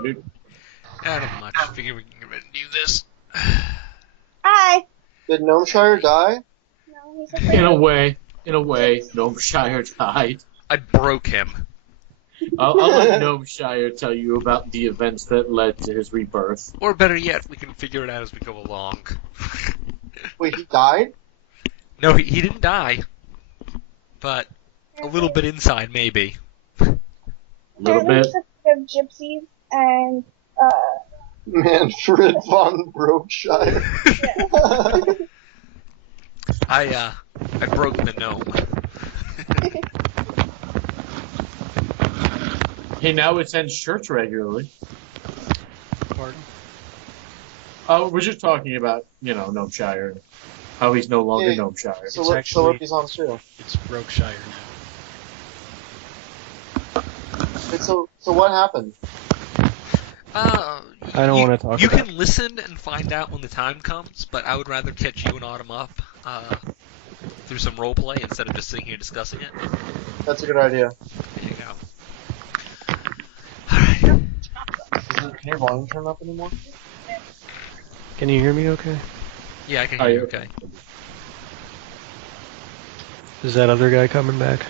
dude. Not much. I figure we can get ready to do this. Hi. Did Gnomeshire die? No, he's a In a way, Gnomeshire died. I broke him. I'll let Gnomeshire tell you about the events that led to his rebirth. Or better yet, we can figure it out as we go along. Wait, he died? No, he didn't die. But a little bit inside, maybe. A little bit. He's afraid of gypsies and Manfred von Brokeshire. I broke the gnome. He now attends church regularly. Pardon? Oh, we're just talking about, Gnomeshire. How he's no longer Yeah. Gnomeshire. So look, he's on too. It's Brokeshire now. Wait, so what happened? I don't want to talk You about can listen and find out when the time comes, but I would rather catch you and Autumn up through some roleplay instead of just sitting here discussing it. That's a good idea. There you go. Alright. Can your volume turn up anymore? Can you hear me okay? Yeah, I can Are hear you you okay. Is that other guy coming back?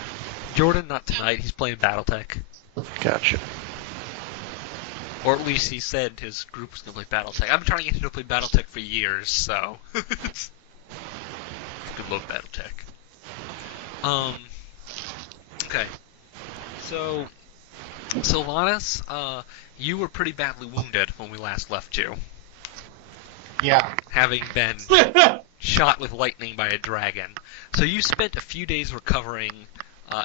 Jordan, not tonight. He's playing Battletech. Gotcha. Or at least he said his group was going to play Battletech. I've been trying to get him to play Battletech for years, so... Good luck, Battletech. Okay. So, Silvanus, you were pretty badly wounded when we last left you. Yeah. Having been shot with lightning by a dragon. So you spent a few days recovering.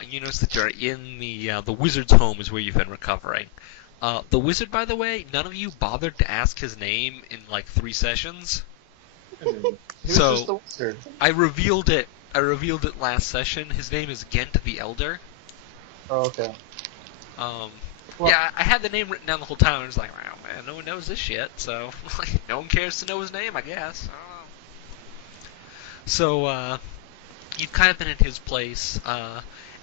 You notice that you're in the wizard's home is where you've been recovering. The wizard, by the way, none of you bothered to ask his name in like 3 sessions. He was So- just a wizard. I revealed it last session. His name is Gent the Elder. Oh, okay. Well, Well- yeah, I had the name written down the whole time. And I was like, wow, man, no one knows this shit. So no one cares to know his name, I guess. I don't know. So you've kind of been in his place.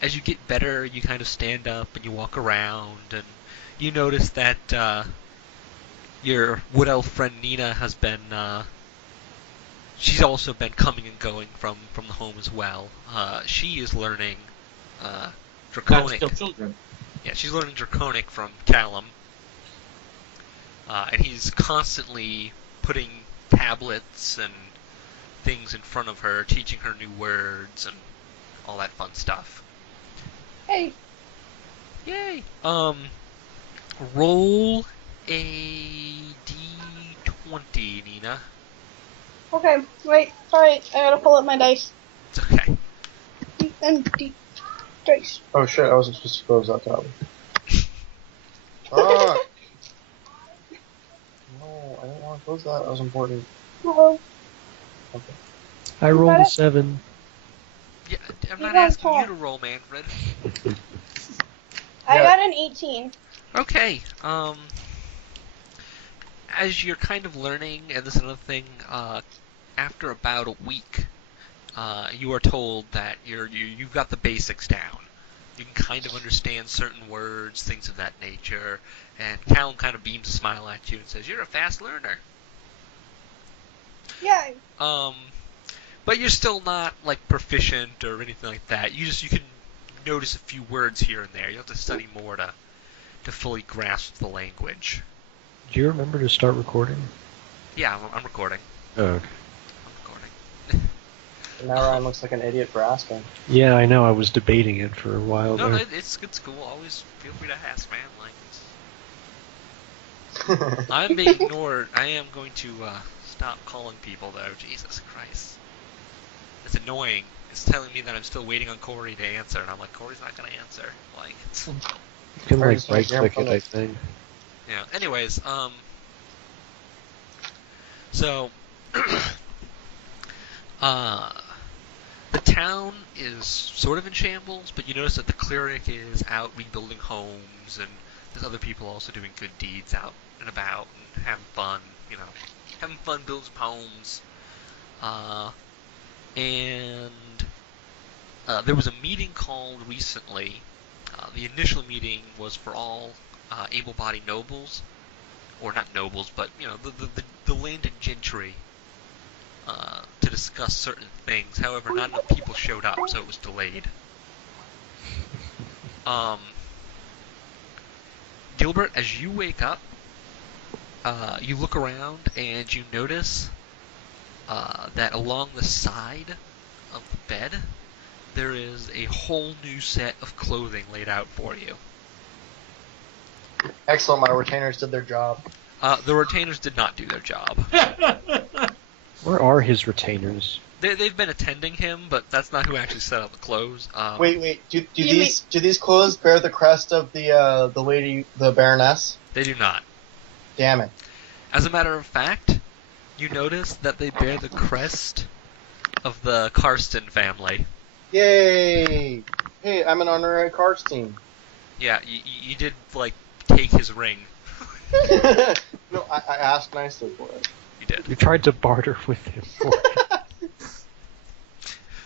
As you get better, you kind of stand up and you walk around, and you notice that your wood elf friend Nina has been. She's also been coming and going from the home as well. She is learning Draconic. Still children. Yeah, she's learning Draconic from Callum. And he's constantly putting tablets and things in front of her, teaching her new words and all that fun stuff. hey. Yay! Roll a d20, Nina. Okay, wait. Sorry, I gotta pull up my dice. It's okay. D dice. Oh shit, I wasn't supposed to close that tab. Ah! No, I didn't want to close that. That was important. No. Okay. I rolled got a it? 7. Yeah, I'm You not got asking you top. to roll, Manfred. I Yeah. got an 18. Okay, as you're kind of learning, and this is another thing, after about a week, you are told that you've got the basics down. You can kind of understand certain words, things of that nature, and Callum kind of beams a smile at you and says, "You're a fast learner." Yeah. But you're still not like proficient or anything like that. You can notice a few words here and there. You have to study more to fully grasp the language. Do you remember to start recording? Yeah, I'm recording. Oh, okay. I'm recording. Now Ryan looks like an idiot for asking. Yeah, I know. I was debating it for a while No, there. it's cool. Always feel free to ask, man. Like, I'm being ignored. I am going to stop calling people, though. Jesus Christ. It's annoying. It's telling me that I'm still waiting on Corey to answer, and I'm like, Corey's not going to answer. Like, it's... You can Or like just, like, right click jump it, on I it. think. Yeah. Anyways, so, the town is sort of in shambles, but you notice that the cleric is out rebuilding homes, and there's other people also doing good deeds out and about and having fun, having fun building homes. And there was a meeting called recently. The initial meeting was for all able-bodied nobles, or not nobles, but the landed gentry to discuss certain things. However, not enough people showed up, so it was delayed. Gilbert, as you wake up, you look around and you notice that along the side of the bed, there is a whole new set of clothing laid out for you. Excellent, my retainers did their job. The retainers did not do their job. Where are his retainers? They've been attending him, but that's not who actually set out the clothes. Wait. Do these clothes bear the crest of the lady, the Baroness? They do not. Damn it. As a matter of fact, you notice that they bear the crest of the Karsten family. Yay! Hey, I'm an honorary Karsten. Yeah, you did, take his ring. No, I asked nicely for it. You did. You tried to barter with him for it.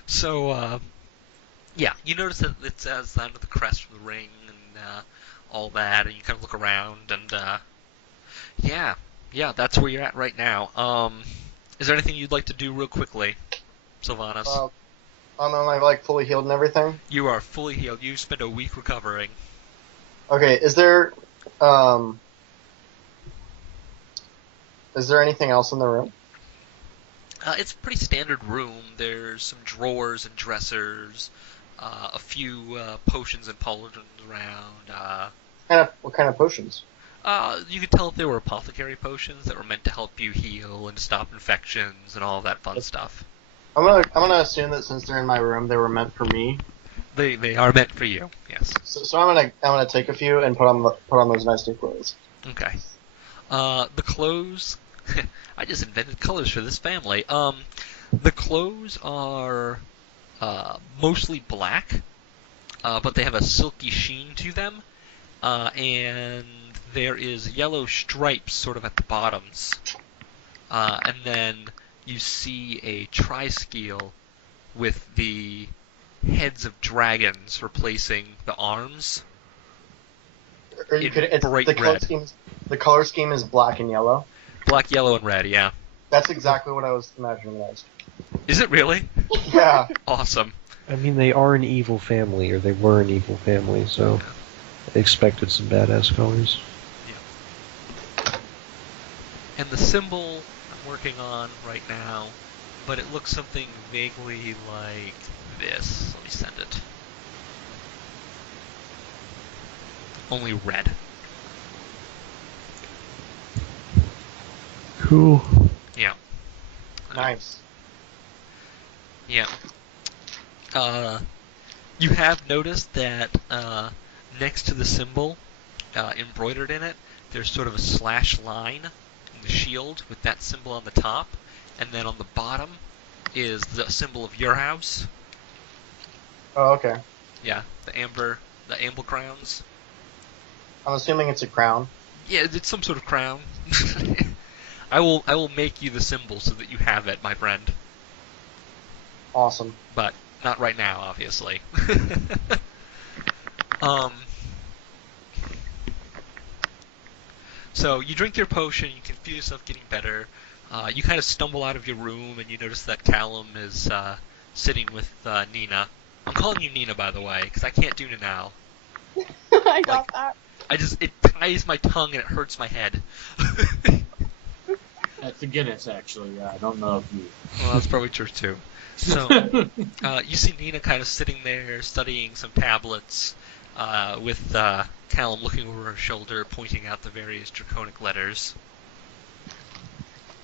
So, yeah, you notice that it says under the crest of the ring and all that, and you kind of look around, and yeah, that's where you're at right now. Is there anything you'd like to do real quickly, Silvanus? Am I fully healed and everything? You are fully healed. You spent a week recovering. Okay, is there anything else in the room? It's a pretty standard room. There's some drawers and dressers, a few potions and pauldrons around. What kind of potions? You could tell if they were apothecary potions that were meant to help you heal and to stop infections and all of that fun stuff. I'm gonna assume that since they're in my room, they were meant for me. They are meant for you. Yes. So I'm gonna take a few and put on those nice new clothes. Okay. The clothes. I just invented colors for this family. The clothes are mostly black, but they have a silky sheen to them, and there is yellow stripes sort of at the bottoms, and then you see a triskele with the heads of dragons replacing the arms. The color scheme is black and yellow. Black, yellow, and red, yeah. That's exactly what I was imagining it as. Is it really? Yeah. Awesome. I mean, they are an evil family, or they were an evil family, so I expected some badass colors. Yeah. And the symbol I'm working on right now, but it looks something vaguely like this. Let me send it. Only red. Cool. Yeah. Nice. Yeah. You have noticed that next to the symbol, embroidered in it, there's sort of a slash line in the shield with that symbol on the top, and then on the bottom is the symbol of your house. Oh, okay. Yeah, the Amblecrowns. I'm assuming it's a crown. Yeah, it's some sort of crown. I will make you the symbol so that you have it, my friend. Awesome. But not right now, obviously. So you drink your potion, you can feel yourself getting better. You kind of stumble out of your room, and you notice that Callum is sitting with Nina. I'm calling you Nina, by the way, because I can't do Ninael. I got that. It ties my tongue and it hurts my head. That's a Guinness, actually. Yeah, I don't know if you. Well, that's probably true too. So, you see Nina kind of sitting there studying some tablets, with Callum looking over her shoulder, pointing out the various draconic letters.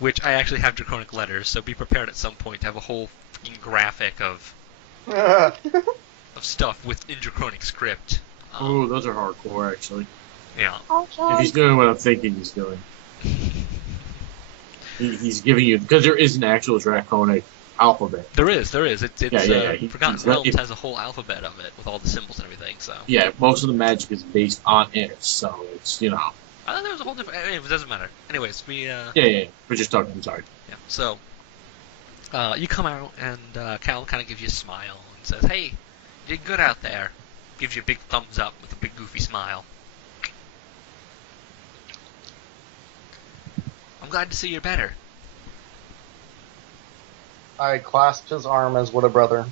Which I actually have draconic letters, so be prepared at some point to have a whole fucking graphic of stuff in draconic script. Ooh, those are hardcore, actually. Yeah. If he's doing what I'm thinking he's doing. He's giving you, because there is an actual draconic alphabet. There is. It's Yeah. Forgotten Realms has a whole alphabet of it with all the symbols and everything. So Yeah, most of the magic is based on it, so it's, I thought there was a whole different. Anyway, it doesn't matter. Anyways, we. Yeah. We're just talking. I'm sorry. Yeah. So, you come out and Cal kind of gives you a smile and says, "Hey, you did good out there." Gives you a big thumbs up with a big goofy smile. glad to see you're better. I clasped his arm as would a brother.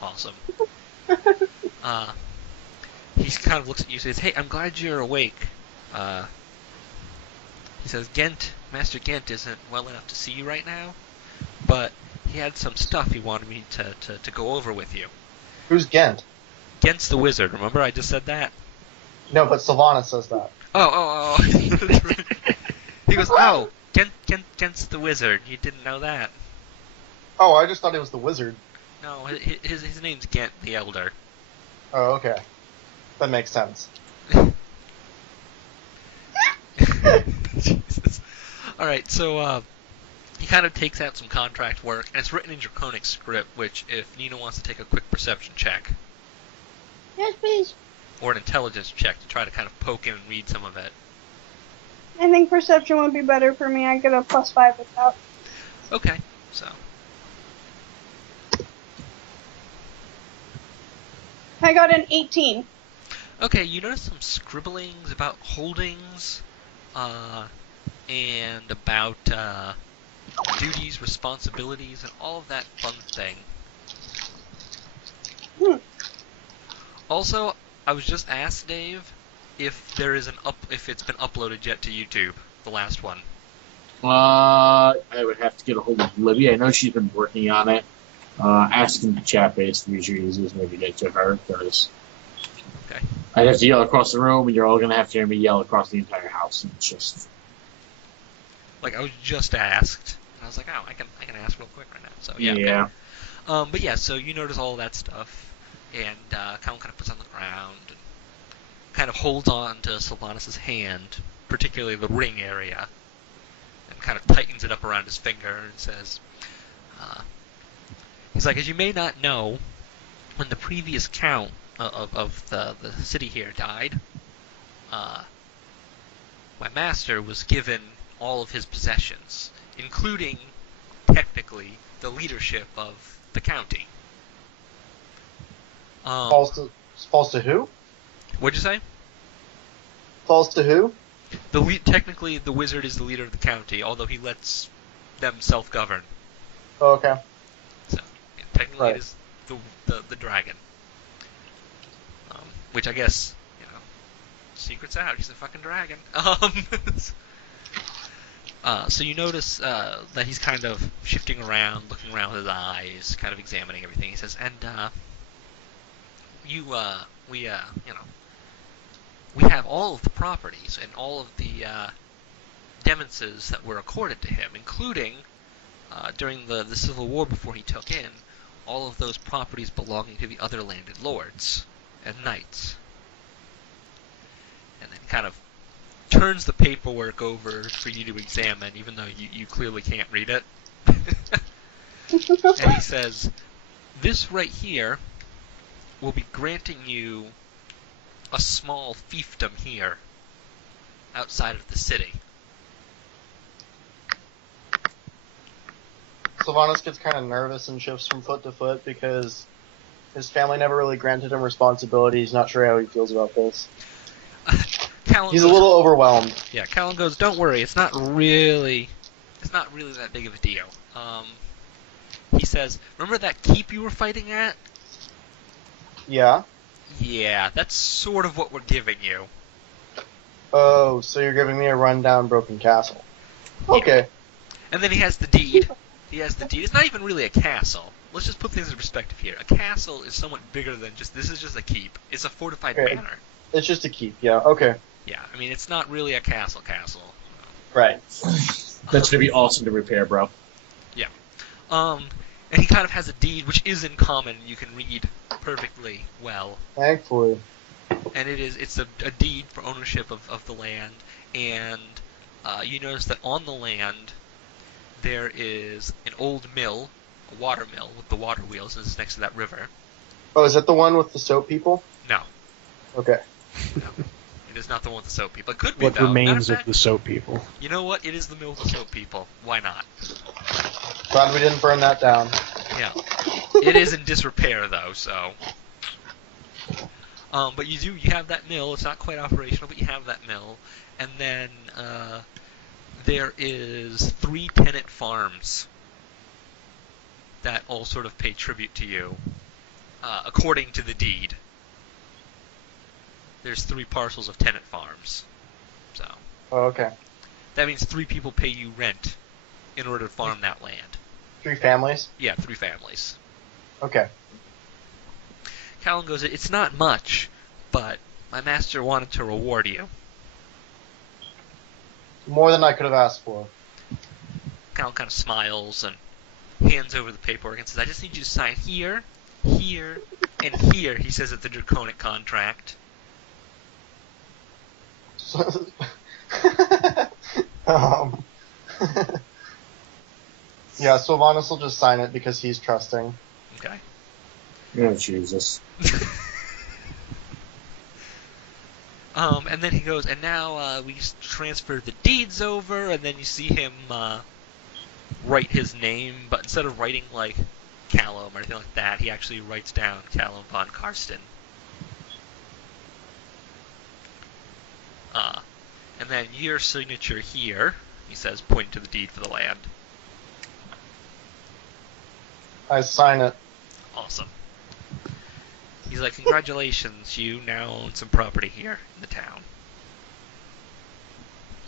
Awesome. He kind of looks at you and says, "Hey, I'm glad you're awake." He says, Master Gent isn't well enough to see you right now, but he had some stuff he wanted me to go over with you. Who's Gent? Gent's the wizard, remember I just said that? No, but Silvanus says that. Oh. He goes, "Oh, Gent's the wizard. You didn't know that?" Oh, I just thought he was the wizard. No, his name's Gent the Elder. Oh, okay. That makes sense. Jesus. Alright, so, he kind of takes out some contract work, and it's written in Draconic script, which, if Nina wants to take a quick perception check, Yes, please. or an intelligence check to try to kind of poke in and read some of it. I think perception would be better for me. I get a +5 with that. Okay, so. I got an 18. Okay, you notice some scribblings about holdings, and about, duties, responsibilities, and all of that fun thing. Also, I was just asked, Dave, if there is if it's been uploaded yet to YouTube, the last one. I would have to get a hold of Libby. I know she's been working on it. Asking the chat base to be sure users maybe get to her, because Okay. I'd have to yell across the room, and you're all gonna have to hear me yell across the entire house, and it's just... Like, I was just asked, and I was like, oh, I can ask real quick right now, so yeah. Yeah. Okay. But yeah, so you notice all that stuff, and Calum kind of puts on the ground, and kind of holds on to Silvanus' hand, particularly the ring area, and kind of tightens it up around his finger, and says, he's like, as you may not know, when the previous count of the city here died, my master was given all of his possessions, including, technically, the leadership of the county. Falls to who? What'd you say? Falls to who? Technically, the wizard is the leader of the county, although he lets them self-govern. Oh, okay. So, yeah, technically Right. it is the dragon. Which I guess, secret's out, he's a fucking dragon. So you notice that he's kind of shifting around, looking around with his eyes, kind of examining everything. He says, and we have all of the properties and all of the demences that were accorded to him, including during the Civil War before he took in all of those properties belonging to the other landed lords and knights. And then kind of turns the paperwork over for you to examine, even though you clearly can't read it. And he says, this right here will be granting you a small fiefdom here, outside of the city. Silvanus gets kind of nervous and shifts from foot to foot because his family never really granted him responsibility. He's not sure how he feels about this. He's a little overwhelmed. Yeah, Callan goes, don't worry, it's not really that big of a deal. He says, remember that keep you were fighting at? Yeah? Yeah, that's sort of what we're giving you. Oh, so you're giving me a rundown broken castle. Okay. And then he has the deed. It's not even really a castle. Let's just put things in perspective here. A castle is somewhat bigger than this is just a keep. It's a fortified manor. It's just a keep, yeah, okay. Yeah, I mean, it's not really a castle. Right. That's gonna be awesome to repair, bro. Yeah. And he kind of has a deed, which is in common, you can read perfectly well. Thankfully. And it's a deed for ownership of the land, and you notice that on the land there is an old mill, a water mill with the water wheels, and it's next to that river. Oh, is that the one with the soap people? No, Okay. it is not the one with the soap people. It could be, What though. remains Matter of fact, the soap people? You know what? It is the mill with the soap people. Why not? Glad we didn't burn that down. Yeah. It is in disrepair, though, so... but you have that mill. It's not quite operational, but you have that mill. And then, there is 3 tenant farms that all sort of pay tribute to you, according to the deed. There's 3 parcels of tenant farms. So. Oh, okay. That means 3 people pay you rent in order to farm that land. 3 families? Yeah, 3 families. Okay. Callum goes, it's not much, but my master wanted to reward you. More than I could have asked for. Callum kind of smiles and hands over the paperwork and says, I just need you to sign here, here, and here, he says, at the draconic contract. Yeah, Silvanus will just sign it because he's trusting. Okay. Oh, Jesus. And then he goes, and now we just transfer the deeds over, and then you see him write his name, but instead of writing like Callum or anything like that, he actually writes down Callum von Karsten. And then your signature here, he says, pointing to the deed for the land. I sign it. Awesome. He's like, congratulations, you now own some property here in the town.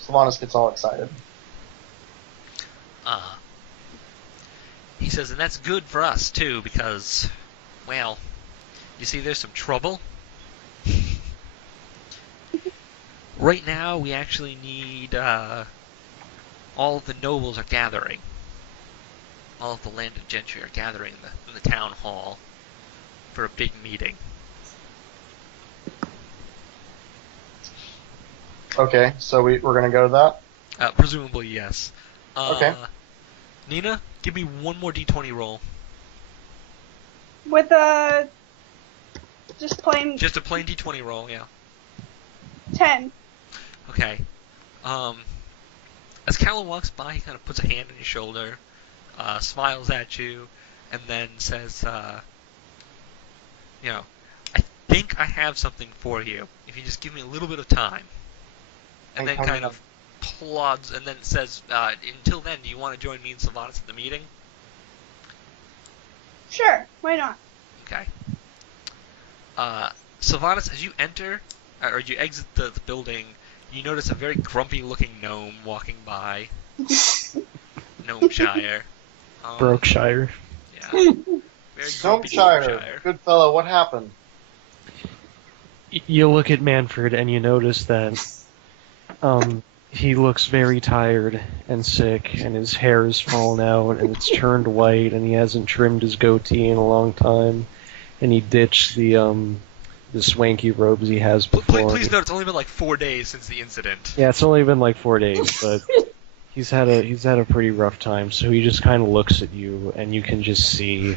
Silvanus gets all excited. He says, and that's good for us, too, because, well, you see there's some trouble. Right now, we actually need, all of the nobles are gathering. All of the landed gentry are gathering in the town hall for a big meeting. Okay, so we're gonna go to that? Presumably, yes. Okay. Nina, give me one more d20 roll. With just plain Just a plain d20 roll, yeah. 10. Okay. As Callum walks by, he kind of puts a hand on your shoulder, smiles at you, and then says, I think I have something for you, if you just give me a little bit of time. And then kind of plods, and then says, until then, do you want to join me and Silvanus at the meeting? Sure, why not? Okay. Silvanus, as you enter, or you exit the building, you notice a very grumpy-looking gnome walking by. Gnomeshire. Brokeshire. Yeah. Very grumpy Gnomeshire, good fellow, what happened? You look at Manfred and you notice that he looks very tired and sick, and his hair is fallen out, and it's turned white, and he hasn't trimmed his goatee in a long time, and he ditched the swanky robes he has before. Please note, it's only been like 4 days since the incident. Yeah, it's only been like 4 days, but he's had a pretty rough time. So he just kind of looks at you, and you can just see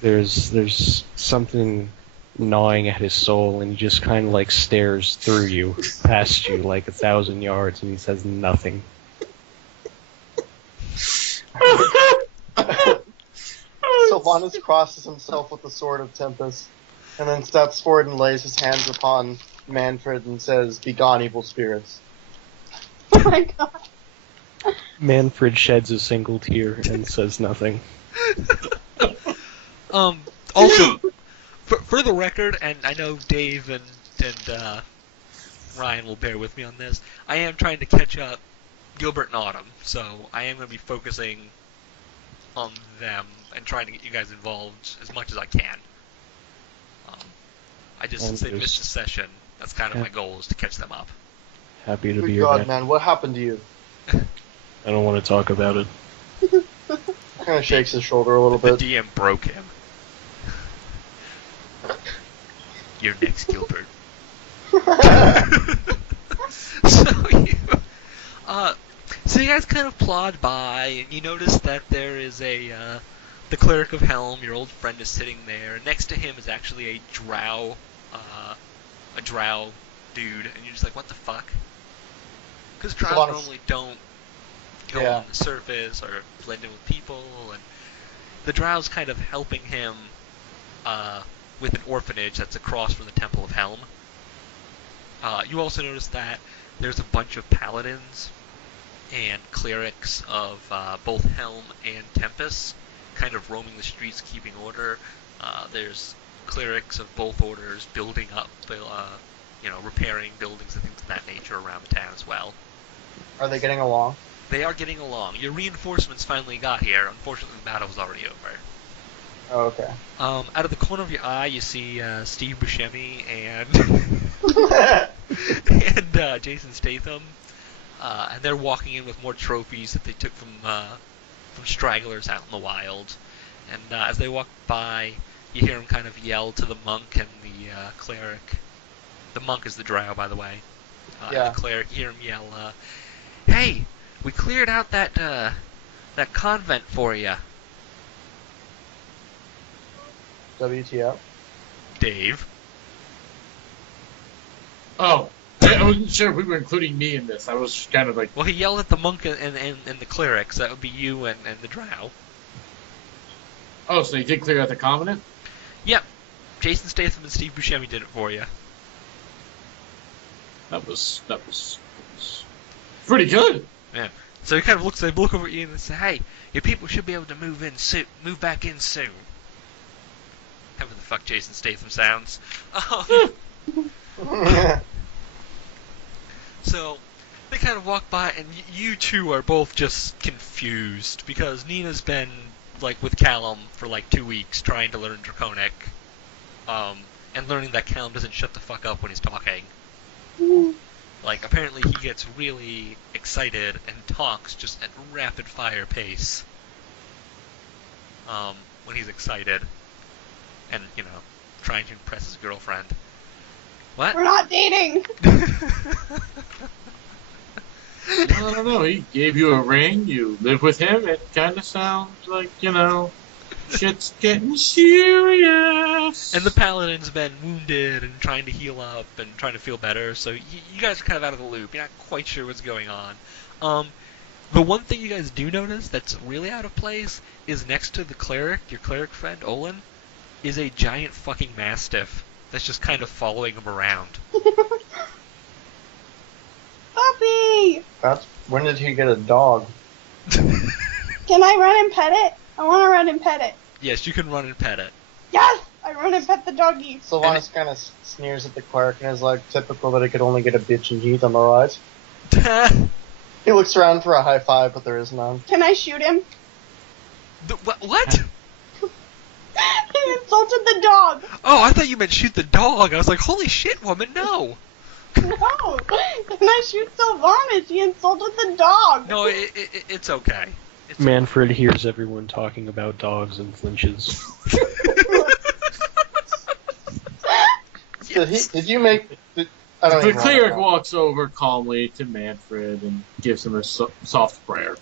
there's something gnawing at his soul, and he just kind of like stares through you, past you, like 1,000 yards, and he says nothing. Silvanus crosses himself with the sword of Tempus, and then steps forward and lays his hands upon Manfred and says, "Begone, evil spirits." Oh my god. Manfred sheds a single tear and says nothing. Also, for the record, and I know Dave and Ryan will bear with me on this, I am trying to catch up Gilbert and Autumn, so I am going to be focusing on them and trying to get you guys involved as much as I can. Since they missed a session, that's kind of my goal, is to catch them up. Happy to Good be your God, man. man, what happened to you? I don't want to talk about it. Kind of shakes his shoulder a little The bit. DM broke him. You're next, Gilbert. So you guys kind of plod by, and you notice that there is the Cleric of Helm, your old friend, is sitting there. Next to him is actually a drow dude, and you're just like, what the fuck? Because drows normally don't go on the surface or blend in with people, and the drow's kind of helping him with an orphanage that's across from the Temple of Helm. You also notice that there's a bunch of paladins and clerics of both Helm and Tempus, kind of roaming the streets, keeping order. There's clerics of both orders building up, repairing buildings and things of that nature around the town as well. Are they getting along? They are getting along. Your reinforcements finally got here. Unfortunately, the battle was already over. Oh, okay. Out of the corner of your eye, you see Steve Buscemi and and Jason Statham, and they're walking in with more trophies that they took from stragglers out in the wild. And as they walk by, you hear him kind of yell to the monk and the cleric. The monk is the drow, by the way. Yeah. And the cleric, you hear him yell, "Hey, we cleared out that convent for you." WTF? Dave. Oh, I wasn't sure if we were including me in this. I was kind of like, Well, he yelled at the monk and the cleric, so that would be you and the drow. oh, so they did clear out the Covenant? Yep. Jason Statham and Steve Buscemi did it for you. That was pretty good. Yeah. So he kind of look over at you and say, "Hey, your people should be able to move back in soon." However the fuck Jason Statham sounds. So they kind of walk by, and you two are both just confused because Nina's been like with Callum for like 2 weeks trying to learn Draconic, and learning that Callum doesn't shut the fuck up when he's talking. Like, apparently he gets really excited and talks just at rapid fire pace when he's excited and, trying to impress his girlfriend. What? We're not dating! I don't know. He gave you a ring. You live with him. It kind of sounds like, shit's getting serious. And the Paladin's been wounded and trying to heal up and trying to feel better, so you guys are kind of out of the loop. You're not quite sure what's going on. The one thing you guys do notice that's really out of place is next to the cleric, your cleric friend, Olin, is a giant fucking mastiff that's just kind of following him around. Puppy! When did he get a dog? Can I run and pet it? I want to run and pet it. Yes, you can run and pet it. Yes! I run and pet the doggy. Silvanus kind of sneers at the cleric and is like, typical that he could only get a bitch in heat, am I right? He looks around for a high five, but there is none. Can I shoot him? What? He insulted the dog. Oh, I thought you meant shoot the dog. I was like, holy shit, woman, no. No. Can I shoot Silvanus? He insulted the dog. No, it's okay. Manfred hears everyone talking about dogs and flinches. Did you make... I don't The even cleric know. walks over calmly to Manfred and gives him a soft prayer.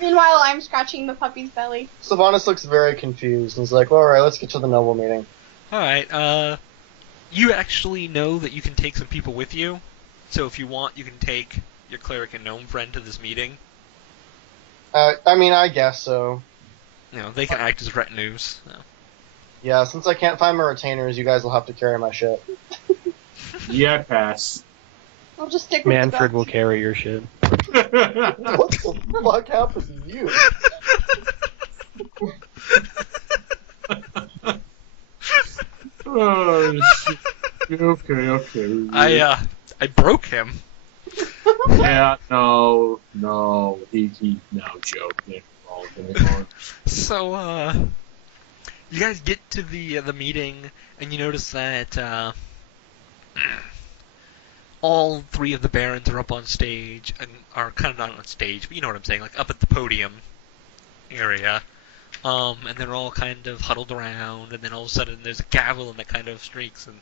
Meanwhile, I'm scratching the puppy's belly. Silvanus looks very confused and he's like, well, alright, let's get to the noble meeting. Alright, you actually know that you can take some people with you. So if you want, you can take your cleric and gnome friend to this meeting. I guess so. They can act as retinues. So. Yeah, since I can't find my retainers, you guys will have to carry my shit. Yeah, pass. I'll just stick with Manfred the will carry your shit. What the fuck happened to you? Oh, shit. Okay. I broke him. Yeah, no, he no joke. So, you guys get to the meeting, and you notice that, all three of the barons are up on stage, and are kind of not on stage, but you know what I'm saying, like up at the podium area. And they're all kind of huddled around, and then all of a sudden there's a gavel that kind of streaks, and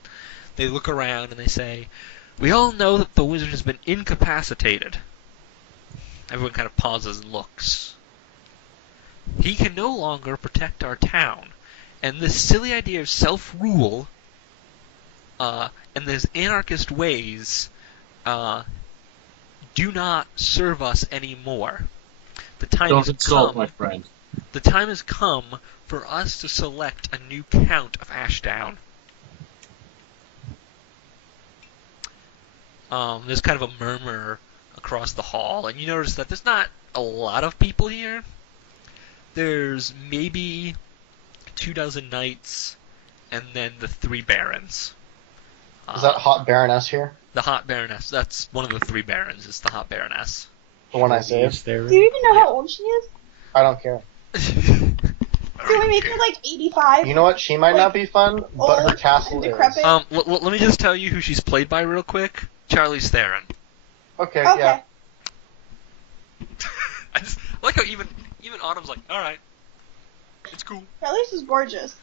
they look around and they say, "We all know that the wizard has been incapacitated." Everyone kind of pauses and looks. "He can no longer protect our town, and this silly idea of self-rule, and those anarchist ways, do not serve us anymore. The time Don't has insult come. my friend. The time has come for us to select a new Count of Ashdown." There's kind of a murmur across the hall, and you notice that there's not a lot of people here. There's maybe 24 knights, and then the 3 barons. Is that Hot Baroness here? The Hot Baroness. That's one of the 3 barons. It's the Hot Baroness. The one I saved? Do you even know how old she is? I don't care. Do we make her like 85? You know what? She might not be fun, but her old castle and is. decrepit? Let me just tell you who she's played by real quick. Charlize Theron. Okay, Okay. yeah. I just like how even Autumn's like, all right, it's cool. Charlize is gorgeous.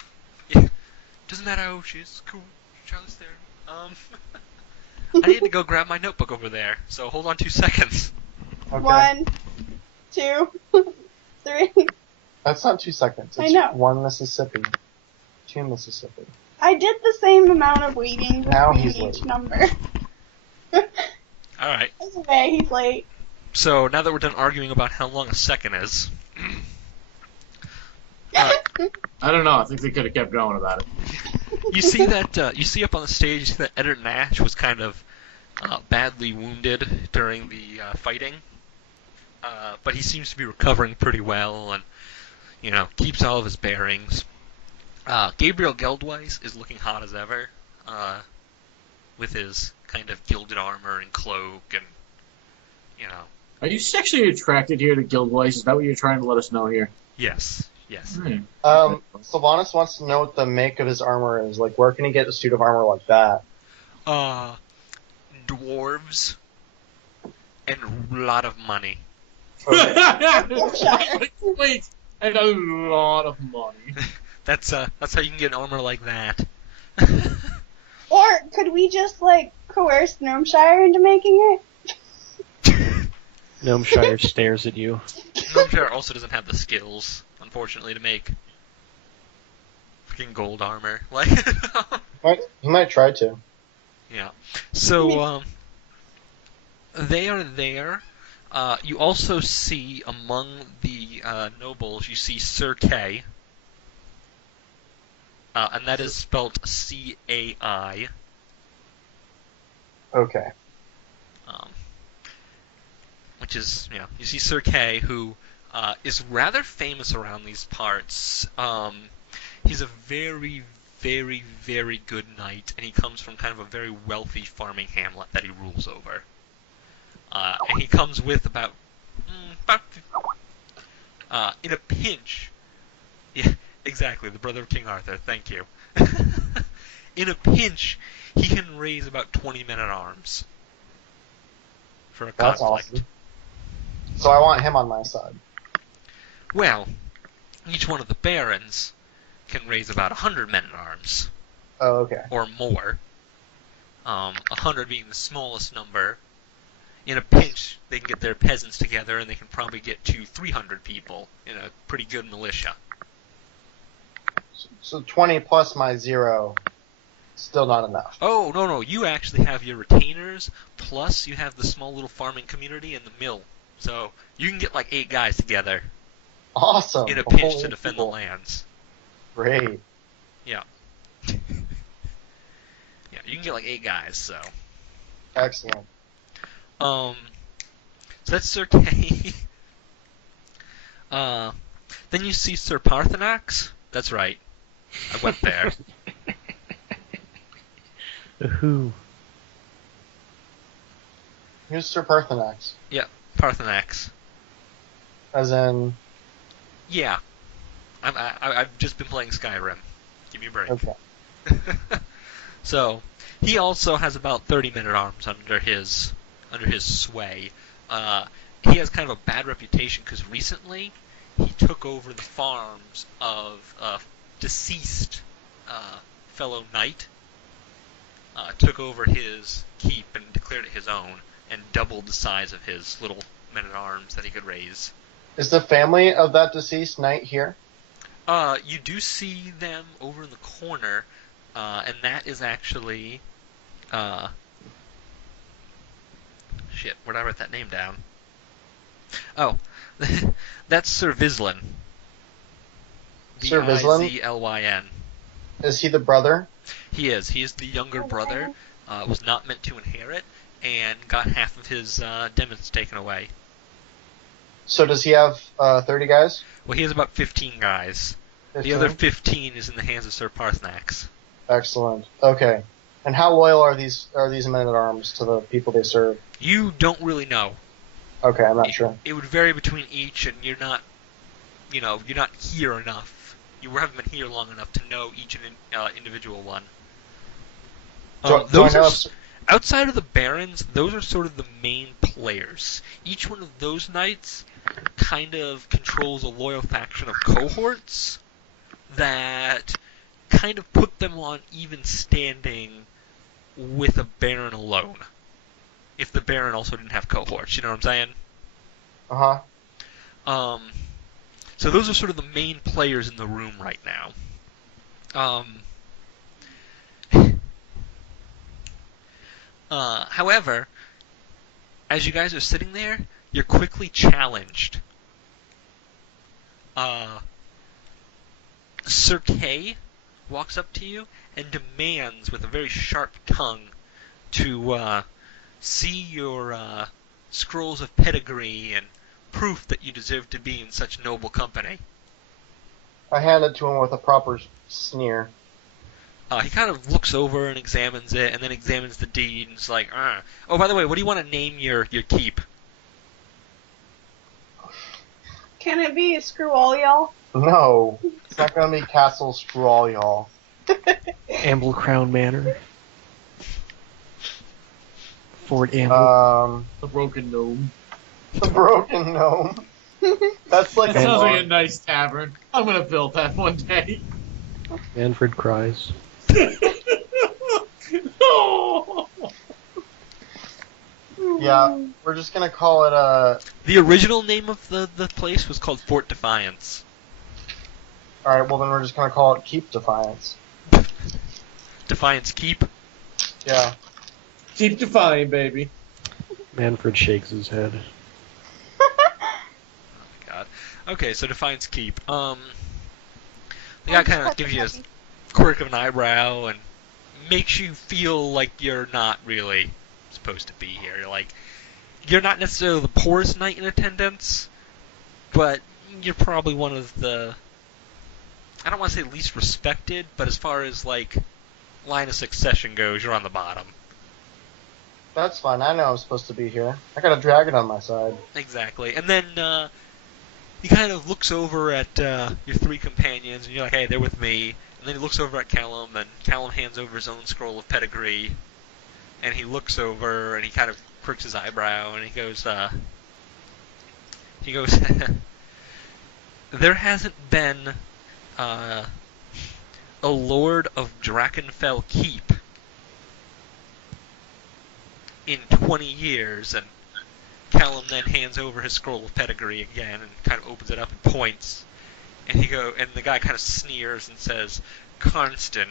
Yeah, doesn't matter how she is. Cool. Charlize Theron. I need to go grab my notebook over there. So hold on 2 seconds. Okay. 1, 2, 3. That's not 2 seconds. I It's know. 1 Mississippi. 2 Mississippi. I did the same amount of waiting Now between he's each late. number. All right. Anyway, he's late. So now that we're done arguing about how long a second is, I don't know. I think they could have kept going about it. you see that you see up on the stage, you see that Editor Nash was kind of badly wounded during the fighting, but he seems to be recovering pretty well, and keeps all of his bearings. Gabriel Geldweiss is looking hot as ever, with his kind of gilded armor and cloak, and Are you sexually attracted here to Guildweiss? Is that what you're trying to let us know here? yes. Silvanus wants to know what the make of his armor is. Like, where can he get a suit of armor like that? Dwarves and a lot of money. Wait, and a lot of money. That's how you can get an armor like that. Or could we just, coerce Gnomeshire into making it? Gnomeshire stares at you. Gnomeshire also doesn't have the skills, unfortunately, to make freaking gold armor. He might try to. Yeah. So, they are there. You also see among the nobles, you see Sir Kay. And that is spelled C-A-I. Okay. Which is, you see Sir Kay, who is rather famous around these parts. He's a very, very, very good knight, and he comes from kind of a very wealthy farming hamlet that he rules over. And he comes with about in a pinch. Yeah, exactly, the brother of King Arthur, thank you. In a pinch, he can raise about 20 men-at-arms for a That's conflict. awesome. So I want him on my side. Well, each one of the barons can raise about 100 men-at-arms, Oh, okay. or more. 100 being the smallest number. In a pinch, they can get their peasants together, and they can probably get 300 people in a pretty good militia. So 20 plus my 0, still not enough. Oh, no, you actually have your retainers, plus you have the small little farming community and the mill. So you can get 8 guys together Awesome. in a pinch Holy to defend people. the lands. Great. Yeah. Yeah, you can get 8 guys, so. Excellent. So that's Sir Kay. Then you see Sir Parthenax. That's right. I went there. Who? Who's Sir Parthenax? Yeah, Parthenax. As in... Yeah. I've just been playing Skyrim. Give me a break. Okay. So, he also has about 30 men-at-arms under his sway. He has kind of a bad reputation because recently he took over the farms of a deceased fellow knight, took over his keep and declared it his own, and doubled the size of his little men-at-arms that he could raise. Is the family of that deceased knight here? You do see them over in the corner, and that is actually... Shit, where'd I write that name down? Oh, that's Sir Vislin. Sir Vislin? V-I-Z-L-Y-N. Is he the brother? He is. He is the younger brother. Was not meant to inherit, and got half of his demons taken away. So does he have 30 guys? Well, he has about 15 guys. 15? The other 15 is in the hands of Sir Parthnax. Excellent. Okay. And how loyal are these men-at-arms to the people they serve? You don't really know. Okay, I'm not sure. It would vary between each, and you're not here enough. You haven't been here long enough to know each individual one. Outside of the barons, those are sort of the main players. Each one of those knights kind of controls a loyal faction of cohorts that kind of put them on even standing with a baron alone. If the baron also didn't have cohorts, you know what I'm saying? Uh-huh. So those are sort of the main players in the room right now. However, as you guys are sitting there, you're quickly challenged. Sir Kay walks up to you and demands, with a very sharp tongue, to see your scrolls of pedigree and proof that you deserve to be in such noble company. I hand it to him with a proper sneer. He kind of looks over and examines it, and then examines the deed, and is like, Oh, by the way, what do you want to name your keep? Can it be Screw All Y'all? No, it's not going to be Castle Screw All Y'all. Amblecrown Manor. Fort Amble. The Broken Gnome. The Broken Gnome. That's like That sounds like a nice tavern. I'm gonna build that one day. Manfred cries. Oh. Yeah, we're just gonna call it The original name of the place was called Fort Defiance. Alright, well then we're just gonna call it Keep Defiance. Defiance Keep? Yeah. Keep defying, baby. Manfred shakes his head. God. Okay, so Defiance Keep. The guy kind of gives you a quirk of an eyebrow and makes you feel like you're not really supposed to be here. You're not necessarily the poorest knight in attendance, but you're probably one of the, I don't want to say least respected, but as far as line of succession goes, you're on the bottom. That's fine, I know I'm supposed to be here. I got a dragon on my side. Exactly. And then he kind of looks over at your three companions, and you're like, hey, they're with me. And then he looks over at Callum, and Callum hands over his own scroll of pedigree. And he looks over, and he kind of quirks his eyebrow, and he goes, there hasn't been a Lord of Drakenfell Keep in 20 years, and Callum then hands over his scroll of pedigree again and kind of opens it up and points. And the guy kind of sneers and says, Karnston.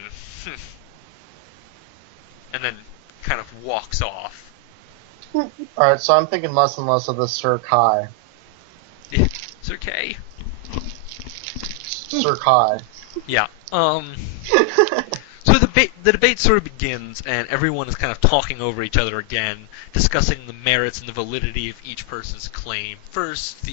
And then kind of walks off. Alright, so I'm thinking less and less of the Sir Kai. Sir Kay? Sir Kai. Yeah. So the debate sort of begins, and everyone is kind of talking over each other again, discussing the merits and the validity of each person's claim. First,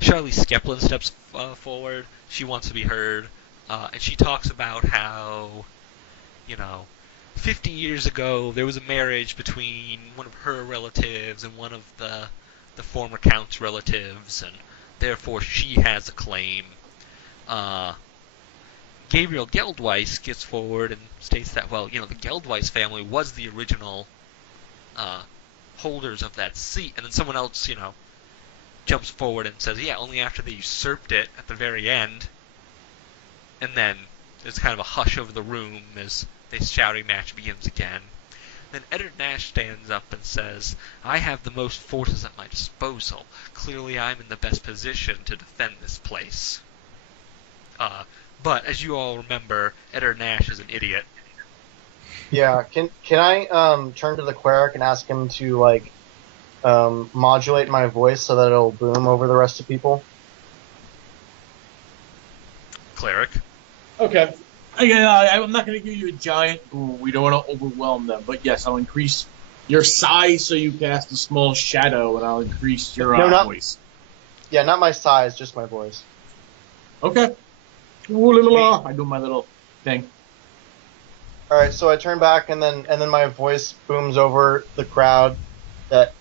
Charlie Skeplin steps forward. She wants to be heard, and she talks about how, 50 years ago there was a marriage between one of her relatives and one of the former count's relatives, and therefore she has a claim. Gabriel Geldweiss gets forward and states that, the Geldweiss family was the original holders of that seat, and then someone else, jumps forward and says, yeah, only after they usurped it at the very end. And then there's kind of a hush over the room as this shouting match begins again. Then Eddard Nash stands up and says, I have the most forces at my disposal. Clearly I'm in the best position to defend this place. But as you all remember, Eddard Nash is an idiot. Yeah, can I turn to the cleric and ask him to modulate my voice so that it'll boom over the rest of people? Cleric? Okay. I'm not going to give you a giant boom. We don't want to overwhelm them. But yes, I'll increase your size so you cast a small shadow, and I'll increase your voice. Yeah, not my size, just my voice. Okay. I do my little thing. All right, so I turn back, and then my voice booms over the crowd that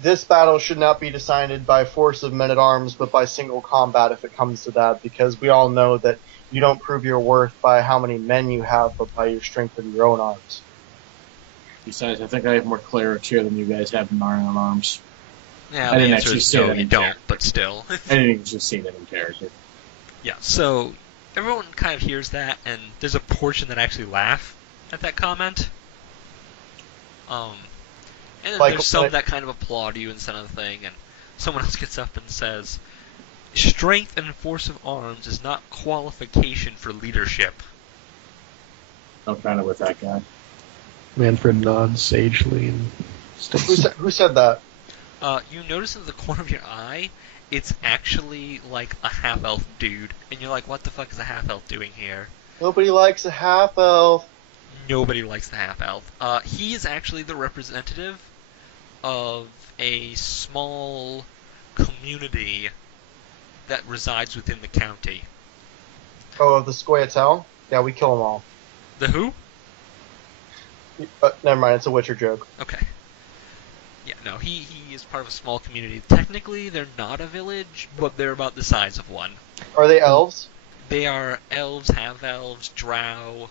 this battle should not be decided by force of men-at-arms, but by single combat if it comes to that, because we all know that you don't prove your worth by how many men you have, but by your strength in your own arms. Besides, I think I have more clerics here than you guys have in Iron Arms. Yeah, I the didn't answer actually is say no, that you in don't, character. but still. I didn't just say that in character. Yeah, so everyone kind of hears that, and there's a portion that actually laugh at that comment. And then there's some that kind of applaud you and sort of thing, and someone else gets up and says, "Strength and force of arms is not qualification for leadership." I'm kind of with that guy. Manfred nods sagely and Who said that? You notice in the corner of your eye, it's actually like a half-elf dude, and you're like, what the fuck is a half-elf doing here? Nobody likes a half-elf. Nobody likes the half-elf. He is actually the representative of a small community that resides within the county. Oh, the Scoia'tael? Yeah, we kill them all. The who? Never mind, it's a Witcher joke. Okay. Yeah, no, he is part of a small community. Technically, they're not a village, but they're about the size of one. Are they elves? They are elves, half-elves, drow.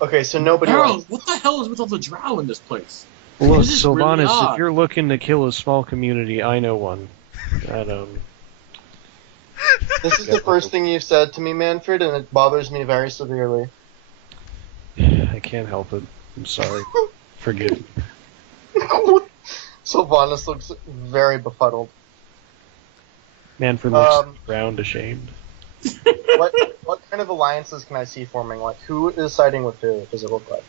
Okay, so nobody else. What the hell is with all the drow in this place? Look, This is really Silvanus, odd. if you're looking to kill a small community, I know one. This is the first thing you've said to me, Manfred, and it bothers me very severely. I can't help it. I'm sorry. Forgive me. Sylvanus looks very befuddled. Manfred looks round ashamed. What kind of alliances can I see forming? Like, who is siding with who? Does it look like?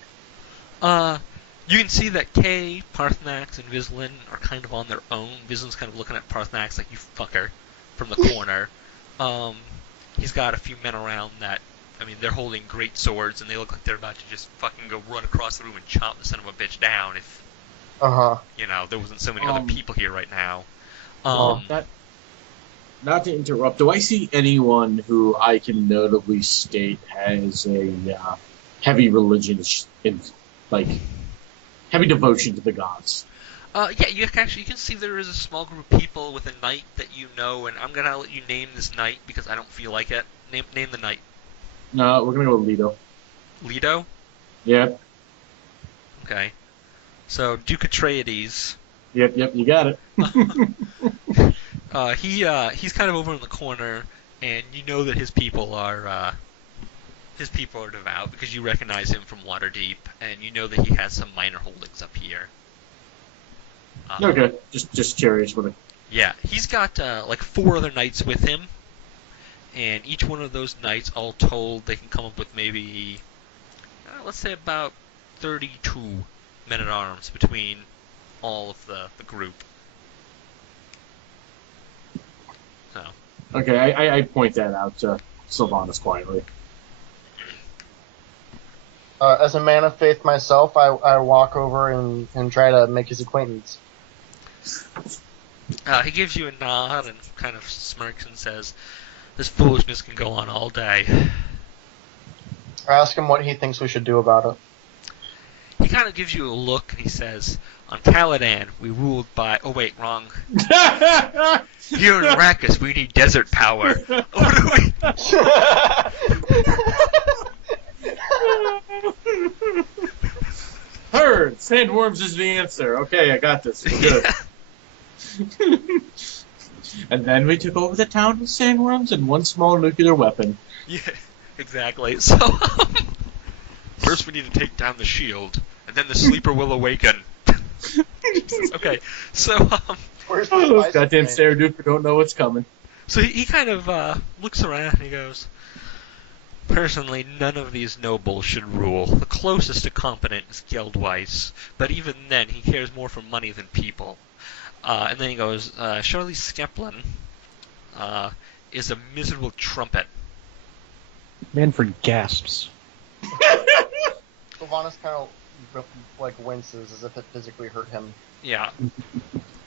You can see that Kay, Parthnax, and Vislin are kind of on their own. Vislin's kind of looking at Parthnax like, you fucker, from the corner. He's got a few men around that, I mean, they're holding great swords, and they look like they're about to just fucking go run across the room and chop the son of a bitch down if, you know, there wasn't so many other people here right now. Not to interrupt, do I see anyone who I can notably state has a heavy religion, heavy devotion to the gods? Yeah, you can see there is a small group of people with a knight that you know, and I'm gonna let you name this knight because I don't feel like it. Name the knight. No, we're gonna go with Lido. Lido? Yep. Okay. So, Duke Atreides. Yep, you got it. He's kind of over in the corner, and you know that his people are devout because you recognize him from Waterdeep, and you know that he has some minor holdings up here. Okay, just curious with it. Yeah, he's got like 4 other knights with him, and each one of those knights, all told, they can come up with maybe, let's say about 32 men-at-arms between all of the group. So. Okay, I point that out to Silvanus quietly. As a man of faith myself, I walk over and try to make his acquaintance. He gives you a nod and kind of smirks and says, "This foolishness can go on all day." I ask him what he thinks we should do about it. He kind of gives you a look and he says, "On Caladan, we ruled by..." Oh wait, wrong. Here in Arrakis, we need desert power. What do we... Heard! Sandworms is the answer. Okay, I got this. Good. And then we took over the town with sandworms and one small nuclear weapon. Yeah, exactly. So, first we need to take down the shield, and then the sleeper will awaken. Okay, so, Where's the Those spice goddamn grenade? Saraduka don't know what's coming. so he kind of looks around and he goes, "Personally, none of these nobles should rule. The closest to competent is Geldweiss, but even then, he cares more for money than people." And then he goes, "Surely Skeplin is a miserable trumpet." Manfred gasps. Silvanus kind of like winces as if it physically hurt him. Yeah.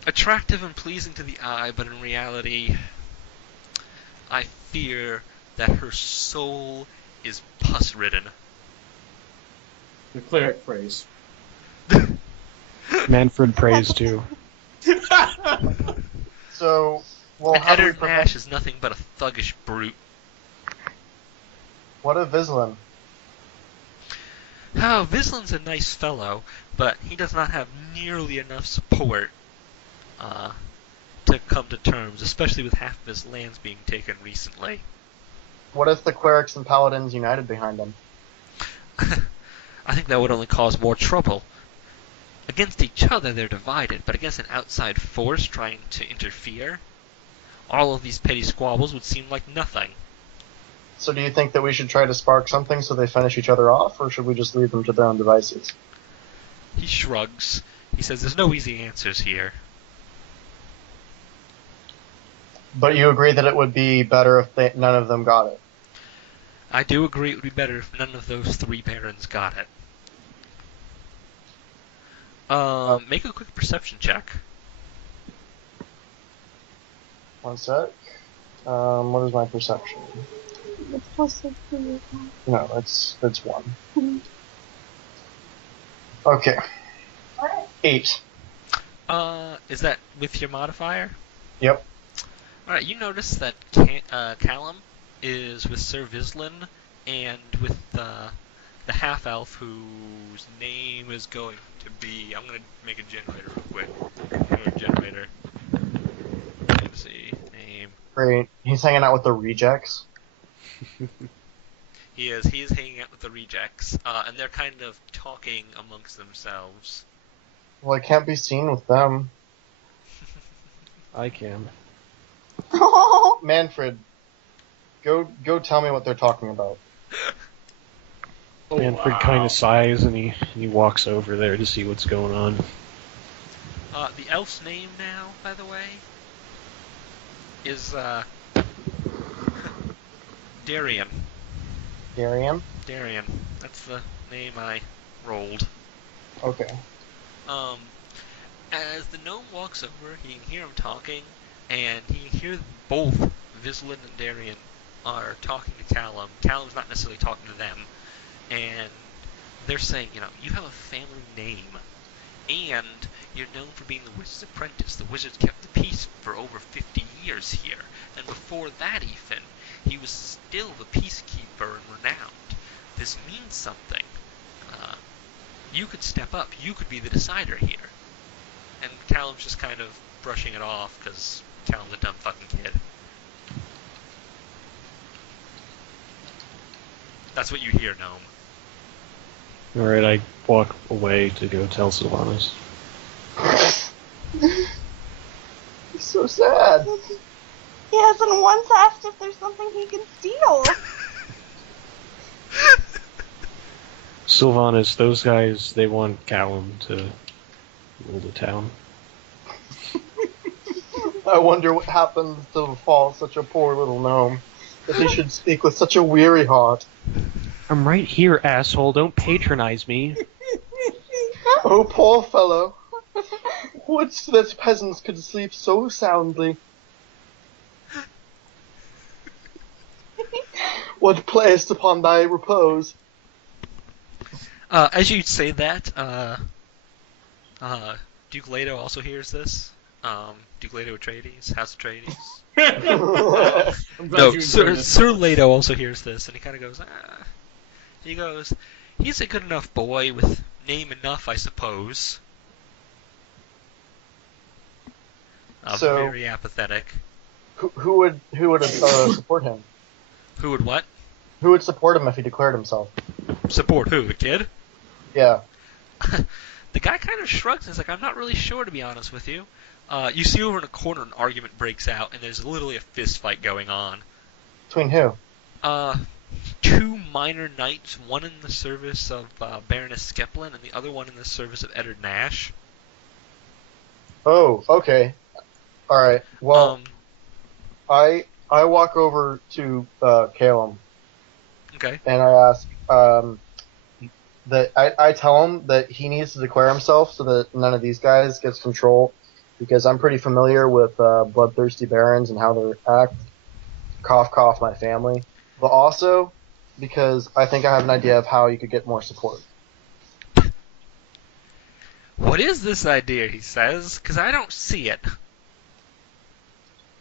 Attractive and pleasing to the eye, but in reality, I fear that her soul is pus-ridden. The cleric phrase. Manfred prays too. So, well, And how do we Eddard Nash is nothing but a thuggish brute. What of Vislin? Oh, Vislin's a nice fellow, but he does not have nearly enough support to come to terms, especially with half of his lands being taken recently. What if the clerics and paladins united behind him? I think that would only cause more trouble. Against each other they're divided, but against an outside force trying to interfere, all of these petty squabbles would seem like nothing. So do you think that we should try to spark something so they finish each other off, or should we just leave them to their own devices? He shrugs. He says there's no easy answers here. But you agree that it would be better if none of them got it? I do agree it would be better if none of those three barons got it. Make a quick perception check. One sec. What is my perception? It's plus 6 for you. No, it's 1. Mhm. Okay. 8. Is that with your modifier? Yep. Alright, you notice that Callum is with Sir Vislin and with the half-elf whose name is going to be... I'm going to make a generator real quick. Go to generator. Let's see. Name. Great. He's hanging out with the rejects. He is hanging out with the rejects, and they're kind of talking amongst themselves. Well, I can't be seen with them. I can. Oh, Manfred, go tell me what they're talking about. Oh, Manfred kind of sighs and he walks over there to see what's going on. The elf's name now, by the way, is Darian. Darian? Darian. That's the name I rolled. Okay. As the gnome walks over, he can hear him talking, and he can hear both Vislin and Darian are talking to Callum. Callum's not necessarily talking to them, and they're saying, you have a family name, and you're known for being the wizard's apprentice. The wizard's kept the peace for over 50 years here, and before that even, he was still the peacekeeper and renowned. This means something. You could step up. You could be the decider here. And Callum's just kind of brushing it off, because Callum's a dumb fucking kid. That's what you hear, Gnome. Alright, I walk away to go tell Silvanus. He's so sad. he hasn't once asked if there's something he can steal. Silvanus, those guys, they want Callum to rule the town. I wonder what happens to befall such a poor little gnome, that he should speak with such a weary heart. I'm right here, asshole. Don't patronize me. Oh, poor fellow. Would that peasants could sleep so soundly. What playest upon thy repose? As you say that, Duke Leto also hears this. Duke Leto Atreides, House Atreides. I'm glad No, you Sir enjoyed this. Leto also hears this, and he kind of goes, He goes, he's a good enough boy with name enough, I suppose. So- Very apathetic. Who would support him? Who would what? Who would support him if he declared himself? Support who? The kid? Yeah. The guy kind of shrugs and is like, I'm not really sure, to be honest with you. You see over in a corner an argument breaks out, and there's literally a fist fight going on. Between who? Two minor knights, one in the service of Baroness Skeplin, and the other one in the service of Eddard Nash. Oh, okay. Alright, well, I walk over to Calum. Okay. and I ask that I tell him that he needs to declare himself so that none of these guys gets control, because I'm pretty familiar with bloodthirsty barons and how they act. Cough, cough, my family. But also because I think I have an idea of how you could get more support. What is this idea, he says? Because I don't see it.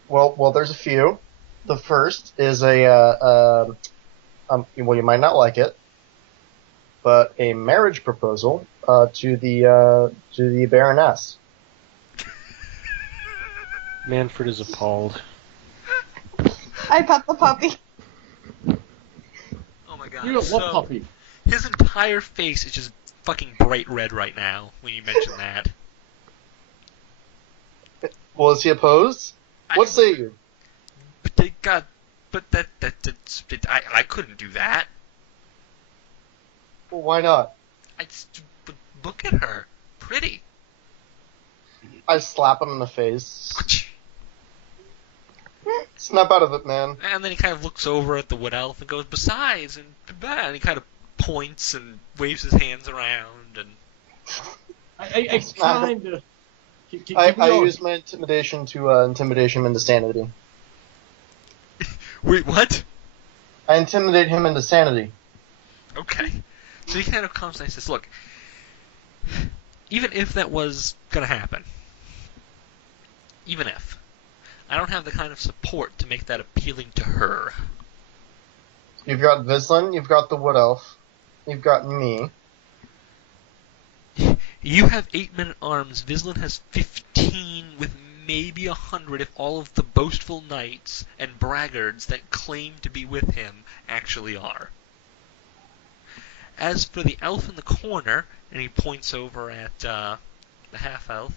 Well, there's a few. The first is well, you might not like it, but a marriage proposal to the Baroness. Manfred is appalled. I pet the puppy. Oh my god. You know what puppy? His entire face is just fucking bright red right now when you mention that. Well, is he opposed? What say you? But they got... But I couldn't do that. Well, why not? But look at her. Pretty. I slap him in the face. Snap out of it, man. And then he kind of looks over at the wood elf and goes, besides, and he kind of points and waves his hands around, and... I kind of... I use my intimidation to intimidate him into sanity. Wait, what? I intimidate him into sanity. Okay. So he kind of comes and says, look, even if that was going to happen, even if, I don't have the kind of support to make that appealing to her. You've got Vislin, you've got the Wood Elf, you've got me. You have 8 men-at-arms, Vislin has 15 with maybe 100 if all of the boastful knights and braggarts that claim to be with him actually are. As for the elf in the corner, and he points over at the half-elf,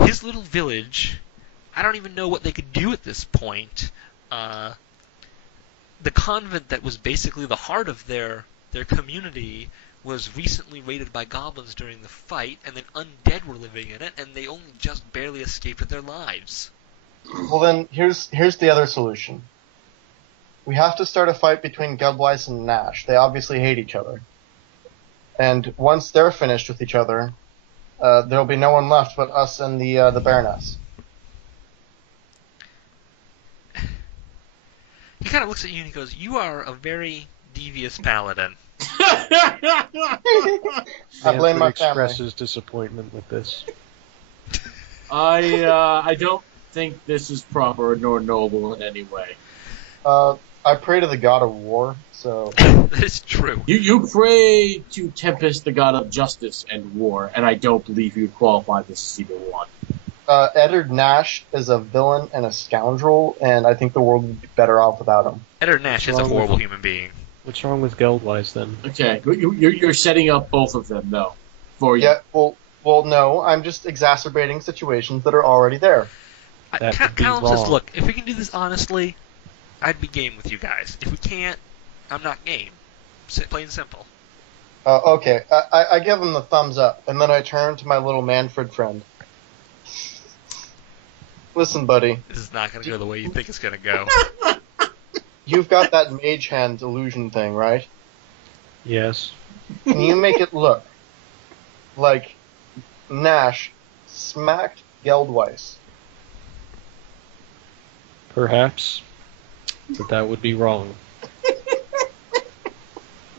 his little village, I don't even know what they could do at this point. The convent that was basically the heart of their community was recently raided by goblins during the fight, and then undead were living in it, and they only just barely escaped with their lives. Well then, here's the other solution. We have to start a fight between Geldweiss and Nash. They obviously hate each other. And once they're finished with each other, there'll be no one left but us and the Baroness. He kind of looks at you and he goes, you are a very devious paladin. I blame my family. Expresses disappointment with this. I don't think this is proper nor noble in any way. I pray to the god of war, so... That is true. You pray to Tempus, the god of justice and war, and I don't believe you'd qualify this as either one. Eddard Nash is a villain and a scoundrel, and I think the world would be better off without him. Eddard Nash is a horrible human being. What's wrong with Geldweiss then? Okay, you're setting up both of them, though. For you. Yeah, well, no, I'm just exacerbating situations that are already there. Callum says, look, if we can do this honestly, I'd be game with you guys. If we can't, I'm not game. Plain and simple. Okay, I give him the thumbs up, and then I turn to my little Manfred friend. Listen, buddy. This is not going to go the way you think it's going to go. You've got that mage hand illusion thing, right? Yes. Can you make it look like Nash smacked Geldweiss? Perhaps. But that would be wrong.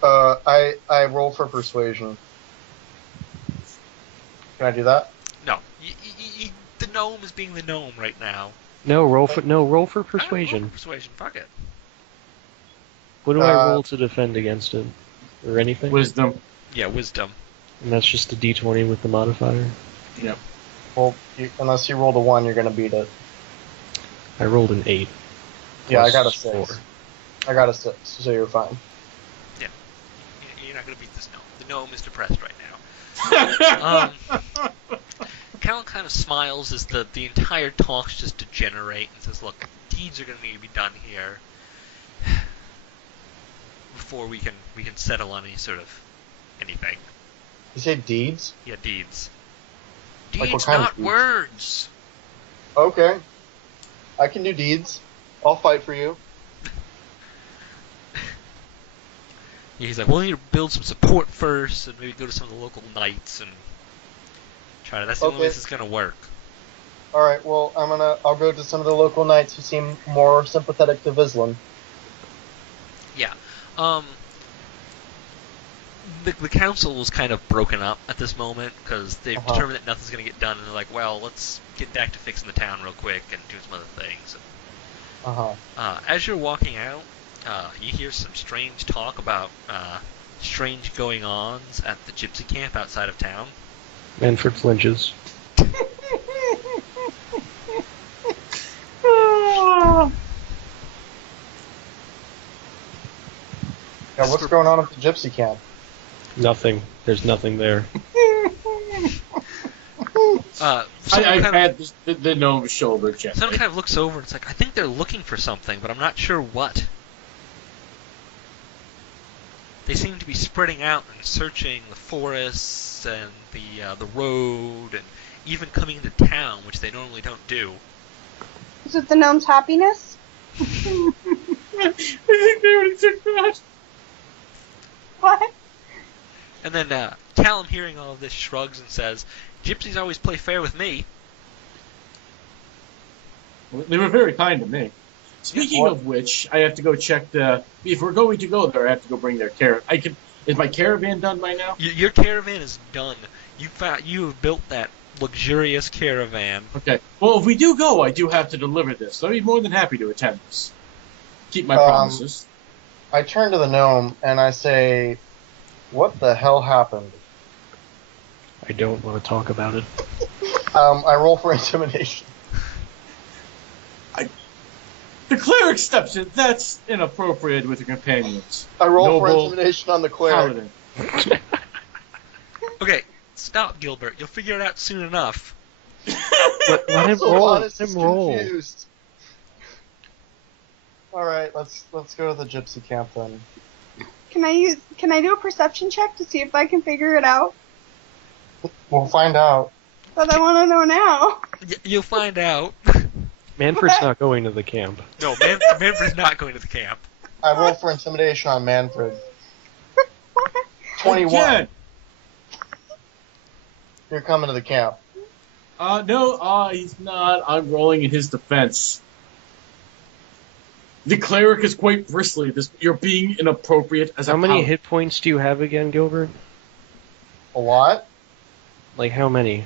I roll for persuasion. Can I do that? No. The gnome is being the gnome right now. No, roll for Roll persuasion. for persuasion. Fuck it. What do I roll to defend against it? Or anything? Wisdom. Yeah, wisdom. And that's just a d20 with the modifier? Yep. Well, unless you rolled a 1, you're gonna beat it. I rolled an 8. Yeah, I got a plus 6. 4. I got a 6, so you're fine. Yeah. You're not going to beat this gnome. The gnome is depressed right now. Cal kind of smiles as the entire talks just degenerate and says, look, deeds are going to need to be done here before we can settle on any sort of anything. You say deeds? Yeah, deeds. Like what Deeds, kind of not deeds? words. Okay. I can do deeds. I'll fight for you. He's like, we'll need to build some support first, and maybe go to some of the local knights and try to. That's the only way this is gonna work. All right. Well, I'll go to some of the local knights who seem more sympathetic to Vislan. Yeah. The council is kind of broken up at this moment because they've determined that nothing's going to get done, and they're like, well, let's get back to fixing the town real quick and do some other things. As you're walking out, you hear some strange talk about strange going-ons at the gypsy camp outside of town. Manfred flinches. Yeah, what's going on at the gypsy camp? Nothing. There's nothing there. I've had the gnome shoulder check. Someone kind of looks over and it's like, I think they're looking for something, but I'm not sure what. They seem to be spreading out and searching the forests and the road and even coming into town, which they normally don't do. Is it the gnome's happiness? I think they already took that. What? And then Callum, hearing all of this, shrugs and says, gypsies always play fair with me. They were very kind to me. Speaking of which, I have to go check if we're going to go there, I have to go bring their caravan. Is my caravan done by now? Your caravan is done. You have built that luxurious caravan. Okay. Well, if we do go, I do have to deliver this. So I'd be more than happy to attend this. Keep my promises. I turn to the gnome and I say, what the hell happened? I don't want to talk about it. I roll for intimidation. The cleric steps in. That's inappropriate with the companions. I roll for intimidation on the cleric. Paladin. Okay, stop, Gilbert. You'll figure it out soon enough. Let him roll. Let him roll. Confused. All right, let's go to the gypsy camp then. Can I do a perception check to see if I can figure it out? We'll find out. But I want to know now. You'll find out. Manfred's not going to the camp. No, Manfred's not going to the camp. I roll for intimidation on Manfred. 21. Again. You're coming to the camp. No, he's not. I'm rolling in his defense. The cleric is quite bristly. You're being inappropriate as a How many paladin. hit points do you have again, Gilbert? A lot? Like how many?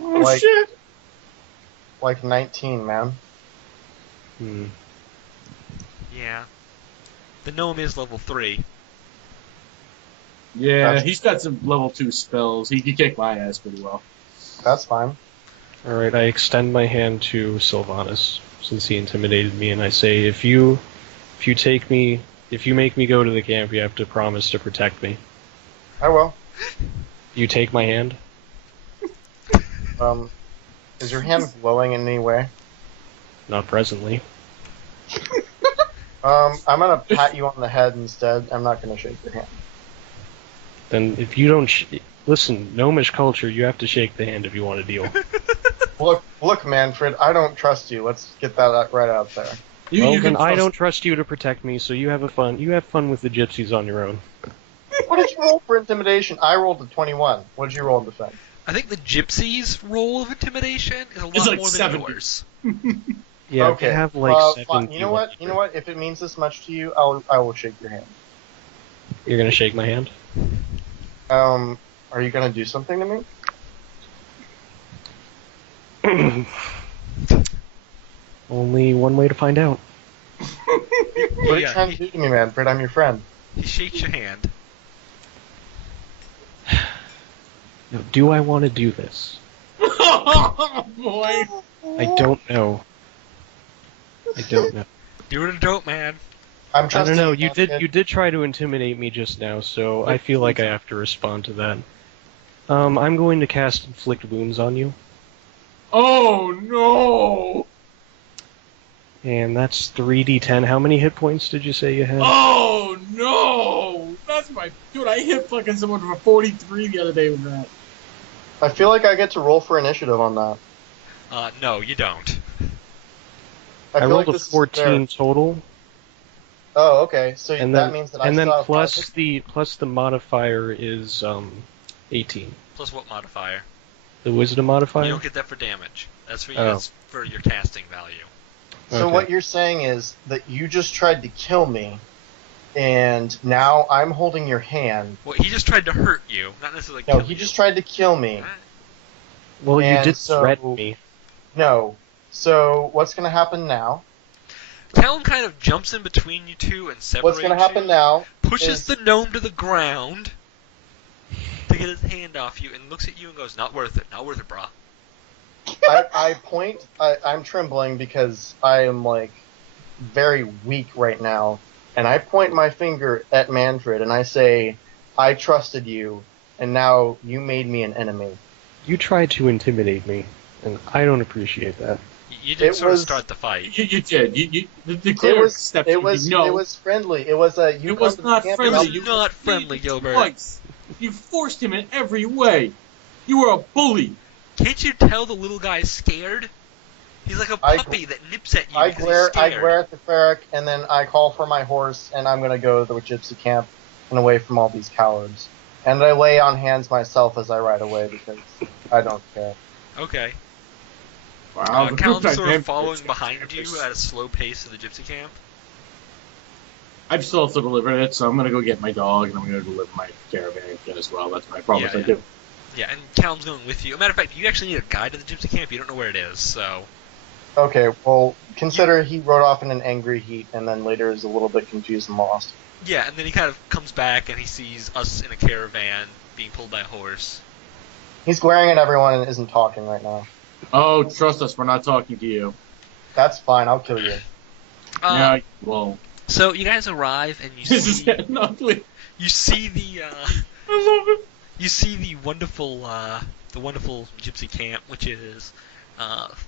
Oh, Like- shit. Like 19, man. Yeah. The gnome is level 3. Yeah, he's got some level 2 spells. He can kick my ass pretty well. That's fine. Alright, I extend my hand to Silvanus, since he intimidated me, and I say, if you make me go to the camp, you have to promise to protect me. I will. You take my hand? Is your hand glowing in any way? Not presently. I'm gonna pat you on the head instead. I'm not gonna shake your hand. Then if you don't... Listen, gnomish culture, you have to shake the hand if you want to deal. Look, Manfred, I don't trust you. Let's get that right out there. Well, then I don't trust you to protect me, so you have fun with the gypsies on your own. What did you roll for intimidation? I rolled a 21. What did you roll in defense? I think the gypsies' roll of intimidation is a lot like more 70. than yours. Yeah, okay. I have like 7. Fine. You know what? If it means this much to you, I will shake your hand. You're gonna shake my hand? Are you gonna do something to me? Only one way to find out. What are you trying to do to me, Manfred? I'm your friend. He shakes your hand. Now, do I want to do this? Oh, boy. I don't know. You're an adult, man. I'm I trusting don't know. you, You did try to intimidate me just now, so I feel like I have to respond to that. I'm going to cast Inflict Wounds on you, Oh, no. and that's 3d10. How many hit points did you say you had? Oh, no. That's my... Dude, I hit fucking someone for 43 the other day with that. I feel like I get to roll for initiative on that. No, you don't. I feel rolled like a this is 14 fair. total. Oh, okay. So And that then, means that I and then still have plus the modifier is 18. Plus what modifier? The wisdom modifier. You don't get that for damage. That's for you. Oh. That's for your casting value. So Okay. what you're saying is that you just tried to kill me, and now I'm holding your hand. Well, he just tried to hurt you, not necessarily No, kill he you. just tried to kill me. Alright. Well, you And did so- threaten me. No. So what's going to happen now? Callum kind of jumps in between you two and separates What's going to happen you, now? pushes is- the gnome to the ground to get his hand off you, and looks at you and goes, "Not worth it. Not worth it, brah." I point. I'm trembling because I am like very weak right now, and I point my finger at Manfred and I say, "I trusted you, and now you made me an enemy." You tried to intimidate me, and I don't appreciate that. You did It sort of was- start the fight. You did. The It cleric was. stepped It in. was. No, It was friendly. It was a. You it was come to not the camp friendly. and It You was not friendly, defeated Gilbert. Twice. You forced him in every way. You were a bully. Can't you tell the little guy's scared? He's like a I- puppy that nips at you I because glare. he's I scared. glare at the cleric, and then I call for my horse, and I'm gonna go to the gypsy camp and away from all these cowards. And I lay on hands myself as I ride away because I don't care. Okay. Wow, the Callum's group sort dynamic of following is behind you campus. at a slow pace to the gypsy camp. I've still also delivered it, so I'm gonna go get my dog and I'm gonna deliver my caravan again as well. That's my promise. Yeah, I yeah. do. Yeah, and Callum's going with you. Matter of fact, you actually need a guide to the gypsy camp. You don't know where it is, so... Okay, well, consider he rode off in an angry heat, and then later is a little bit confused and lost. Yeah, and then he kind of comes back and he sees us in a caravan being pulled by a horse. He's glaring at everyone and isn't talking right now. Oh, trust us, we're not talking to you. That's fine. I'll kill you. Yeah, well, So you guys arrive and you this is see getting ugly. you see the I love it. you see the wonderful gypsy camp, which is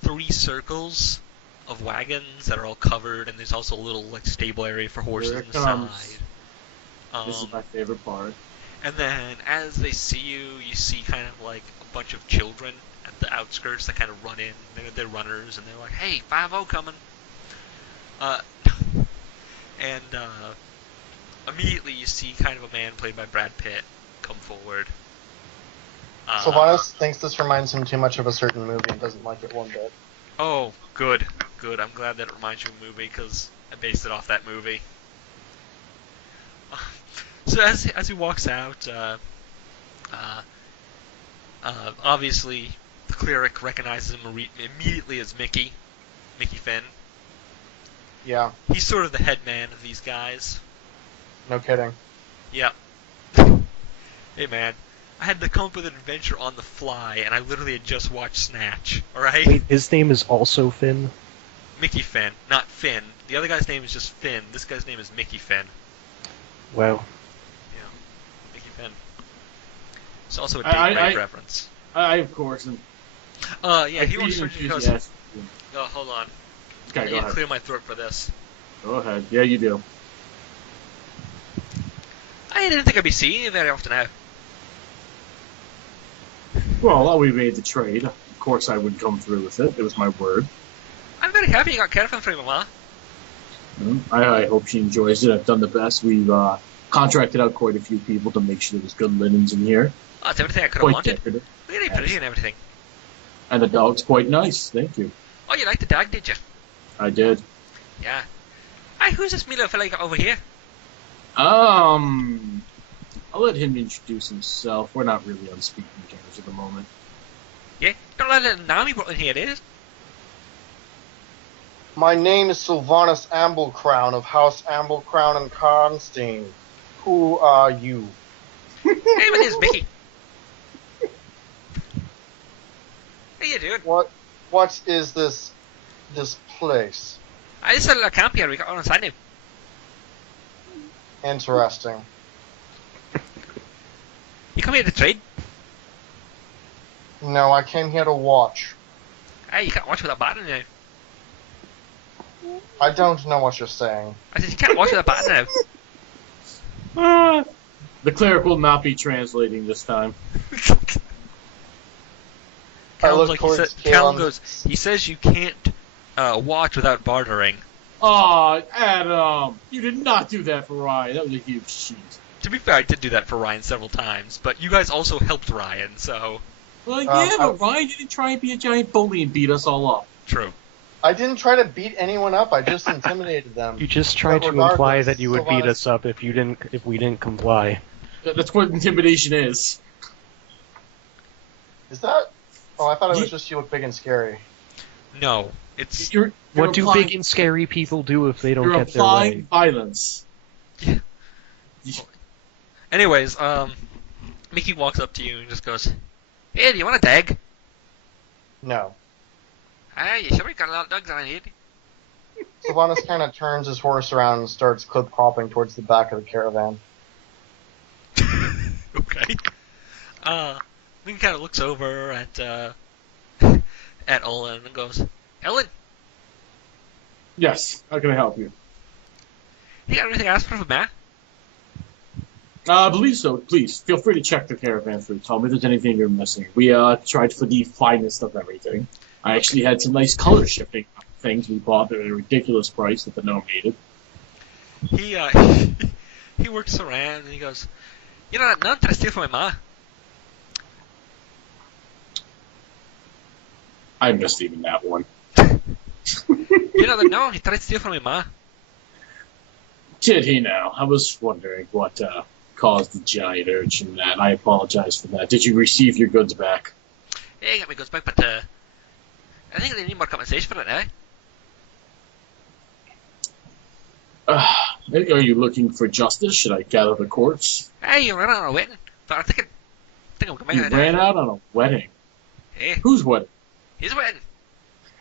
3 circles of wagons that are all covered, and there's also a little like stable area for horses Here on it the comes. side. This is my favorite part. And then as they see you, you see kind of like a bunch of children at the outskirts that kind of run in. They're runners, and they're like, "Hey, 5-0 coming!" And immediately you see kind of a man played by Brad Pitt come forward. Silvanus thinks this reminds him too much of a certain movie and doesn't like it one bit. Oh, good. I'm glad that it reminds you of a movie, because I based it off that movie. So as he walks out, obviously the cleric recognizes him immediately as Mickey Finn. Yeah, He's sort of the head man of these guys. no kidding. Yep. Hey man, I had to come up with an adventure on the fly, and I literally had just watched Snatch. All right. Wait, his name is also Finn? Mickey Finn, not Finn. The other guy's name is just Finn. This guy's name is Mickey Finn. Wow. Yeah, Mickey Finn. It's also a I- date rape I- reference. I of course am. Yeah, he wants to because. enthusiastic. Oh, hold on. Okay, I go need to ahead. clear my throat for this. Go ahead. Yeah, you do. I didn't think I'd be seeing you very often now. Well, we made the trade. Of course, I would come through with it. It was my word. I'm very happy you got caravan for your mama. I hope she enjoys it. I've done the best. We've contracted out quite a few people to make sure there's good linens in here. Oh, it's everything I could have Quite wanted. decorative. Really pretty and everything. And the dog's quite nice. Thank you. Oh, you liked the dog, did you? I did. Yeah. Hey, who's this little fella you got over here? I'll let him introduce himself. We're not really on speaking terms at the moment. Yeah? Don't let little Nami brought in here, did it? My name is Silvanus Amblecrown of House Amblecrown and Karnstein. Who are you? Hey, my name's Mickey. How you doing? What is this place? I just had a little camp here. We got on inside now. Interesting. You come here to trade? No, I came here to watch. Hey, you can't watch without batting now. I don't know what you're saying. I said you can't watch without batting now. The cleric will not be translating this time. I Callum's look like, towards Callum Calum. goes, he says you can't watch without bartering. Aw, Adam, you did not do that for Ryan. That was a huge cheat. To be fair, I did do that for Ryan several times, but you guys also helped Ryan, so... Well, yeah, but Ryan didn't try and be a giant bully and beat us all up. True. I didn't try to beat anyone up. I just intimidated them. You just tried to imply that you would beat us up if we didn't comply. That's what intimidation is. Is that? Oh, I thought it was just you look big and scary. No, it's... What do big and scary people do if they don't get their way? You're applying violence. Yeah. Anyways, Mickey walks up to you and just goes, "Hey, do you want a dag?" No. Hey, you sure we got a lot of dogs around here? Silvanus kind of turns his horse around and starts clip-clopping towards the back of the caravan. Okay. Mickey kind of looks over at at Olin and goes, "Olin, Yes, how can I help you? you got anything to ask for from Matt?" I believe so. Please, feel free to check the caravan through. Tell me if there's anything you're missing. We tried for the finest of everything. I actually had some nice color shifting things we bought at a ridiculous price that the gnome needed. He works around and he goes, "You know that gnome tried to steal from my ma?" I missed even that one. You know the gnome, he tried to steal from my ma. Did he now? I was wondering what caused the giant urchin that. I apologize for that. Did you receive your goods back? Yeah, I got my goods back, but I think they need more compensation for it, eh? Are you looking for justice? Should I gather the courts? Hey, you ran out on a wedding, but I think I'm coming You ran out on a wedding. Hey, Whose wedding? his wedding.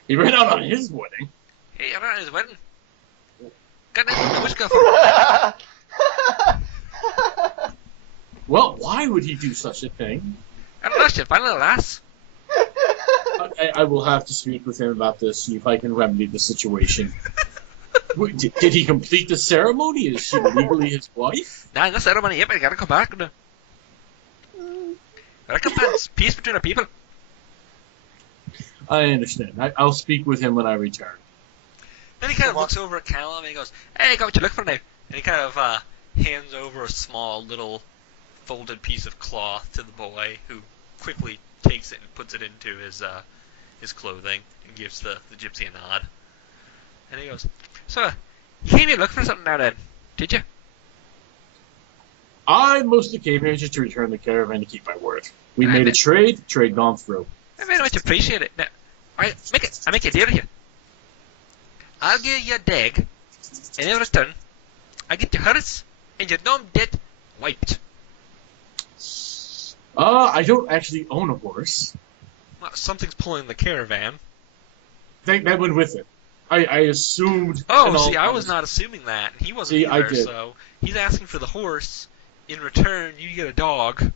He ran out on his wedding. Hey, you ran out on his wedding. Got nothing to wish for. Well, why would he do such a thing? I don't know, shit, find a little ass. I will have to speak with him about this, see if I can remedy the situation. Did he complete the ceremony? Is she legally his wife? Nah, no ceremony yet, but I gotta come back. Recompense, peace between the people. I understand. I'll speak with him when I return. Then he kind of looks over at Callum and he goes, "Hey, I got what you look for now." And he kind of hands over a small little folded piece of cloth to the boy, who quickly takes it and puts it into his clothing and gives the gypsy a nod. And he goes, "So, you came here looking for something now then, did you?" I mostly came here just to return the caravan to keep my word. We made a trade gone through. I very much appreciate it. Now, I make a deal here. I'll give you a dag, and in return, I get your horse and your gnome dead wiped. I don't actually own a horse. Well, something's pulling the caravan. That went with it. I assumed... Oh, see, I was not assuming that. He wasn't See, either, I did. so he's asking for the horse. In return, you get a dog.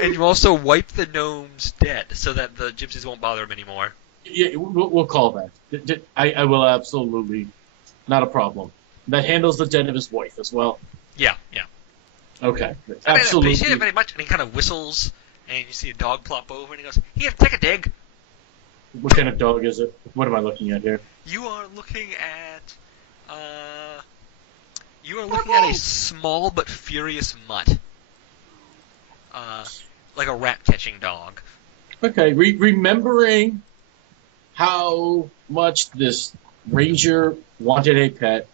And you also wipe the gnomes dead, so that the gypsies won't bother him anymore. Yeah, we'll call that. I will absolutely... Not a problem. That handles the death of his wife as well. Yeah. Okay. I Absolutely. appreciate it very much. And he kind of whistles, and you see a dog plop over, and he goes, "Here, take a dig." What kind of dog is it? What am I looking at here? You are looking at, a small but furious mutt. Like a rat-catching dog. Okay, remembering how much this ranger wanted a pet,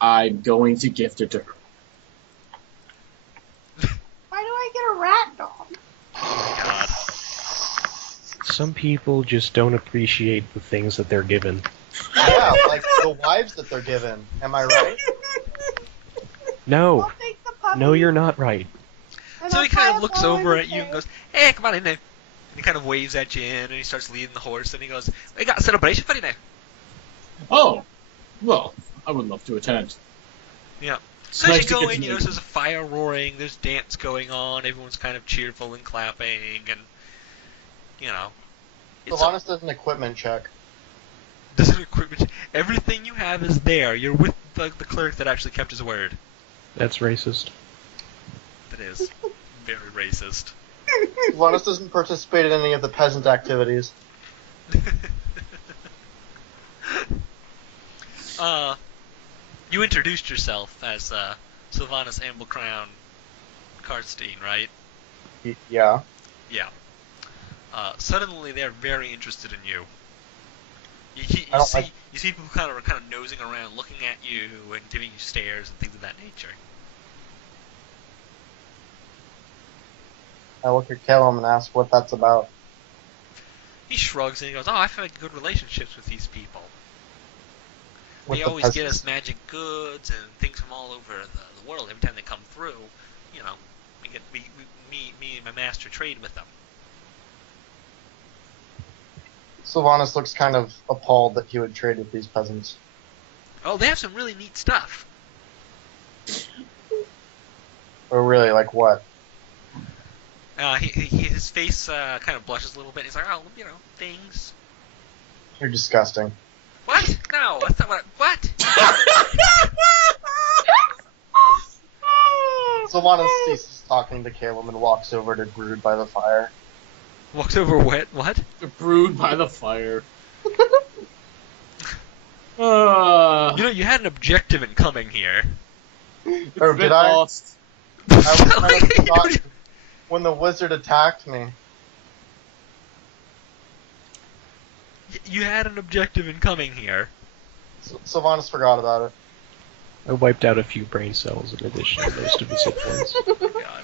I'm going to gift it to her. Why do I get a rat dog? Oh my god. Some people just don't appreciate the things that they're given. Yeah, like the wives that they're given. Am I right? No. I'll take the puppy. No, you're not right. And So I'll he kind tie of a looks bow in over his at you and hair. goes, "Hey, come on in now." And he kind of waves at you in, and he starts leading the horse, and he goes, "We got a celebration for you now." Oh, well, I would love to attend. Yeah. It's So nice as you to go get in, to you know notice there's a fire roaring, there's dance going on, everyone's kind of cheerful and clapping, and, you know. Silvanus does an equipment check. Does it equipment? Everything you have is there. You're with the cleric that actually kept his word. That's racist. That is very racist. Silvanus doesn't participate in any of the peasant activities. You introduced yourself as Silvanus Amblecrown Karstein, right? Yeah. Yeah. Suddenly, they're very interested in you. You see people kind of nosing around, looking at you, and giving you stares and things of that nature. I look at Helm and ask what that's about. He shrugs and he goes, "Oh, I've had good relationships with these people. With They the always get peasants. us magic goods and things from all over the world. Every time they come through, you know, me and my master trade with them." Silvanus looks kind of appalled that he would trade with these peasants. Oh, they have some really neat stuff. Or really, like what? His face kind of blushes a little bit. He's like, "Oh, you know, things." You're disgusting. What? No, that's not what. Silvanus ceases talking to Caleb and walks over to Brood by the fire. Walks over what? Brewed by the fire. You know, you had an objective in coming here. It's Or a bit did I? lost. I was kind of shocked when the wizard attacked me. You had an objective in coming here. Silvanus forgot about it. I wiped out a few brain cells in addition to most of his hit points. God.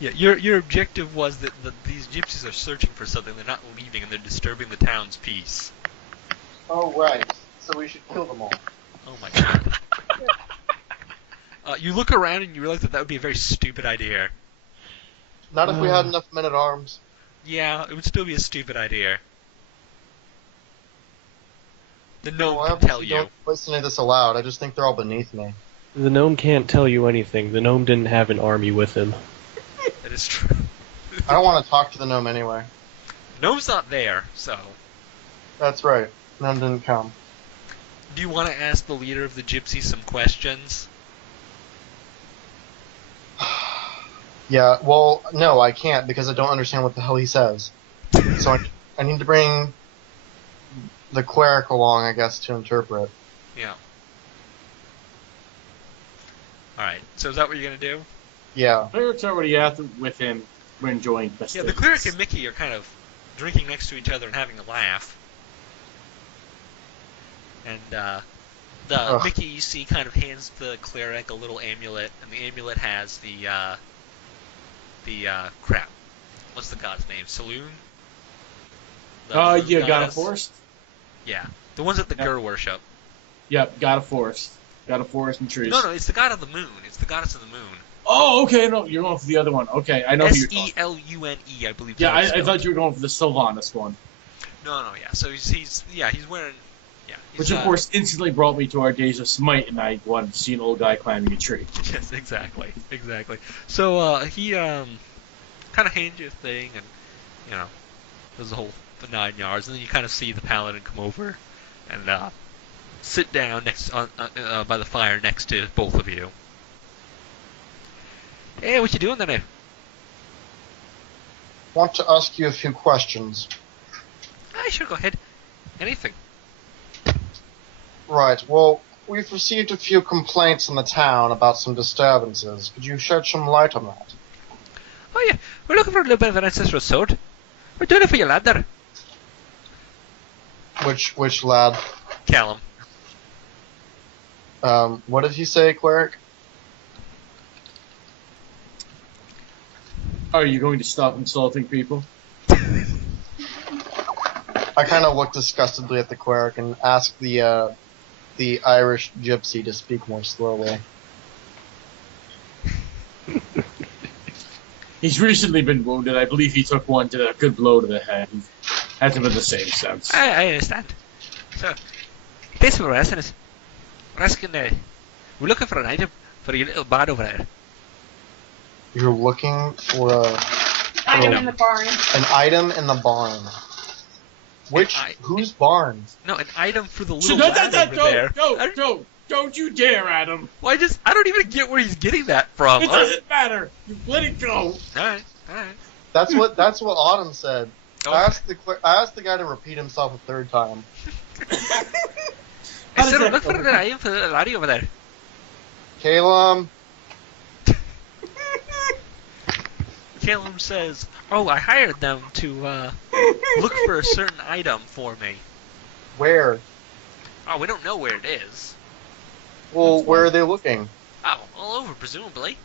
Yeah, your objective was that these gypsies are searching for something. They're not leaving, and they're disturbing the town's peace. Oh, right. So we should kill them all. Oh my God. You look around and you realize that would be a very stupid idea. Not if we had enough men-at-arms. Yeah, it would still be a stupid idea. The gnome Well, I can tell obviously you. don't listen to this aloud. I just think they're all beneath me. The gnome can't tell you anything. The gnome didn't have an army with him. That is true. I don't want to talk to the gnome anyway. Gnome's not there, so. That's right. Gnome didn't come. Do you want to ask the leader of the gypsies some questions? Yeah, well, no, I can't because I don't understand what the hell he says. So I need to bring the cleric along, I guess, to interpret. Yeah. Alright, so is that what you're going to do? Yeah. Cleric's already out with him. We're enjoying Yeah, festivities. the cleric and Mickey are kind of drinking next to each other and having a laugh. And, Ugh. Mickey, you see, kind of hands the cleric a little amulet, and the amulet has crap. What's the god's name? Saloon? Yeah, God of Forest? Yeah. The ones that the Yep. Gur worship. Yep, God of Forest. God of Forest and trees. No, it's the god of the moon. It's the goddess of the moon. Oh, okay, no, you're going for the other one. Okay, I know who you're talking. Selune, I believe. Yeah, that's I spelled. thought you were going for the Silvanus one. No, yeah. So he's wearing. Yeah. Which, of course, instantly brought me to our days of Smite, and I wanted to see an old guy climbing a tree. Yes, exactly. So he kind of hands you a thing, and there's the whole 9 yards, and then you kind of see the paladin come over and sit down next by the fire next to both of you. Hey, what you doing there? Want to ask you a few questions. Sure, go ahead. Anything. Right, well, we've received a few complaints in the town about some disturbances. Could you shed some light on that? Oh yeah, we're looking for a little bit of an ancestral sword. We're doing it for your lad there. Which lad? Callum. What did he say, cleric? Are you going to stop insulting people? I kind of look disgustedly at the cleric and ask the Irish gypsy to speak more slowly. He's recently been wounded. I believe he took one to a good blow to the head. He hasn't been the same since. I understand. So, thanks for asking us. We're asking, we're looking for an item for your little bard over there. You're looking for Item in the barn. an item in the barn. Whose barn? No, an item for the So little lad over there. Don't you dare, Adam. Well, I don't even get where he's getting that from. It doesn't matter. You let it go. Alright. That's what Autumn said. Okay. I asked the guy to repeat himself a third time. I How does said that look for go? the item for the laddie over there. Calum, Calum says, "Oh, I hired them to look for a certain item for me. where? Oh, we don't know where it is. Well, That's where fine. are they looking? Oh, all over, presumably.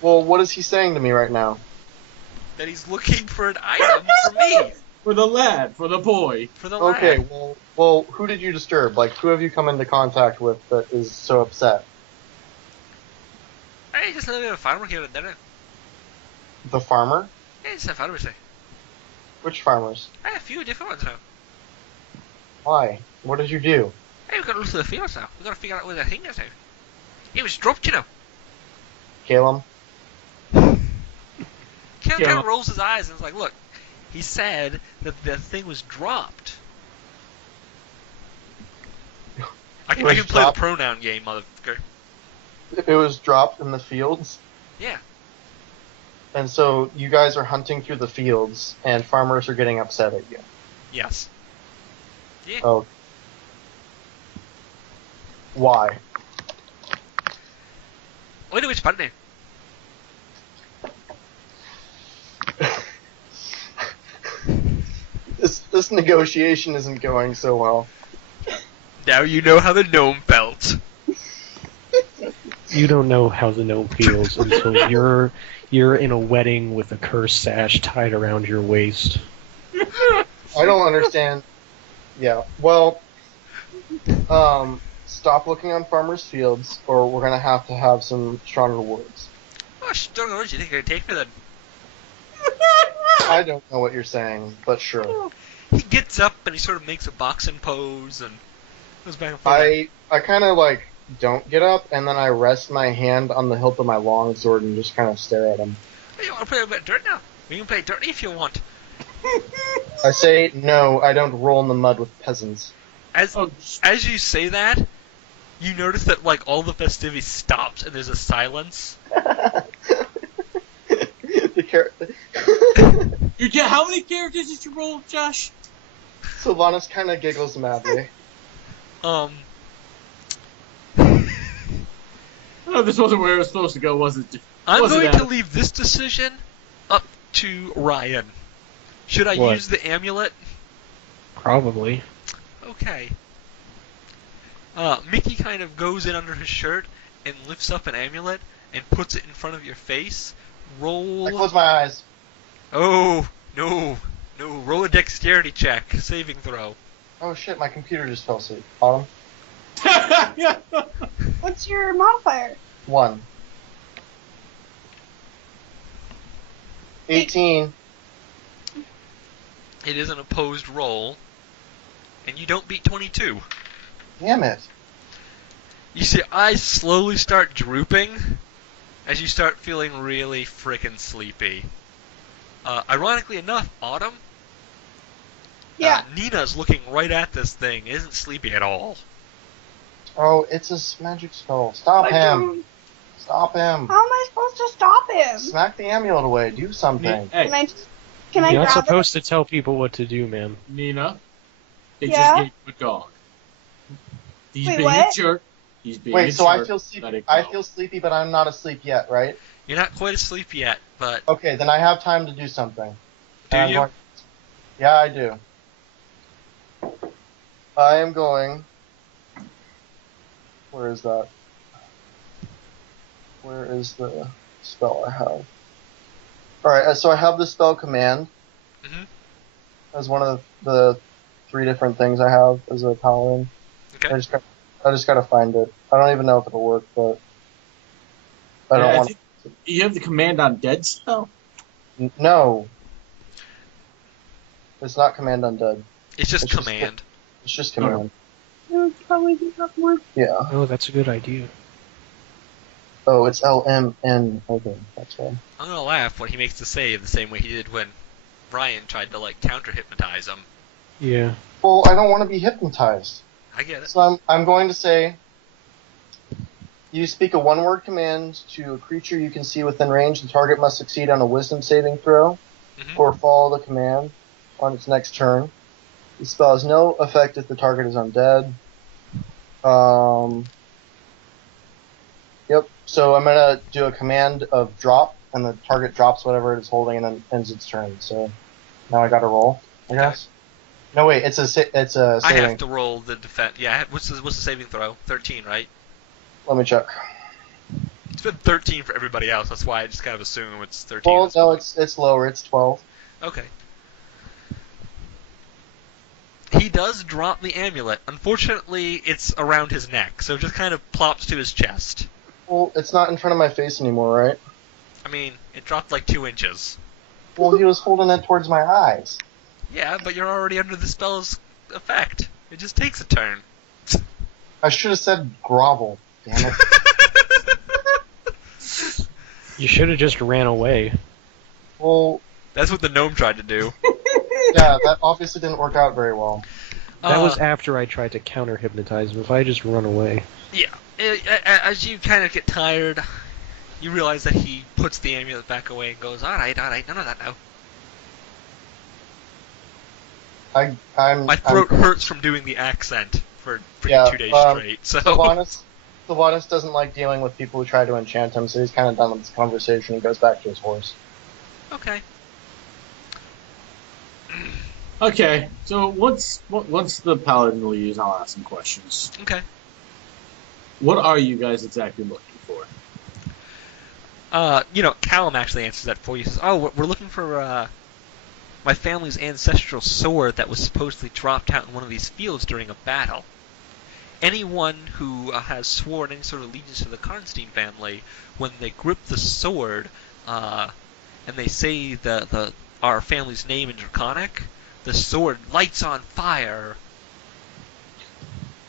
Well, what is he saying to me right now? That he's looking for an item for me, For the lad, for the boy. for the Okay, lad. well, who did you disturb? Like, who have you come into contact with that is so upset? Hey, just a little farmer here and there. The farmer? Hey, just a farmer say. Which farmers? Hey, a few different ones now. Why? What did you do? Hey, we've got to look through the fields now. We've got to figure out where the thing is now. It was dropped, you know. Calum? Calum Yeah. kind of rolls his eyes and is like, look, he said that the thing was dropped. I can play dropped? the pronoun game, motherfucker. It was dropped in the fields, Yeah. and so you guys are hunting through the fields, and farmers are getting upset at you. Yes. Yeah. Oh. Why? Wait a minute, partner. This negotiation isn't going so well. Now you know how the gnome felt. You don't know how the gnome feels until you're in a wedding with a cursed sash tied around your waist. I don't understand. Yeah, well, stop looking on farmers' fields, or we're gonna have some stronger words. Oh, don't know what you think you're gonna take me then. I don't know what you're saying, but sure. He gets up and he sort of makes a boxing pose and goes back and forth. I kind of like don't get up, and then I rest my hand on the hilt of my longsword and just kind of stare at him. Oh, you want to play a bit of dirt now? We can play dirty if you want. I say no. I don't roll in the mud with peasants. As Oh, as you say that, you notice that like all the festivity stops and there's a silence. The character. how many characters did you roll, Josh? Silvanus kind of giggles madly. Um, Oh, this wasn't where it was supposed to go, was it? I'm Was it going to Adam? leave this decision up to Ryan. Should I What? use the amulet? Probably. Okay. Mickey kind of goes in under his shirt and lifts up an amulet and puts it in front of your face. I Roll. close my eyes. Oh, no. No. Roll a dexterity check. Saving throw. Oh shit! My computer just fell asleep. Autumn. What's your modifier? 1. 18. It is an opposed roll. And you don't beat 22. Damn it. You see, eyes slowly start drooping as you start feeling really frickin' sleepy. Ironically enough, Autumn, Yeah. Nina's looking right at this thing, isn't sleepy at all. Oh, it's a magic spell. Stop him. Stop him. How am I supposed to stop him? Smack the amulet away. Do something. Hey, Can I just? Can I You're not grab supposed to tell people what to do, man. Nina, they Yeah? just gave you a dog. He's Wait, being a what? jerk. He's being a Wait, so I jerk. feel Let sleepy. it I go. feel sleepy, but I'm not asleep yet, right? You're not quite asleep yet, but Okay, then I have time to do something. do And I'm you? going- Yeah, I do. I am going. Where is that? Where is the spell I have? Alright, so I have the spell command Mhm. as one of the 3 different things I have as a paladin. Okay. I just gotta find it. I don't even know if it'll work, but I don't Yeah, want. think you have the command on dead spell? No, it's not command undead. It's just It's just- command. It's just command. It would probably be that more. Yeah. Oh, that's a good idea. Oh, it's LMN. Okay, that's right. I'm gonna laugh when he makes the save the same way he did when Brian tried to like counter-hypnotize him. Yeah. Well, I don't want to be hypnotized, I get it. so I'm going to say. You speak a 1-word command to a creature you can see within range. The target must succeed on a Wisdom saving throw, Mhm. or follow the command on its next turn. The spell has no effect if the target is undead. Yep. So I'm gonna do a command of drop, and the target drops whatever it is holding, and then ends its turn. So now I got to roll, I guess. No, wait. It's a saving. I have to roll the defense. Yeah. What's the saving throw? 13, right? Let me check. It's been 13 for everybody else. That's why I just kind of assume it's 13. Well, no, it's lower. It's 12. Okay. He does drop the amulet. Unfortunately, it's around his neck, so it just kind of plops to his chest. Well, it's not in front of my face anymore, right? I mean, it dropped like 2 inches. Well, he was holding it towards my eyes. Yeah, but you're already under the spell's effect. It just takes a turn. I should have said grovel. Damn it. You should have just ran away. Well, That's what the gnome tried to do. yeah, that obviously didn't work out very well. That was after I tried to counter-hypnotize him. If I just run away... Yeah. As you kind of get tired, you realize that he puts the amulet back away and goes, alright, none of that now. My throat hurts from doing the accent for 2 days straight, so... Silvanus doesn't like dealing with people who try to enchant him, so he's kind of done with this conversation and goes back to his horse. Okay. Okay, so once the Paladin leaves, I'll ask some questions. Okay. What are you guys exactly looking for? Callum actually answers that for you. He says, we're looking for, my family's ancestral sword that was supposedly dropped out in one of these fields during a battle. Anyone who has sworn any sort of allegiance to the Karnstein family, when they grip the sword, and they say our family's name in Draconic, the sword lights on fire.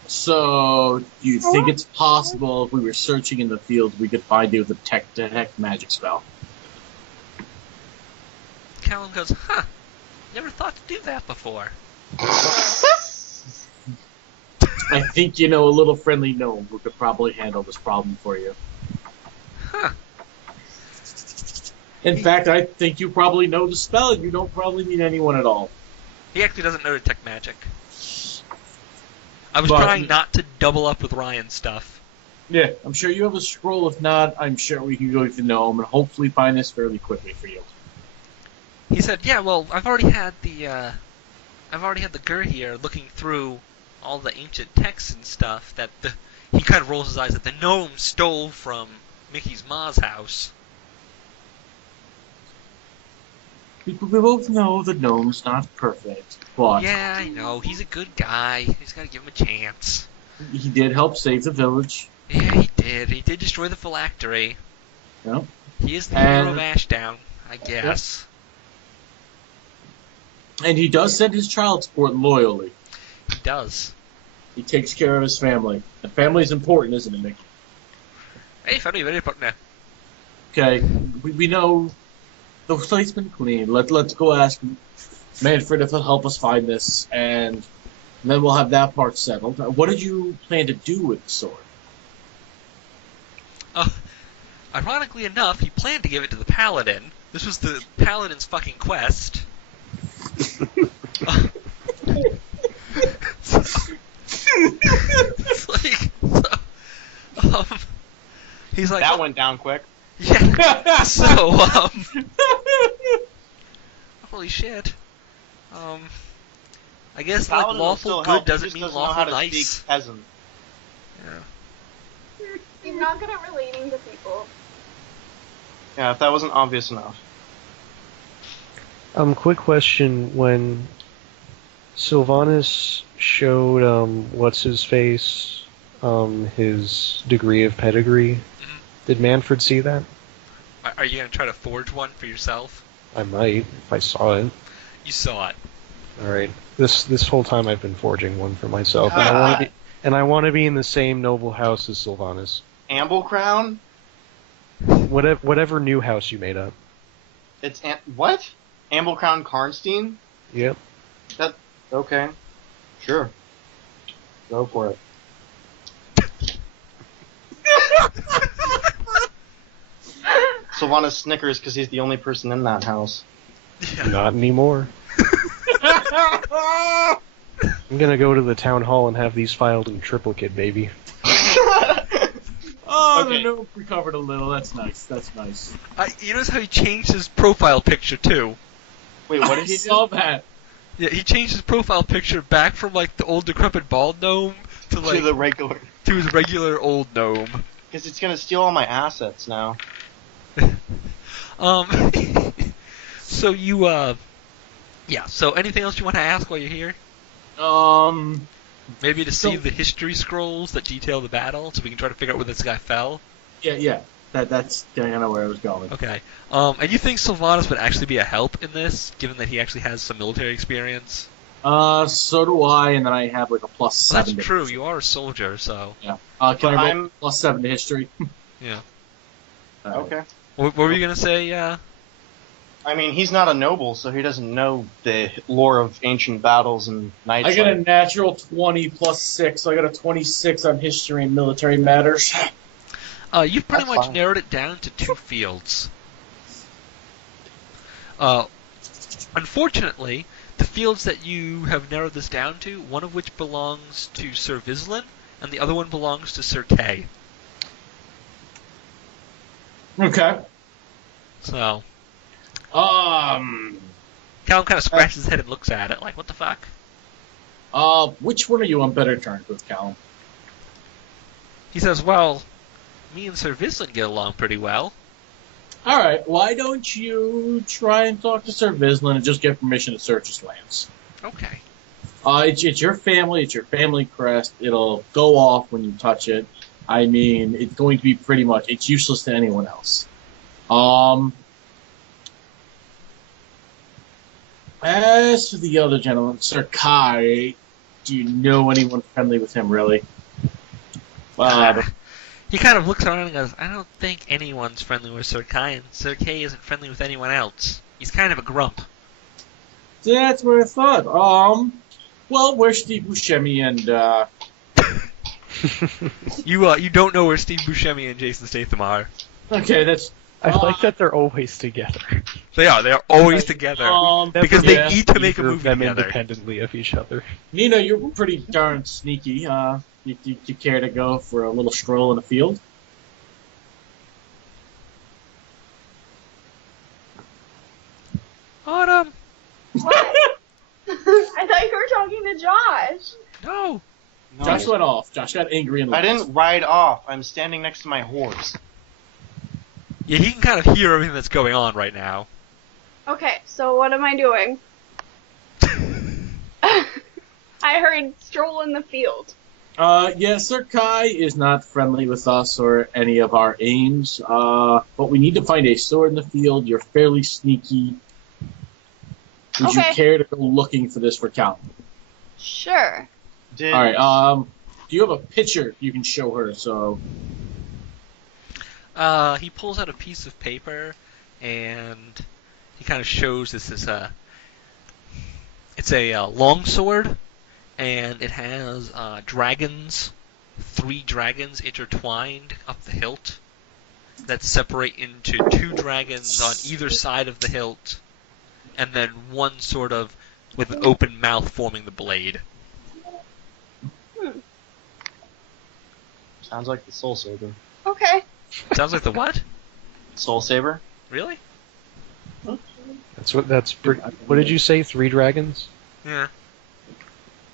So, do you think it's possible if we were searching in the field we could find you with a detect magic spell? Callum goes, never thought to do that before. I think you know a little friendly gnome who could probably handle this problem for you. Huh. In fact, I think you probably know the spell. You don't probably need anyone at all. He actually doesn't know detect magic. I was trying not to double up with Ryan's stuff. Yeah, I'm sure you have a scroll. If not, I'm sure we can go to the gnome and hopefully find this fairly quickly for you. He said, "Yeah, well, I've already had the Gur here looking through all the ancient texts and stuff that he kind of rolls his eyes that the gnome stole from Mickey's ma's house." We both know the gnome's not perfect, but... Yeah, I know. He's a good guy. He's got to give him a chance. He did help save the village. Yeah, he did. He did destroy the phylactery. Yep. He is the hero of Ashdown, I guess. Yep. And he does send his child support loyally. He does. He takes care of his family. The family's important, isn't it, Mickey? Hey, family, very important. Okay, we know the site's been clean. Let's go ask Manfred if he'll help us find this, and then we'll have that part settled. What did you plan to do with the sword? Ironically enough, he planned to give it to the Paladin. This was the Paladin's fucking quest. He's like, that went down quick. Yeah. So, holy shit. I guess like lawful good doesn't mean lawful nice. Peasant. Yeah. He's not good at relating to people. Yeah, if that wasn't obvious enough. Quick question: when Silvanus showed what's his face, his degree of pedigree, did Manfred see that? Are you gonna try to forge one for yourself? I might, if I saw it. You saw it. All right. This whole time I've been forging one for myself, and I want to be in the same noble house as Silvanus. Amblecrown? Whatever new house you made up. It's what? Amblecrown Karnstein? Yep. Okay. Sure. Go for it. Silvanus snickers because he's the only person in that house. Yeah. Not anymore. I'm gonna go to the town hall and have these filed in triplicate, baby. Oh, Okay. the gnome recovered a little. That's nice. That's nice. You notice how he changed his profile picture too? Wait, what did I he saw do? that. Yeah, he changed his profile picture back from like the old decrepit bald gnome to like To the regular. to his regular old gnome. Because it's gonna steal all my assets now. Um, so you yeah. So anything else you want to ask while you're here? Maybe to see So- the history scrolls that detail the battle, so we can try to figure out where this guy fell. Yeah. That's kind of where I was going. Okay. And you think Silvanus would actually be a help in this, given that he actually has some military experience? So do I, and then I have like a Well, +7. that's to true. history. You are a soldier, so Yeah. Can But I roll I'm- +7 to history? yeah. Okay. What were you gonna say? I mean, he's not a noble, so he doesn't know the lore of ancient battles and knights. I got a like- natural 20 +6, so I got a 26 on history and military matters. You've pretty That's much fine. narrowed it down to 2 fields. Unfortunately, the fields that you have narrowed this down to, one of which belongs to Sir Vislin, and the other one belongs to Sir Kay. Okay. So, Um. Callum kind of scratches his head and looks at it, like, what the fuck? Which one are you on better terms with, Callum? He says, well, me and Sir Vislin get along pretty well. All right. Why don't you try and talk to Sir Vislin and just get permission to search his lands? Okay. It's your family. It's your family crest. It'll go off when you touch it. I mean, it's going to be pretty much. It's useless to anyone else. As for the other gentleman, Sir Kai, do you know anyone friendly with him, really? He kind of looks around and goes, I don't think anyone's friendly with Sir Kai, and Sir Kay isn't friendly with anyone else. He's kind of a grump. That's what I thought. Well, where's Steve Buscemi and, You don't know where Steve Buscemi and Jason Statham are. Okay, that's... I like that they're always together. They are. They are always together. Because they yeah. need to make a Either of movie them together. independently of each other. Nina, you're pretty darn sneaky. You care to go for a little stroll in the field? Autumn! I thought you were talking to Josh. No! No. Josh went off. Josh got angry and I left. didn't ride off. I'm standing next to my horse. Yeah, he can kind of hear everything that's going on right now. Okay, so what am I doing? I heard stroll in the field. Yeah, Sir Kai is not friendly with us or any of our aims, but we need to find a sword in the field. You're fairly sneaky. Would you Okay. care to go looking for this for Cal? Sure. Did Alright, do you have a picture you can show her, so... He pulls out a piece of paper, and he kind of shows this as it's a longsword, and it has dragons, 3 dragons intertwined up the hilt that separate into 2 dragons on either side of the hilt, and then one sort of with an open mouth forming the blade. sounds like the Soul Saber. Okay. Sounds like the what? Soul Saber? Really? What did you say? 3 dragons? Yeah.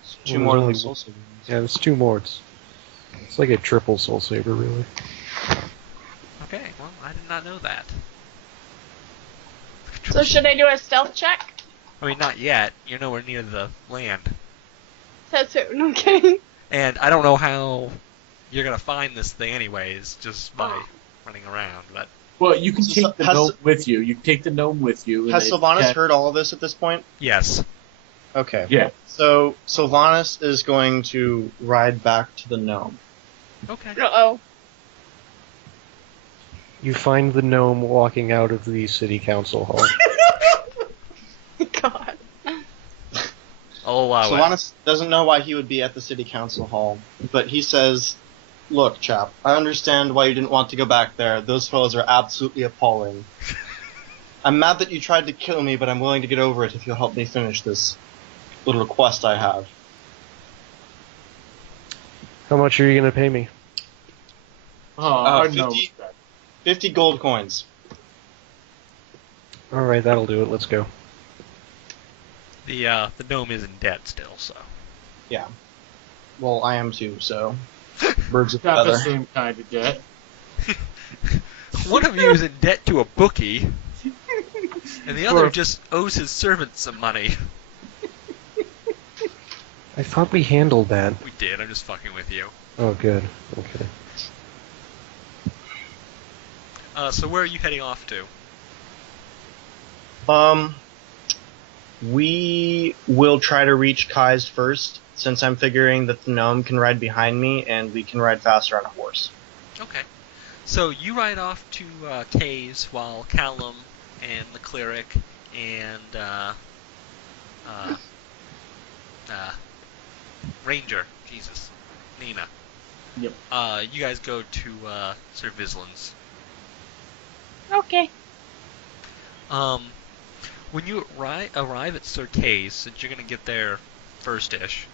It's 2 Well, more than there's the only- Soul Saber. Yeah, it's 2 more. It's like a triple soul saber, really. Okay, well, I did not know that. So should I do a stealth check? I mean, not yet. You're nowhere near the land. That's it. No kidding. And I don't know how you're going to find this thing anyways, just by running around. But Well, you can So take the has- gnome with you. You can take the gnome with you. and Has they- Silvanus yeah, heard all of this at this point? yes. Okay. Yeah. So Silvanus is going to ride back to the gnome. Okay. Uh-oh. You find the gnome walking out of the city council hall. God. I'll allow it. Silvanus doesn't know why he would be at the city council hall, but he says, "Look, chap, I understand why you didn't want to go back there. Those fellows are absolutely appalling. I'm mad that you tried to kill me, but I'm willing to get over it if you'll help me finish this little request I have." How much are you going to pay me? Oh, 50 50 gold coins. Alright, that'll do it. Let's go. The gnome is in debt still, so. Yeah. Well, I am too, so. Birds of a Got the feather. same kind of debt. One of you is in debt to a bookie, and the other For a- just owes his servants some money. I thought we handled that. We did, I'm just fucking with you. Oh, good. Okay. So where are you heading off to? We will try to reach Kai's first, since I'm figuring that the gnome can ride behind me, and we can ride faster on a horse. Okay. So you ride off to Kay's while Callum and the Cleric and Ranger, Jesus, Nina. Yep. You guys go to Sir Vislin's. Okay. When you arrive at Sir Kay's, since you're gonna get there first-ish,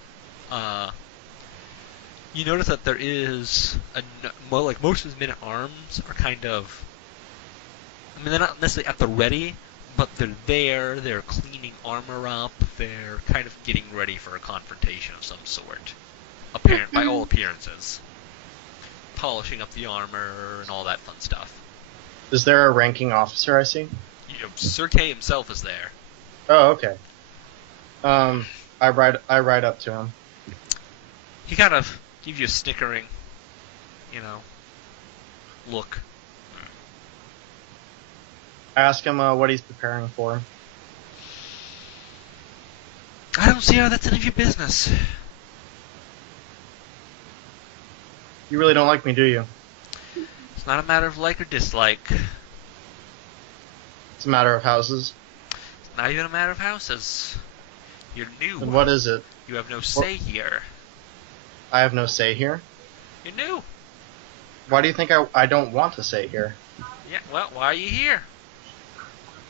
you notice that there is like most of his men-at-arms are kind of, I mean, they're not necessarily at the ready, but they're there, they're cleaning armor up, they're kind of getting ready for a confrontation of some sort, apparent by all appearances. Polishing up the armor and all that fun stuff. Is there a ranking officer I see? Sir Kay himself is there. Oh, okay. I ride up to him. He kind of gives you a snickering, look. I ask him what he's preparing for. I don't see how that's any of your business. You really don't like me, do you? It's not a matter of like or dislike. It's a matter of houses. It's not even a matter of houses. You're new. And what is it? You have no say here. I have no say here? You're new. Why do you think I don't want to say here? Yeah, well, why are you here?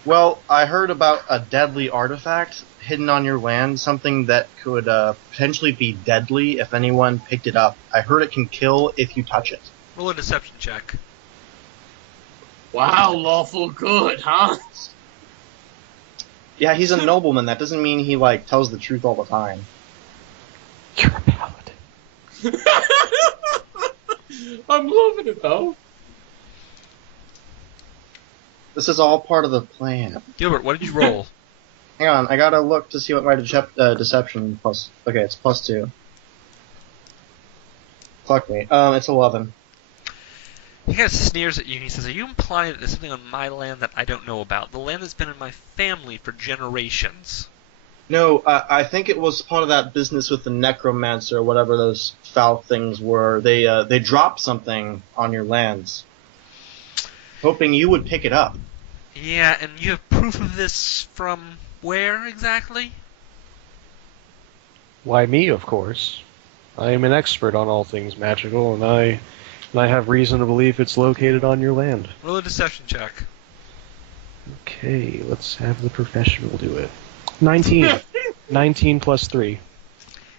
Well, I heard about a deadly artifact hidden on your land, something that could potentially be deadly if anyone picked it up. I heard it can kill if you touch it. Roll a deception check. Wow, lawful good, huh? Yeah, he's a nobleman. That doesn't mean he, tells the truth all the time. You're a paladin. I'm loving it, though. This is all part of the plan. Gilbert, what did you roll? Hang on, I gotta look to see what my deception plus... Okay, it's +2. Fuck me. It's 11. He kind of sneers at you and he says, are you implying that there's something on my land that I don't know about? The land has been in my family for generations. No, I think it was part of that business with the necromancer or whatever those foul things were. They dropped something on your lands, hoping you would pick it up. Yeah, and you have proof of this from where exactly? Why, me, of course. I am an expert on all things magical, and I have reason to believe it's located on your land. Roll a deception check. Okay, let's have the professional do it. 19. 19 plus 3.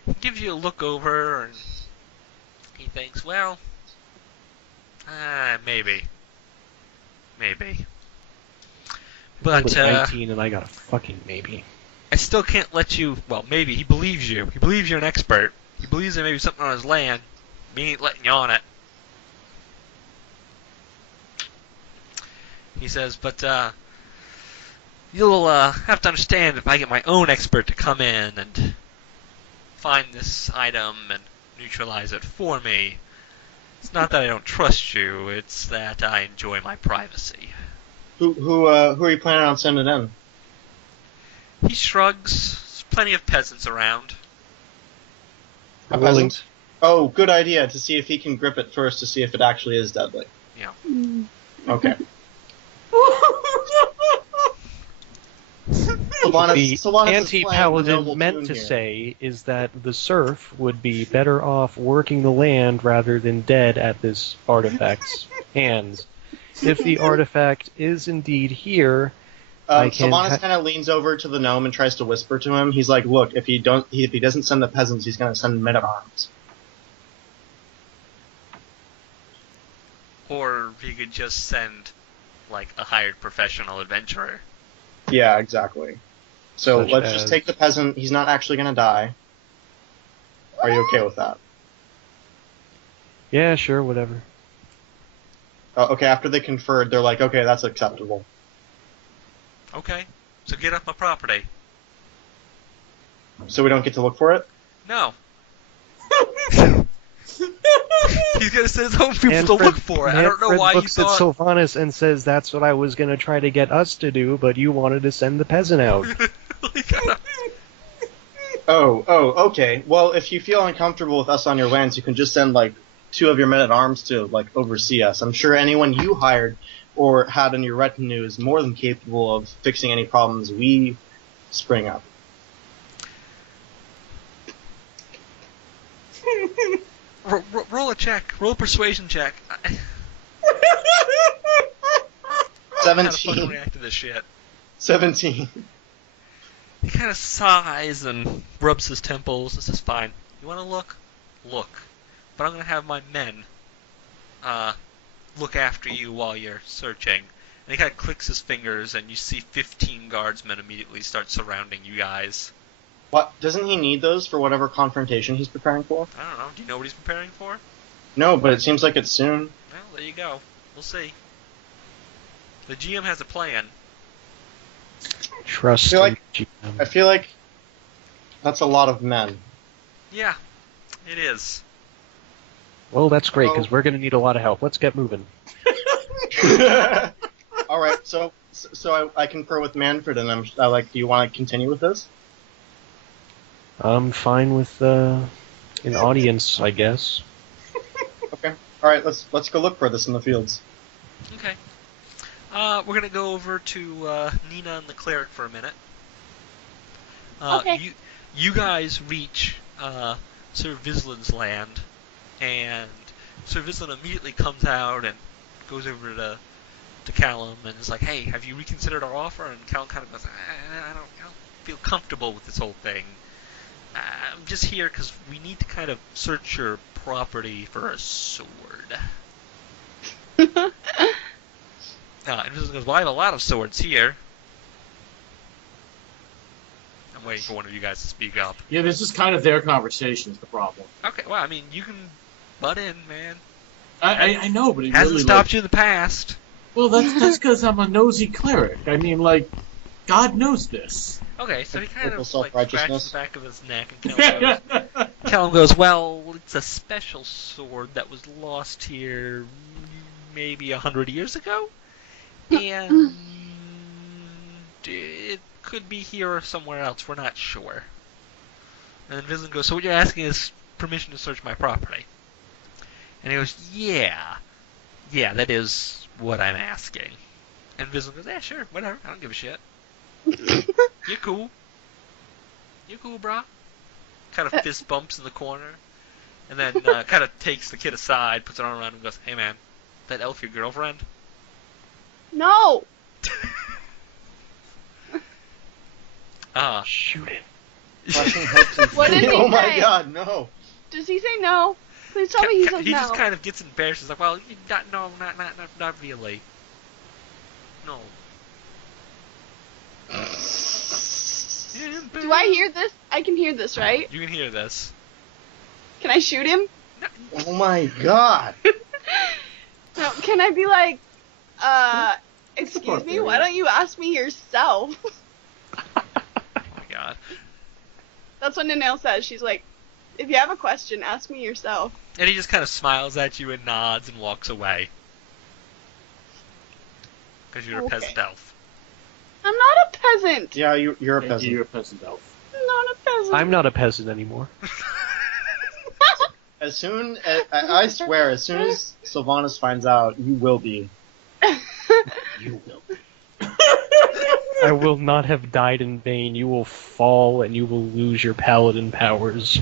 He gives you a look over and he thinks, well, maybe. Maybe. I was But, 19 and I got a fucking maybe. I still can't let you, well, maybe. He believes you. He believes you're an expert. He believes there may be something on his land. He ain't letting you on it. He says, but, you'll, have to understand if I get my own expert to come in and find this item and neutralize it for me. It's not that I don't trust you, it's that I enjoy my privacy. Who are you planning on sending in? He shrugs. There's plenty of peasants around. A peasant? Oh, good idea, to see if he can grip it first to see if it actually is deadly. Yeah. Okay. The Silvanus is anti-paladin playing the meant noble to tune here. say is that the serf would be better off working the land rather than dead at this artifact's hands. If the artifact is indeed here, Silvanus kind of leans over to the gnome and tries to whisper to him. He's like, "Look, if he doesn't send the peasants, he's going to send men at arms." Or he could just send, like, a hired professional adventurer. Yeah, exactly. So Such let's just as- take the peasant. He's not actually going to die. Are you okay with that? Yeah, sure, whatever. Okay, after they conferred, they're like, okay, that's acceptable. Okay, so get off my property. So we don't get to look for it? No. He's gonna send his own people to look for it. I don't know Manfred why you looks at thought... Silvanus and says, "That's what I was going to try to get us to do, but you wanted to send the peasant out." Oh, okay. Well, if you feel uncomfortable with us on your lands, you can just send, like, 2 of your men-at-arms to, like, oversee us. I'm sure anyone you hired or had in your retinue is more than capable of fixing any problems we spring up. Roll a check. Roll a persuasion check. How to fucking 17. react to this shit. 17. He kind of sighs and rubs his temples and says, "Fine. You want to look? Look. But I'm going to have my men look after you while you're searching." And he kind of clicks his fingers, and you see 15 guardsmen immediately start surrounding you guys. What? Doesn't he need those for whatever confrontation he's preparing for? I don't know. Do you know what he's preparing for? No, but it seems like it's soon. Well, there you go. We'll see. The GM has a plan. Trust I feel like- in I GM. feel like that's a lot of men. Yeah, it is. Well, that's great, Oh. because we're going to need a lot of help. Let's get moving. All right, so I confer with Manfred, and I like. Do you want to continue with this? I'm fine with an audience, I guess. Okay. All right, let's go look for this in the fields. Okay. We're gonna go over to Nina and the Cleric for a minute. Okay. You guys reach Sir Vislin's land, and Sir Vislin immediately comes out and goes over to Callum and is like, "Hey, have you reconsidered our offer?" And Callum kind of goes, I don't feel comfortable with this whole thing. I'm just here because we need to kind of search your property for a sword." And Vislin goes, "Well, I have a lot of swords here." I'm waiting for one of you guys to speak up. Yeah, this is kind of their conversation is the problem. Okay, well, I mean, you can butt in, man. I know, but it Hasn't really, stopped you in the past. Well, that's because I'm a nosy cleric. I mean, like, God knows this. Okay, so he kind Little of like self-righteousness. scratches the back of his neck, and Callum goes, "Well, it's a special sword that was lost here maybe 100 years ago, and it could be here or somewhere else. We're not sure." And then Vislin goes, "So what you're asking is permission to search my property?" And he goes, Yeah, that is what I'm asking." And Vislin goes, "Yeah, sure, whatever. I don't give a shit. You're cool. You're cool, brah." Kind of fist bumps in the corner, and then kind of takes the kid aside, puts an arm around him, and goes, "Hey, man, that elf your girlfriend?" No! Shoot it. Crushing hopes and What did he Oh my say? God, no! Does he say no? Please tell me he says He no. just kind of gets embarrassed. He's like, "Well, no, not really. No." Do I hear this? I can hear this, right? You can hear this. Can I shoot him? Oh my God! No, can I be like, excuse me, why don't you ask me yourself? Oh my god. That's what Ninael says. She's like, if you have a question, ask me yourself. And he just kind of smiles at you and nods and walks away. Because you're a Okay. peasant elf. I'm not a peasant. Yeah, you're a Thank you, peasant. you're a peasant elf. I'm not a peasant. I'm not a peasant anymore. As soon as I swear, as soon as Silvanus finds out, you will be. You will. I will not have died in vain. You will fall and you will lose your paladin powers.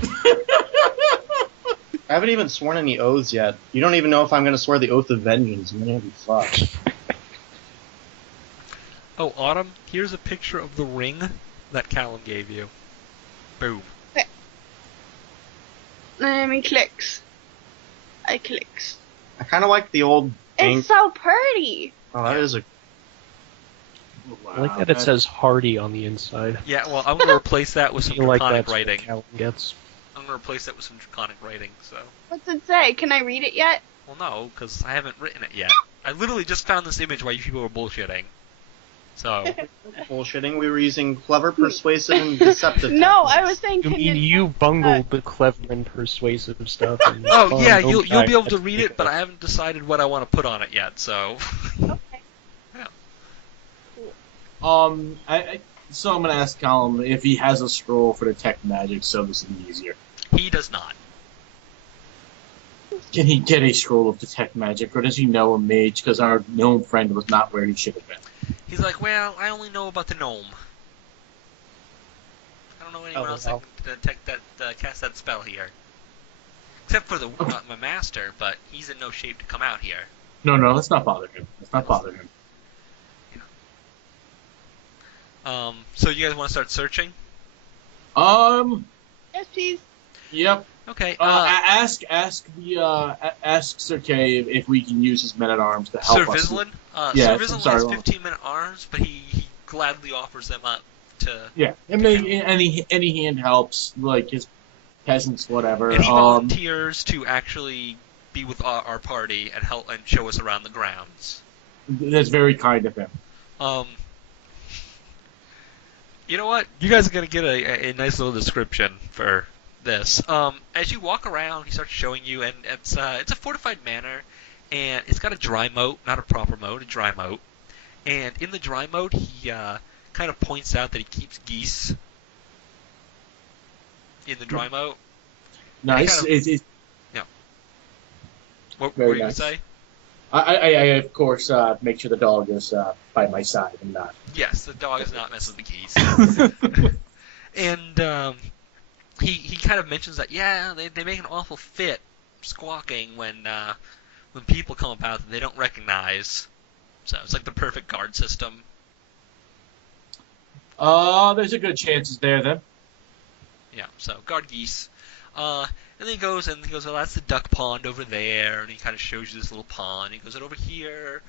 I haven't even sworn any oaths yet. You don't even know if I'm going to swear the oath of vengeance. I'm going to be fucked. Oh, Autumn, here's a picture of the ring that Callum gave you. Boom. Let me clicks. I clicks. I kind of like the old It's so pretty. Oh, that is a. Wow, I like that it says Hardy on the inside. Yeah, well, I'm going to replace that with some You like draconic that writing. Callum gets. I'm going to replace that with some draconic writing, so... What's it say? Can I read it yet? Well, no, because I haven't written it yet. I literally just found this image while you people were bullshitting. So... Bullshitting. We were using clever, persuasive, and deceptive. No, tactics. I was saying. You Can mean you bungled the clever and persuasive stuff? And Oh, yeah, you'll back, be able to that's read it, but I haven't decided what I want to put on it yet, so... Okay. So I'm gonna ask Callum if he has a scroll for detect magic, so this is easier. He does not. Can he get a scroll of detect magic, or does he know a mage? Because our gnome friend was not where he should have been. He's like, well, I only know about the gnome. I don't know anyone else that can detect that, cast that spell here. Except for the my master, but he's in no shape to come out here. No, let's not bother him. Let's not bother him. So you guys want to start searching? Yes, please. Yep. Okay. Ask Sir Kay if we can use his men-at-arms to help Sir us. Vislin? Yeah, Sir Vislin has 15-minute arms, but he gladly offers them up to... Yeah, any hand helps, like his peasants, whatever. And he volunteers to actually be with our party and help and show us around the grounds. That's very kind of him. You know what? You guys are going to get a nice little description for this. As you walk around, he starts showing you, and it's a fortified manor, and it's got a dry moat, not a proper moat, a dry moat. And in the dry moat, he kind of points out that he keeps geese in the dry moat. Nice. What Very were you nice. going to say? I of course make sure the dog is by my side and not. Yes, the dog is not messing with the geese. And he kind of mentions that, yeah, they make an awful fit squawking when people come about that they don't recognize. So it's like the perfect guard system. There's a good chances there then. Yeah, so guard geese. And then he goes, well, that's the duck pond over there, and he kind of shows you this little pond. He goes, and over here,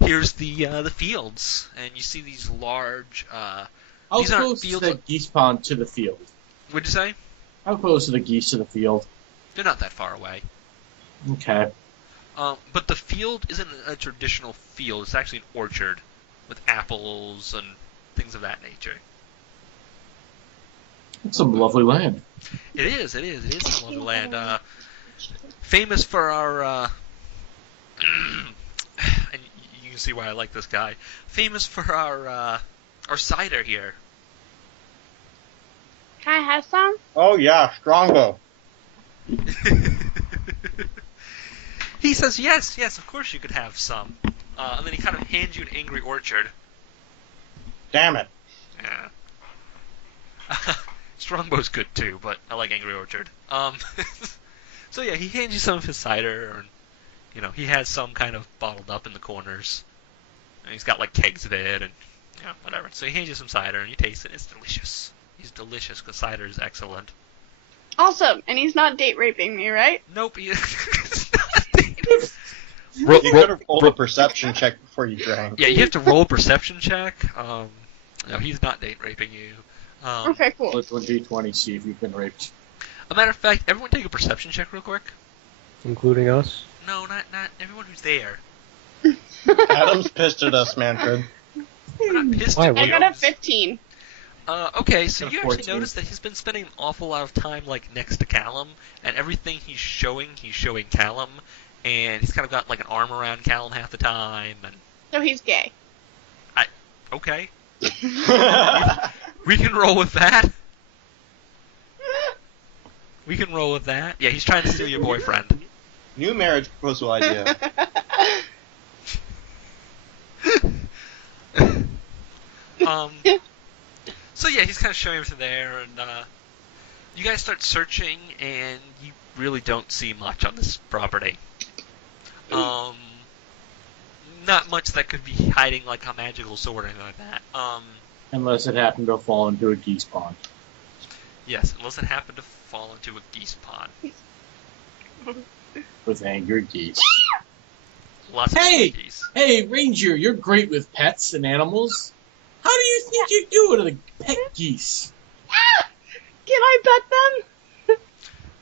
here's the fields, and you see these large, How these aren't close is fields. the geese pond to the field? What'd you say? How close are the geese to the field? They're not that far away. Okay. But the field isn't a traditional field. It's actually an orchard with apples and things of that nature. It's some lovely land. It is a lovely land. Famous for our, and you can see why I like this guy. Famous for our cider here. Can I have some? Oh yeah, Strongbow. He says, yes, of course you could have some. And then he kind of hands you an Angry Orchard. Damn it. Yeah. Strongbow's good too, but I like Angry Orchard. So yeah, he hands you some of his cider, and he has some kind of bottled up in the corners. And he's got like kegs of it, and whatever. So he hands you some cider, and you taste it. It's delicious. He's delicious because cider is excellent. Awesome. And he's not date raping me, right? Nope. He's You could have rolled a perception check before you drank. Yeah, you have to roll a perception check. No, he's not date raping you. Okay, cool. Let's do D20, see if you've been raped. A matter of fact, everyone take a perception check real quick. Including us? No, not everyone who's there. Adam's pissed at us, Manfred. We're not pissed Why, at I you. got a 15. Okay, so Got a you actually 14. notice that he's been spending an awful lot of time like next to Callum, and everything he's showing Callum, and he's kind of got like an arm around Callum half the time, and So he's gay. okay, we can roll with that. We can roll with that. Yeah, he's trying to steal your boyfriend. New marriage proposal idea. So yeah, he's kind of showing everything there, and you guys start searching, and you really don't see much on this property. Not much that could be hiding like a magical sword or anything like that. Unless it happened to fall into a geese pond. Yes, unless it happened to fall into a geese pond. With angry geese. Lots of Hey! geese. Hey, Ranger, you're great with pets and animals. How do you think you do to the pet geese? Can I pet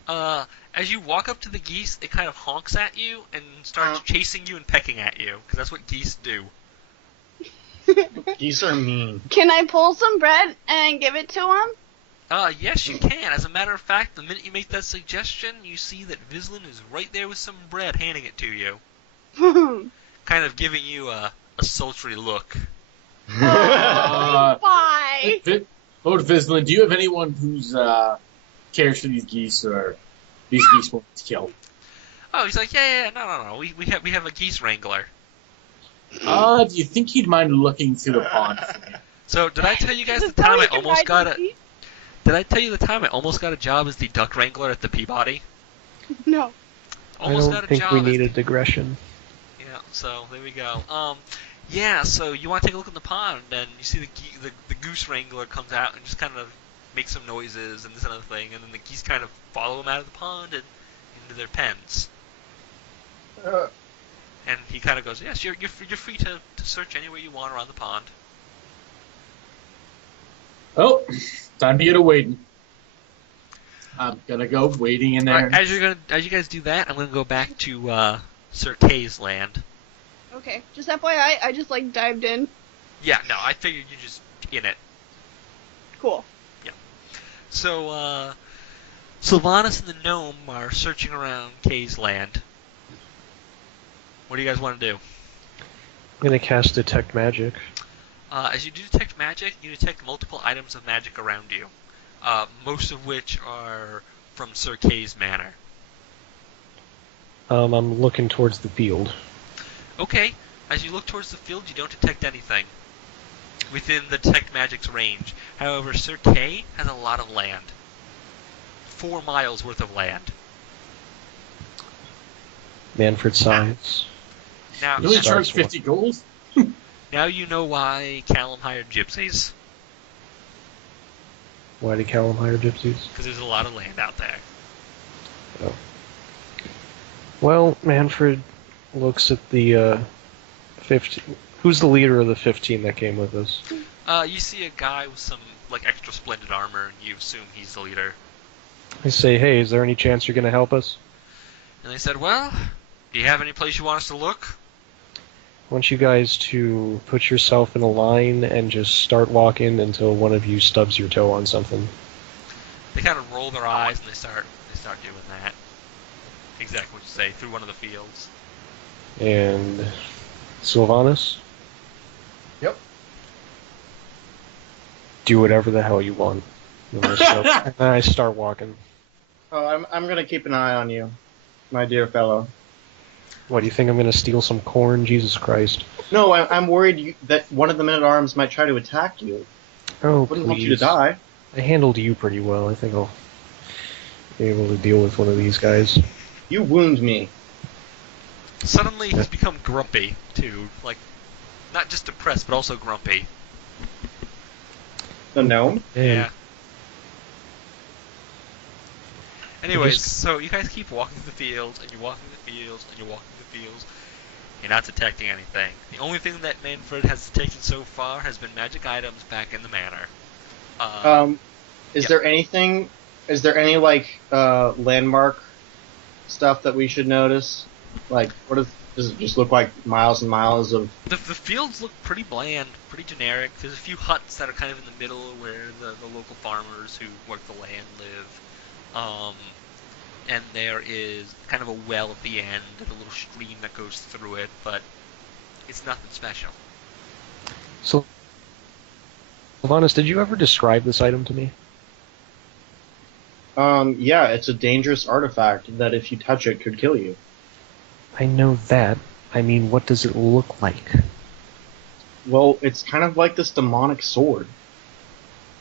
them? As you walk up to the geese, it kind of honks at you and starts chasing you and pecking at you, because that's what geese do. Geese are mean. Can I pull some bread and give it to him? Yes, you can. As a matter of fact, the minute you make that suggestion, you see that Vislin is right there with some bread, handing it to you. Kind of giving you a sultry look. Bye. Lord Vislin, do you have anyone who's cares for these geese or these geese won't kill? Oh, he's like, yeah, no. We have a geese wrangler. Do you think he'd mind looking through the pond for me? So, did I tell you guys the Is that time how I you can almost ride got the a... geese? Did I tell you the time I almost got a job as the duck wrangler at the Peabody? No. Almost I got don't a think job we as need the- a digression. Yeah, so there we go. Yeah, so you want to take a look in the pond, and you see the goose wrangler comes out and just kind of makes some noises and this and other thing, and then the geese kind of follow him out of the pond and into their pens. And he kind of goes, yes, you're free to search anywhere you want around the pond. Oh, time to get a wading. I'm gonna go wading in there. All right, as you guys do that, I'm gonna go back to Sir Kay's land. Okay, just FYI, I just like dived in. Yeah, no, I figured you just in it. Cool. So, Silvanus and the Gnome are searching around Kay's land. What do you guys want to do? I'm gonna cast Detect Magic. As you do detect magic, you detect multiple items of magic around you, most of which are from Sir Kay's manor. I'm looking towards the field. Okay, as you look towards the field, you don't detect anything within the detect magic's range. However, Sir Kay has a lot of land. 4 miles worth of land. Manfred sighs. Now, You only Starts charge one. 50 gold? now you know why Callum hired gypsies. Why did Callum hire gypsies? Because there's a lot of land out there. Oh. Well, Manfred looks at the 15. Who's the leader of the 15 that came with us? You see a guy with some extra splendid armor, and you assume he's the leader. I say, hey, is there any chance you're going to help us? And they said, well, do you have any place you want us to look? I want you guys to put yourself in a line and just start walking until one of you stubs your toe on something. They kind of roll their eyes and they start doing that. Exactly what you say, through one of the fields. And Silvanus? Yep. Do whatever the hell you want. And then I start walking. Oh, I'm gonna keep an eye on you, my dear fellow. What, do you think I'm going to steal some corn? Jesus Christ. No, I'm worried that one of the men-at-arms might try to attack you. Oh, Wouldn't want you to please. die. I handled you pretty well. I think I'll be able to deal with one of these guys. You wound me. Suddenly he's become grumpy, too. Not just depressed, but also grumpy. The gnome? Yeah. Anyways, just- so you guys keep walking through the fields, and you're walking through the fields, and you're walking through the fields. You're not detecting anything. The only thing that Manfred has detected so far has been magic items back in the manor. Is yeah. there anything? Is there any landmark stuff that we should notice? Does it just look like miles and miles of? The fields look pretty bland, pretty generic. There's a few huts that are kind of in the middle where the local farmers who work the land live. And there is kind of a well at the end and a little stream that goes through it, but it's nothing special. So, Silvanus, did you ever describe this item to me? Yeah, it's a dangerous artifact that if you touch it could kill you. I know that. I mean, what does it look like? Well, it's kind of like this demonic sword.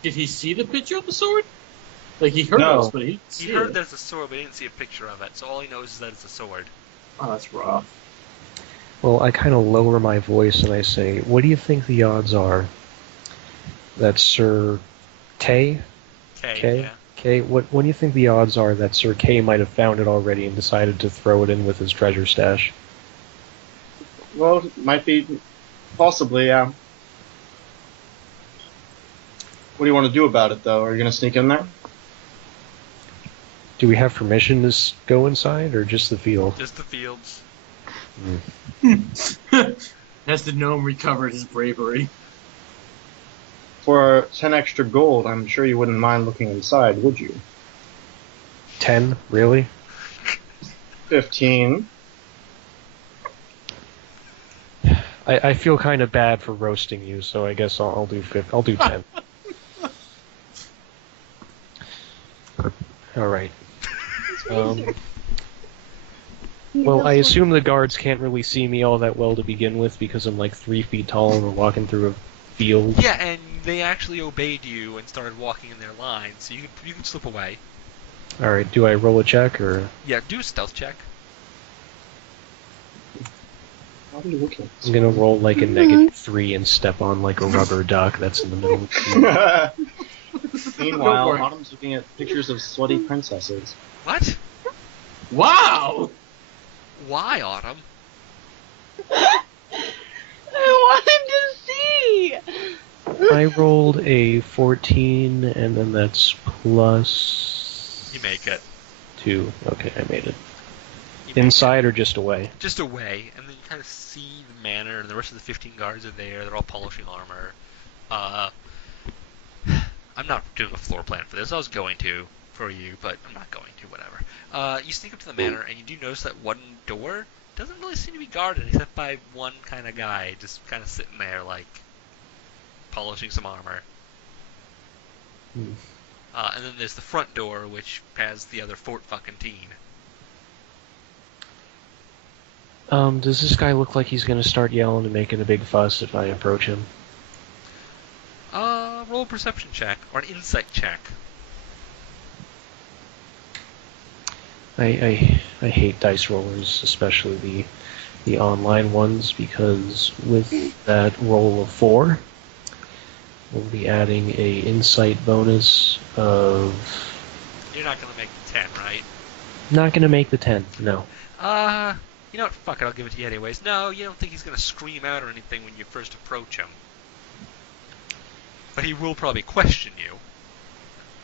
Did he see the picture of the sword? He heard No. us, but he didn't see He heard it. that it's a sword, but he didn't see a picture of it, so all he knows is that it's a sword. Oh, that's rough. Well, I kind of lower my voice and I say, what do you think the odds are that Sir Kay? Okay, yeah. Kay, what do you think the odds are that Sir Kay might have found it already and decided to throw it in with his treasure stash? Well, it might be, possibly, yeah. What do you want to do about it, though? Are you going to sneak in there? Do we have permission to go inside, or just the field? Just the fields. Has the gnome recovered his bravery? For 10 extra gold, I'm sure you wouldn't mind looking inside, would you? 10? Really? 15. I feel kind of bad for roasting you, so I guess I'll do 10. All right. Well, I assume the guards can't really see me all that well to begin with because I'm like 3 feet tall and we're walking through a field. Yeah, and they actually obeyed you and started walking in their line, so you can slip away. All right. Do I roll a check or? Yeah, do a stealth check. How are you looking? I'm gonna roll like a -3 and step on like a rubber duck that's in the middle of the field. Meanwhile, Go for it. Autumn's looking at pictures of sweaty princesses. What? Wow! Why, Autumn? I wanted to see. I rolled a 14, and then that's plus You make it. 2. Okay, I made it. You make Inside or just away? it. Just away, and then you kind of see the manor, and the rest of the 15 guards are there. They're all polishing armor. I'm not doing a floor plan for this. I was going to for you, but I'm not going to. Whatever. You sneak up to the manor, and you do notice that one door doesn't really seem to be guarded, except by one kind of guy, just kind of sitting there, like, polishing some armor. Hmm. And then there's the front door, which has the other Fort fucking teen. Does this guy look like he's gonna start yelling and making a big fuss if I approach him? Roll a perception check, or an insight check. I hate dice rollers, especially the online ones, because with that roll of 4, we'll be adding a insight bonus of... You're not gonna make the 10, right? Not gonna make the 10, no. You know what? Fuck it, I'll give it to you anyways. No, you don't think he's gonna scream out or anything when you first approach him. But he will probably question you.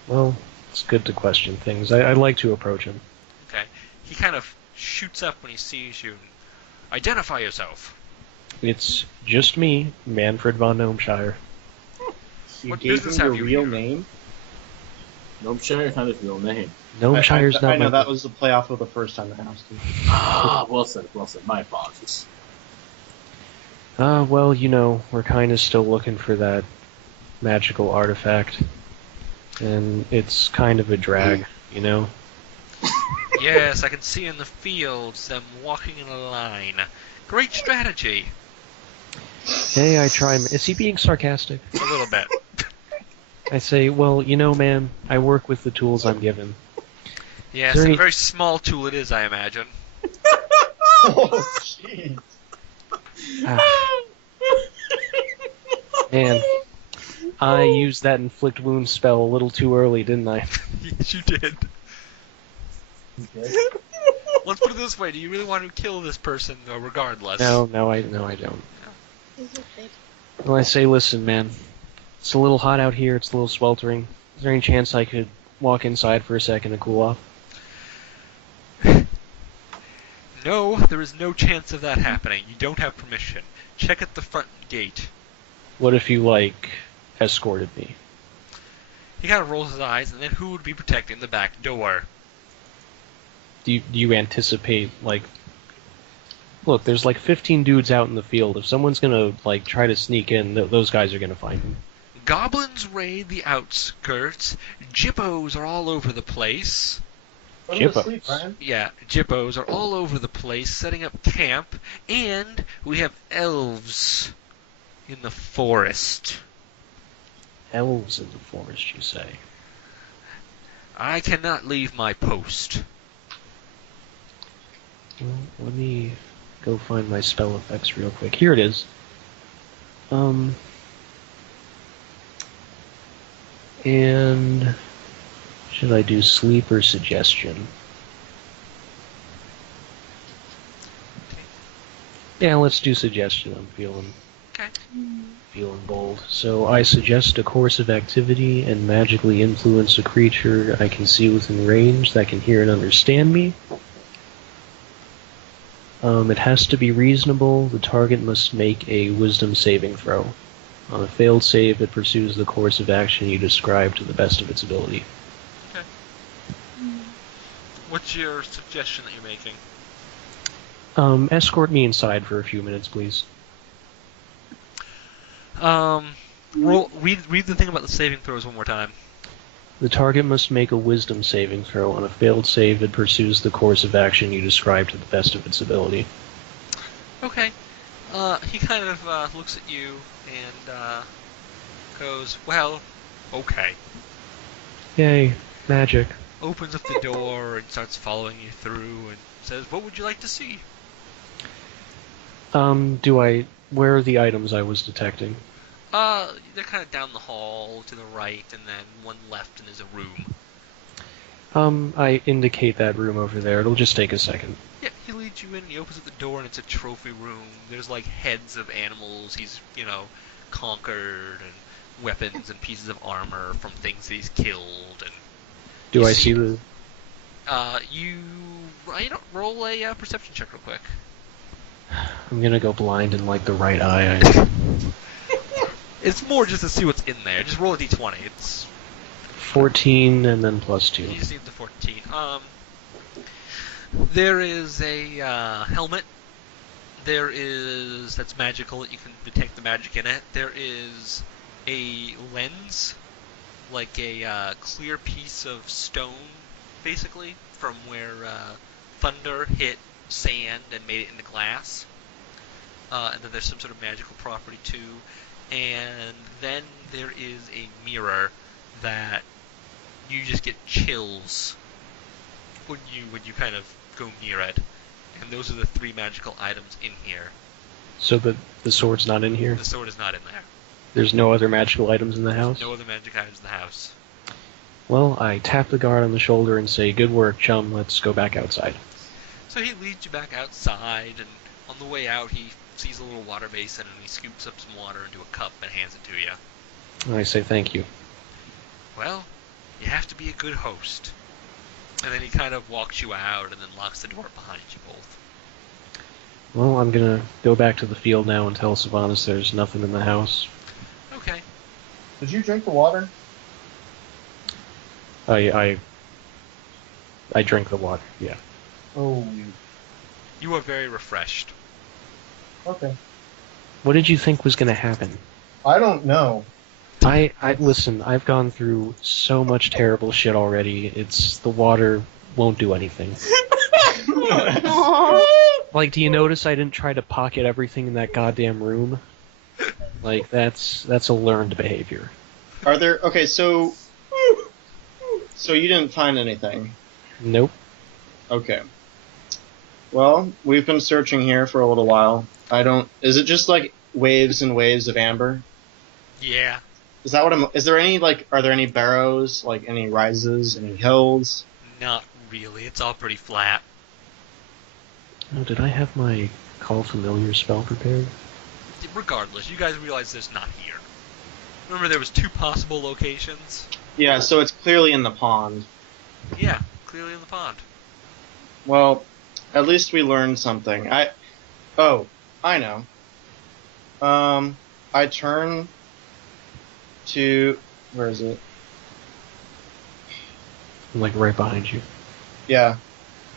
Well, it's good to question things. I like to approach him. Okay. He kind of shoots up when he sees you. Identify yourself. It's just me, Manfred von Gnomeshire. You What gave business him your have you real here? name? Gnomeshire is not his real name. Gnomeshire's I not know my... that was the playoff of the first time I asked you. Ah, well said, well said. My apologies. Well, you know, we're kind of still looking for that magical artifact. And it's kind of a drag, you know? Yes, I can see in the fields them walking in a line. Great strategy. Hey, I try... Is he being sarcastic? A little bit. I say, well, you know, man, I work with the tools I'm given. Yes, Is there and any- a very small tool it is, I imagine. Oh, jeez. Ah. Man, I used that inflict wound spell a little too early, didn't I? Yes, you did. Let's put it this way: do you really want to kill this person, though, regardless? No, I don't. Well, I say, listen, man, it's a little hot out here. It's a little sweltering. Is there any chance I could walk inside for a second and cool off? No, there is no chance of that happening. You don't have permission. Check at the front gate. What if you, like, escorted me? He kind of rolls his eyes, and then who would be protecting the back door? Do you anticipate, like... Look, there's like 15 dudes out in the field. If someone's gonna, like, try to sneak in, those guys are gonna find him. Goblins raid the outskirts. Jippos are all over the place. Put him to Jippos. sleep, Brian. Yeah, Jippos are all over the place, setting up camp, and we have elves in the forest. Elves in the forest, you say? I cannot leave my post. Well, let me go find my spell effects real quick. Here it is. And should I do sleep or suggestion? Yeah, let's do suggestion. I'm Okay. feeling bold. So I suggest a course of activity and magically influence a creature I can see within range that can hear and understand me. It has to be reasonable. The target must make a wisdom saving throw. On a failed save, it pursues the course of action you describe to the best of its ability. Okay. What's your suggestion that you're making? Escort me inside for a few minutes, please. Read the thing about the saving throws one more time. The target must make a wisdom saving throw. On a failed save, it pursues the course of action you describe to the best of its ability. Okay. He kind of looks at you and goes, well, okay. Yay, magic. Opens up the door and starts following you through and says, what would you like to see? Where are the items I was detecting? They're kind of down the hall to the right, and then one left, and there's a room. I indicate that room over there. It'll just take a second. Yeah, he leads you in, he opens up the door, and it's a trophy room. There's, like, heads of animals he's, conquered, and weapons and pieces of armor from things that he's killed, and... Do I see the... roll a perception check real quick. I'm gonna go blind in, like, the right eye. It's more just to see what's in there. Just roll a d20. It's 14 and then plus 2. You just need the 14. There is a helmet. That's magical, that you can detect the magic in it. There is a lens, like a clear piece of stone, basically, from where thunder hit sand and made it into glass. And then there's some sort of magical property too. And then there is a mirror that you just get chills when you kind of go near it. And those are the 3 magical items in here. So the sword's not in here? The sword is not in there. There's no other magical items in the house? No other magic items in the house. Well, I tap the guard on the shoulder and say, good work, chum, let's go back outside. So he leads you back outside, and on the way out he sees a little water basin, and he scoops up some water into a cup and hands it to you. And I say thank you. Well, you have to be a good host. And then he kind of walks you out and then locks the door behind you both. Well, I'm gonna go back to the field now and tell Silvanus there's nothing in the house. Okay. Did you drink the water? I drink the water, yeah. Oh, You are very refreshed. okay. What did you think was gonna happen? I don't know. Listen, I've gone through so much terrible shit already, the water won't do anything. Like, do you notice I didn't try to pocket everything in that goddamn room? Like, that's a learned behavior. Are there... Okay, so you didn't find anything? Nope. Okay. Well, we've been searching here for a little while. Is it just like waves and waves of amber? Yeah. Is that what is there any, like, are there any barrows, like any rises, any hills? Not really. It's all pretty flat. Oh, did I have my Call Familiar spell prepared? Regardless, you guys realize there's not here. Remember there was 2 possible locations? Yeah, so it's clearly in the pond. Yeah, clearly in the pond. Well, at least we learned something. I know. I turn to... Where is it? I'm like right behind you. Yeah.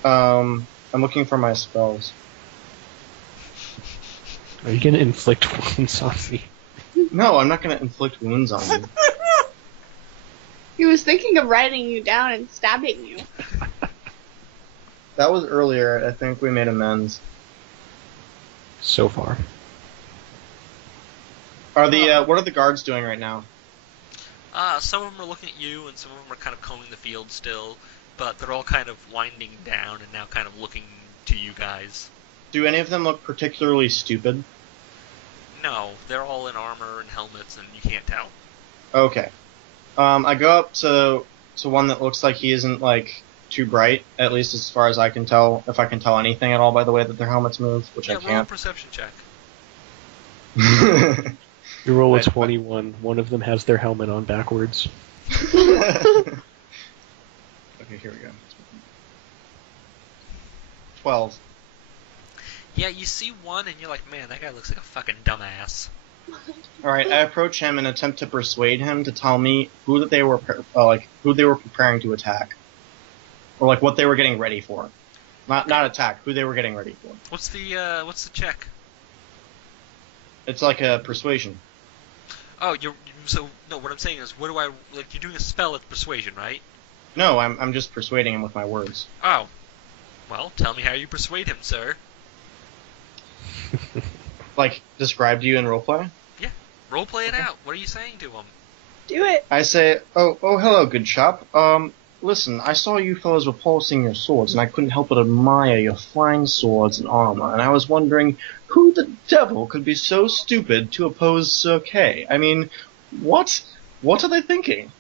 I'm looking for my spells. Are you gonna inflict wounds on me? No, I'm not gonna inflict wounds on you. He was thinking of writing you down and stabbing you. That was earlier. I think we made amends. So far. What are the guards doing right now? Some of them are looking at you, and some of them are kind of combing the field still, but they're all kind of winding down and now kind of looking to you guys. Do any of them look particularly stupid? No, they're all in armor and helmets, and you can't tell. Okay. I go up to one that looks like he isn't, like, too bright, at least as far as I can tell, if I can tell anything at all by the way that their helmets move, which I roll a can't. perception check. You roll a I- 21. One of them has their helmet on backwards. Okay, here we go. 12. Yeah, you see one and you're like, man, that guy looks like a fucking dumbass. Alright, I approach him and attempt to persuade him to tell me who they were preparing to attack. Or like what they were getting ready for. Not attack, who they were getting ready for. What's the check? It's like a persuasion. Oh, no, what I'm saying is, what do I, like, you're doing a spell at persuasion, right? No, I'm just persuading him with my words. Oh. Well, tell me how you persuade him, sir. Like, described to you in roleplay? Yeah, roleplay it out. What are you saying to him? Do it. I say, oh, hello, good chap. Listen, I saw you fellows were polishing your swords, and I couldn't help but admire your fine swords and armor, and I was wondering who the devil could be so stupid to oppose Sir Kay? I mean, what are they thinking?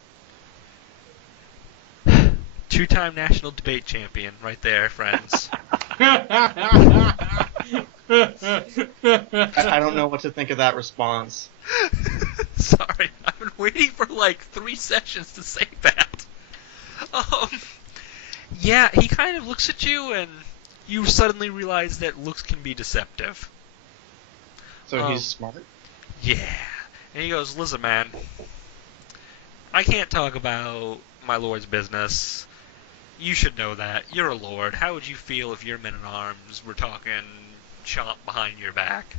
Two-time national debate champion, right there, friends. I don't know what to think of that response. Sorry, I've been waiting for like 3 sessions to say that. Yeah, he kind of looks at you, and you suddenly realize that looks can be deceptive. So he's smart? Yeah. And he goes, listen, man, I can't talk about my lord's business. You should know that. You're a lord. How would you feel if your men-at-arms were talking shop behind your back?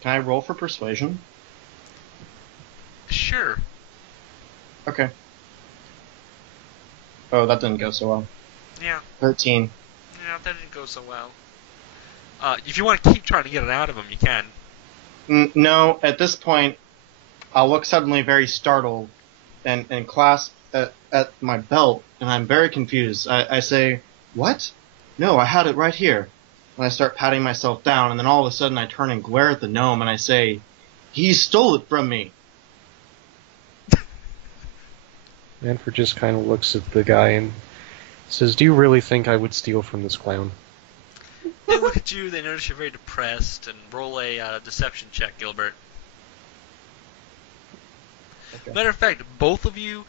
Can I roll for persuasion? Sure. Okay. Oh, that didn't go so well. Yeah. 13. Yeah, that didn't go so well. If you want to keep trying to get it out of him, you can. No, at this point, I'll look suddenly very startled and clasp at my belt, and I'm very confused. I say, what? No, I had it right here. And I start patting myself down, and then all of a sudden I turn and glare at the gnome, and I say, he stole it from me. Manfred just kind of looks at the guy and says, do you really think I would steal from this clown? They look at you, they notice you're very depressed, and roll a deception check, Gilbert. Okay. Matter of fact, both of you,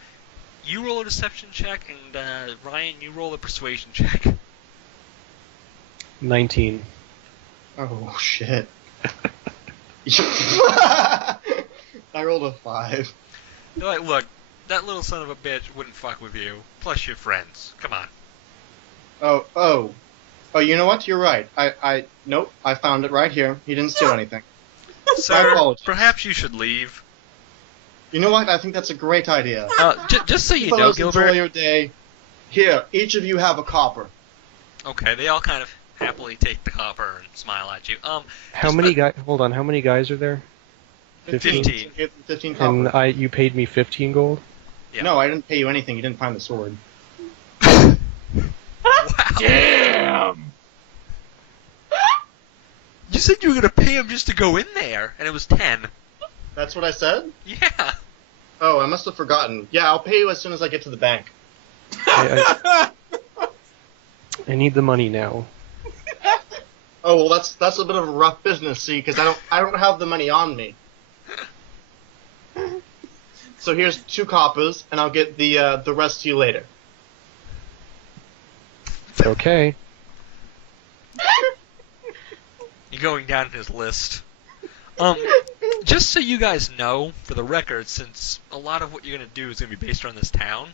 you roll a deception check, and Ryan, you roll a persuasion check. 19. Oh, shit. I rolled a 5. They're like, look, that little son of a bitch wouldn't fuck with you. Plus, you're friends. Come on. Oh, you know what? You're right. Nope, I found it right here. He didn't steal anything. Sir, apologies. perhaps you should leave. You know what? I think that's a great idea. Just so you know, Fellows, enjoy Gilbert. your day. Here, each of you have a copper. Okay, they all kind of happily take the copper and smile at you. How many guys? Hold on. How many guys are there? 15. 15 copper. And you paid me 15 gold. Yeah. No, I didn't pay you anything. You didn't find the sword. Wow. Damn! You said you were gonna pay him just to go in there, and it was 10. That's what I said? Yeah. Oh, I must have forgotten. Yeah, I'll pay you as soon as I get to the bank. I need the money now. Oh, well, that's a bit of a rough business, see, because I don't have the money on me. So here's 2 coppers, and I'll get the rest to you later. Okay. You're going down his list. Just so you guys know, for the record, since a lot of what you're gonna do is gonna be based around this town,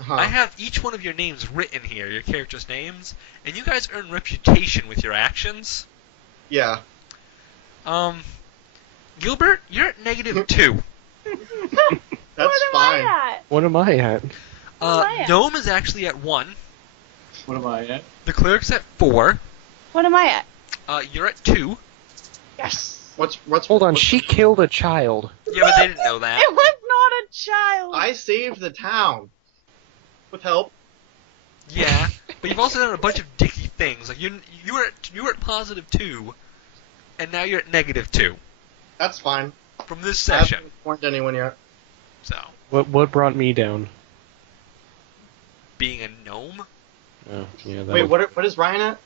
Uh-huh. I have each one of your names written here, your characters' names, and you guys earn reputation with your actions. Yeah. Gilbert, you're at -2. That's what am fine. I at? What am I at? What am I at? Gnome is actually at 1. What am I at? The Cleric's at 4. What am I at? You're at 2. Yes. What's Hold on, what's- she killed a child. Yeah, but they didn't know that. It was not a child. I saved the town. With help. Yeah, but you've also done a bunch of dicky things. Like you were at +2, and now you're at -2 That's fine. from this I session. haven't warned anyone yet. So What brought me down? being a gnome. Oh, yeah, that Wait, was- what is Ryan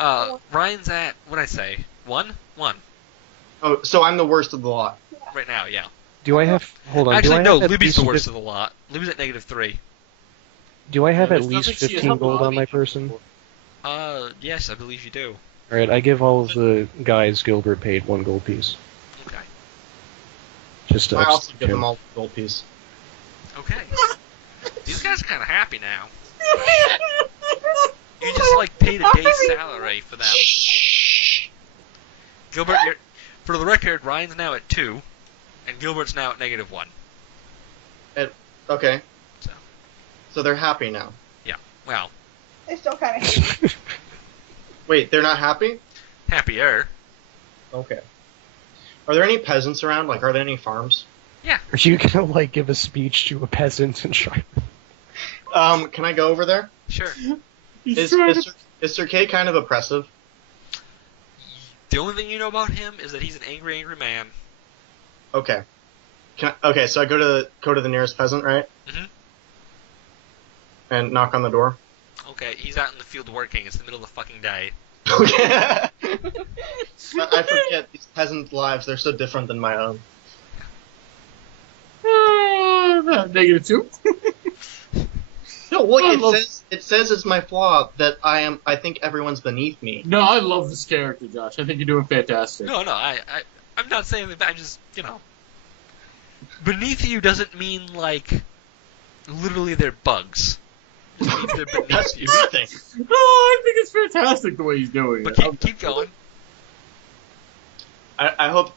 at? Ryan's at, what'd I say? 1? 1. Oh, so I'm the worst of the lot. Right now, yeah. Do I have? Hold on. Actually, do I no, have at Libby's the least worst of the lot. Libby's at -3. Do I have Yeah, at there's least nothing she 15 has gold to on my lobby. person? Yes, I believe you do. All right, I give all of the guys Gilbert paid 1 gold piece. Okay. Just to I also upset give him. them all a gold piece. Okay. These guys are kind of happy now. You just, like, paid a day's salary for them. Gilbert, for the record, Ryan's now at 2, and Gilbert's now at -1. Okay. So. So they're happy now. Well, They still kind of hate me. Wait, they're not happy? happier. Okay. Are there any peasants around? Like, are there any farms? Are you gonna like give a speech to a peasant and try? Can I go over there? Sure. Is Sir K kind of oppressive? The only thing you know about him is that he's an angry, angry man. Okay. Okay, so I go to the nearest peasant, right? Mhm. And knock on the door. Okay, he's out in the field working. It's the middle of the fucking day. Okay. I forget these peasant lives. They're so different than my own. -2. No, look, I love- it says it's my flaw that I think everyone's beneath me. No, I love this character, Josh. I think you're doing fantastic. No, I'm not saying that. I just, beneath you doesn't mean like literally they're bugs. It means they're That's beneath you. your thing. No, I think it's fantastic the way he's doing But it. keep going. I hope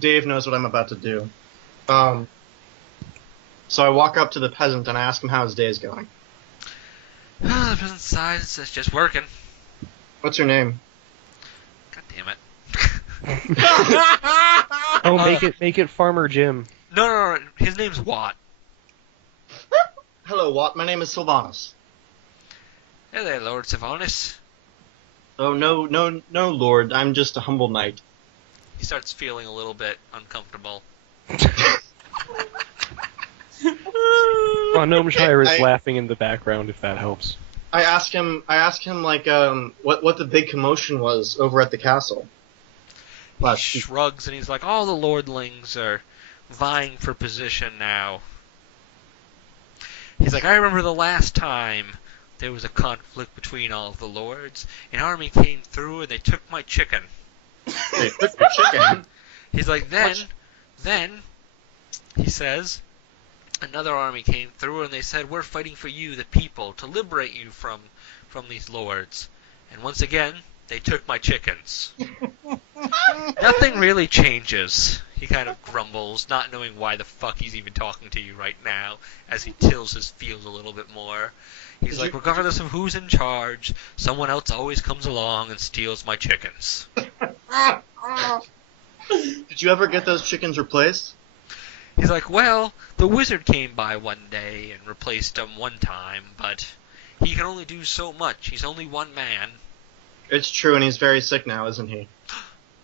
Dave knows what I'm about to do. So I walk up to the peasant and I ask him how his day is going. The present size is just working. What's your name? God damn it. Oh, make it Farmer Jim. No. His name's Watt. Hello, Watt. My name is Silvanus. Hey there, Lord Silvanus. Oh, no, Lord. I'm just a humble knight. He starts feeling a little bit uncomfortable. Well, Gnomeshire is I- laughing in the background if that helps. I ask him like what the big commotion was over at the castle. He shrugs and he's like, all the lordlings are vying for position now. He's like, I remember the last time there was a conflict between all of the lords. An army came through and they took my chicken. They took your chicken. He's like, then, he says, another army came through and they said, we're fighting for you, the people, to liberate you from these lords. And once again, they took my chickens. Nothing really changes. He kind of grumbles, not knowing why the fuck he's even talking to you right now, as he tills his fields a little bit more. He's like, regardless of who's in charge, someone else always comes along and steals my chickens. Did you ever get those chickens replaced? He's like, well, the wizard came by one day and replaced them one time, but he can only do so much. He's only one man. It's true, and he's very sick now, isn't he?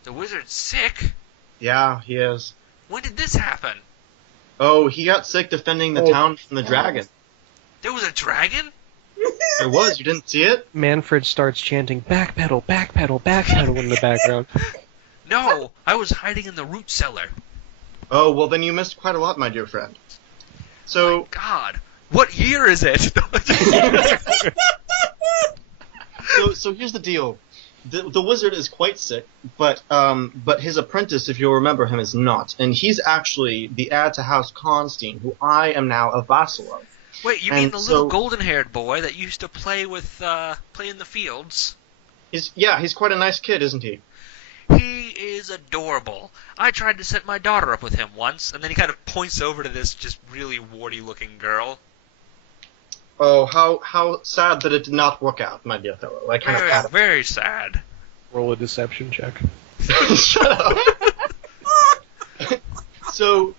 The wizard's sick? Yeah, he is. When did this happen? Oh, he got sick defending the town from the dragon. There was a dragon? There was. You didn't see it? Manfred starts chanting, backpedal, backpedal, backpedal in the background. No, I was hiding in the root cellar. Oh, well, then you missed quite a lot, my dear friend. So, God, what year is it? so here's the deal. The wizard is quite sick, but his apprentice, if you'll remember him, is not. And he's actually the heir to House Constantine, who I am now a vassal of. Wait, you mean the little golden-haired boy that used to play in the fields? He's quite a nice kid, isn't he? He is adorable. I tried to set my daughter up with him once, and then he kind of points over to this just really warty-looking girl. Oh, how sad that it did not work out, my dear fellow. I kind of Very, had very sad. Roll a deception check. Shut up. So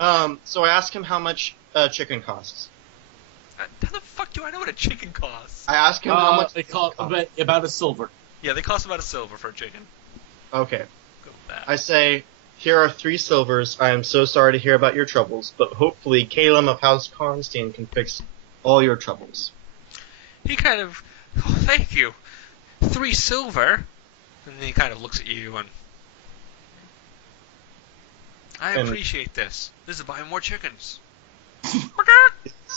I ask him how much chicken costs. How the fuck do I know what a chicken costs? I ask him how much They cost about a silver. Yeah, they cost about a silver for a chicken. Okay. Go with that. I say, here are 3 silvers. I am so sorry to hear about your troubles, but hopefully Calum of House Constantine can fix all your troubles. He kind of Oh, thank you. 3 silver. And then he kind of looks at you and... I And- appreciate this. This is buying more chickens.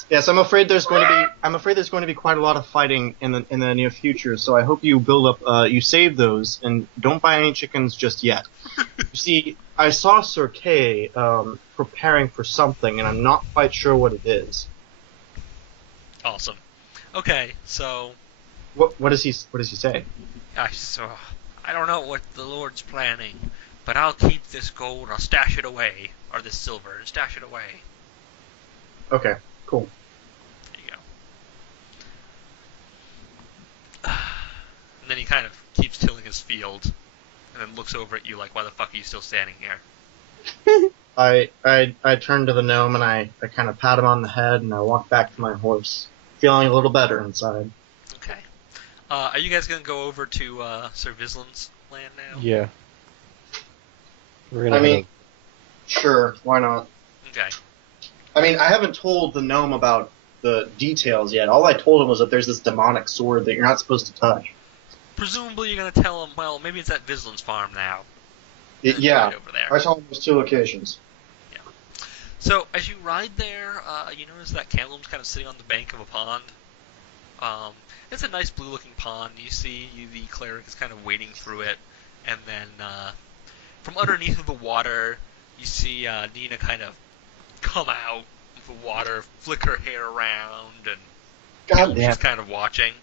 Yes, I'm afraid there's going to be quite a lot of fighting in the near future. So I hope you build up, you save those, and don't buy any chickens just yet. You see, I saw Sir Kay preparing for something, and I'm not quite sure what it is. Awesome. Okay, so... What does he say? I don't know what the Lord's planning, but I'll keep this gold, I'll stash it away, or this silver, and stash it away. Okay, cool. There you go. And then he kind of keeps tilling his field, and then looks over at you like, why the fuck are you still standing here? I turn to the gnome and I kind of pat him on the head and I walk back to my horse, feeling a little better inside. Okay. Are you guys going to go over to Sir Vislin's land now? Yeah. We're gonna I mean, sure, why not? Okay. I mean, I haven't told the gnome about the details yet. All I told him was that there's this demonic sword that you're not supposed to touch. Presumably you're going to tell him, well, maybe it's at Vislin's farm now. Yeah, Right over there. I told him there's 2 locations. So, as you ride there, you notice that Callum's kind of sitting on the bank of a pond. It's a nice blue-looking pond. You see the Cleric is kind of wading through it. And then, from underneath of the water, you see Nina kind of come out of the water, flick her hair around, and God damn. she's kind of watching.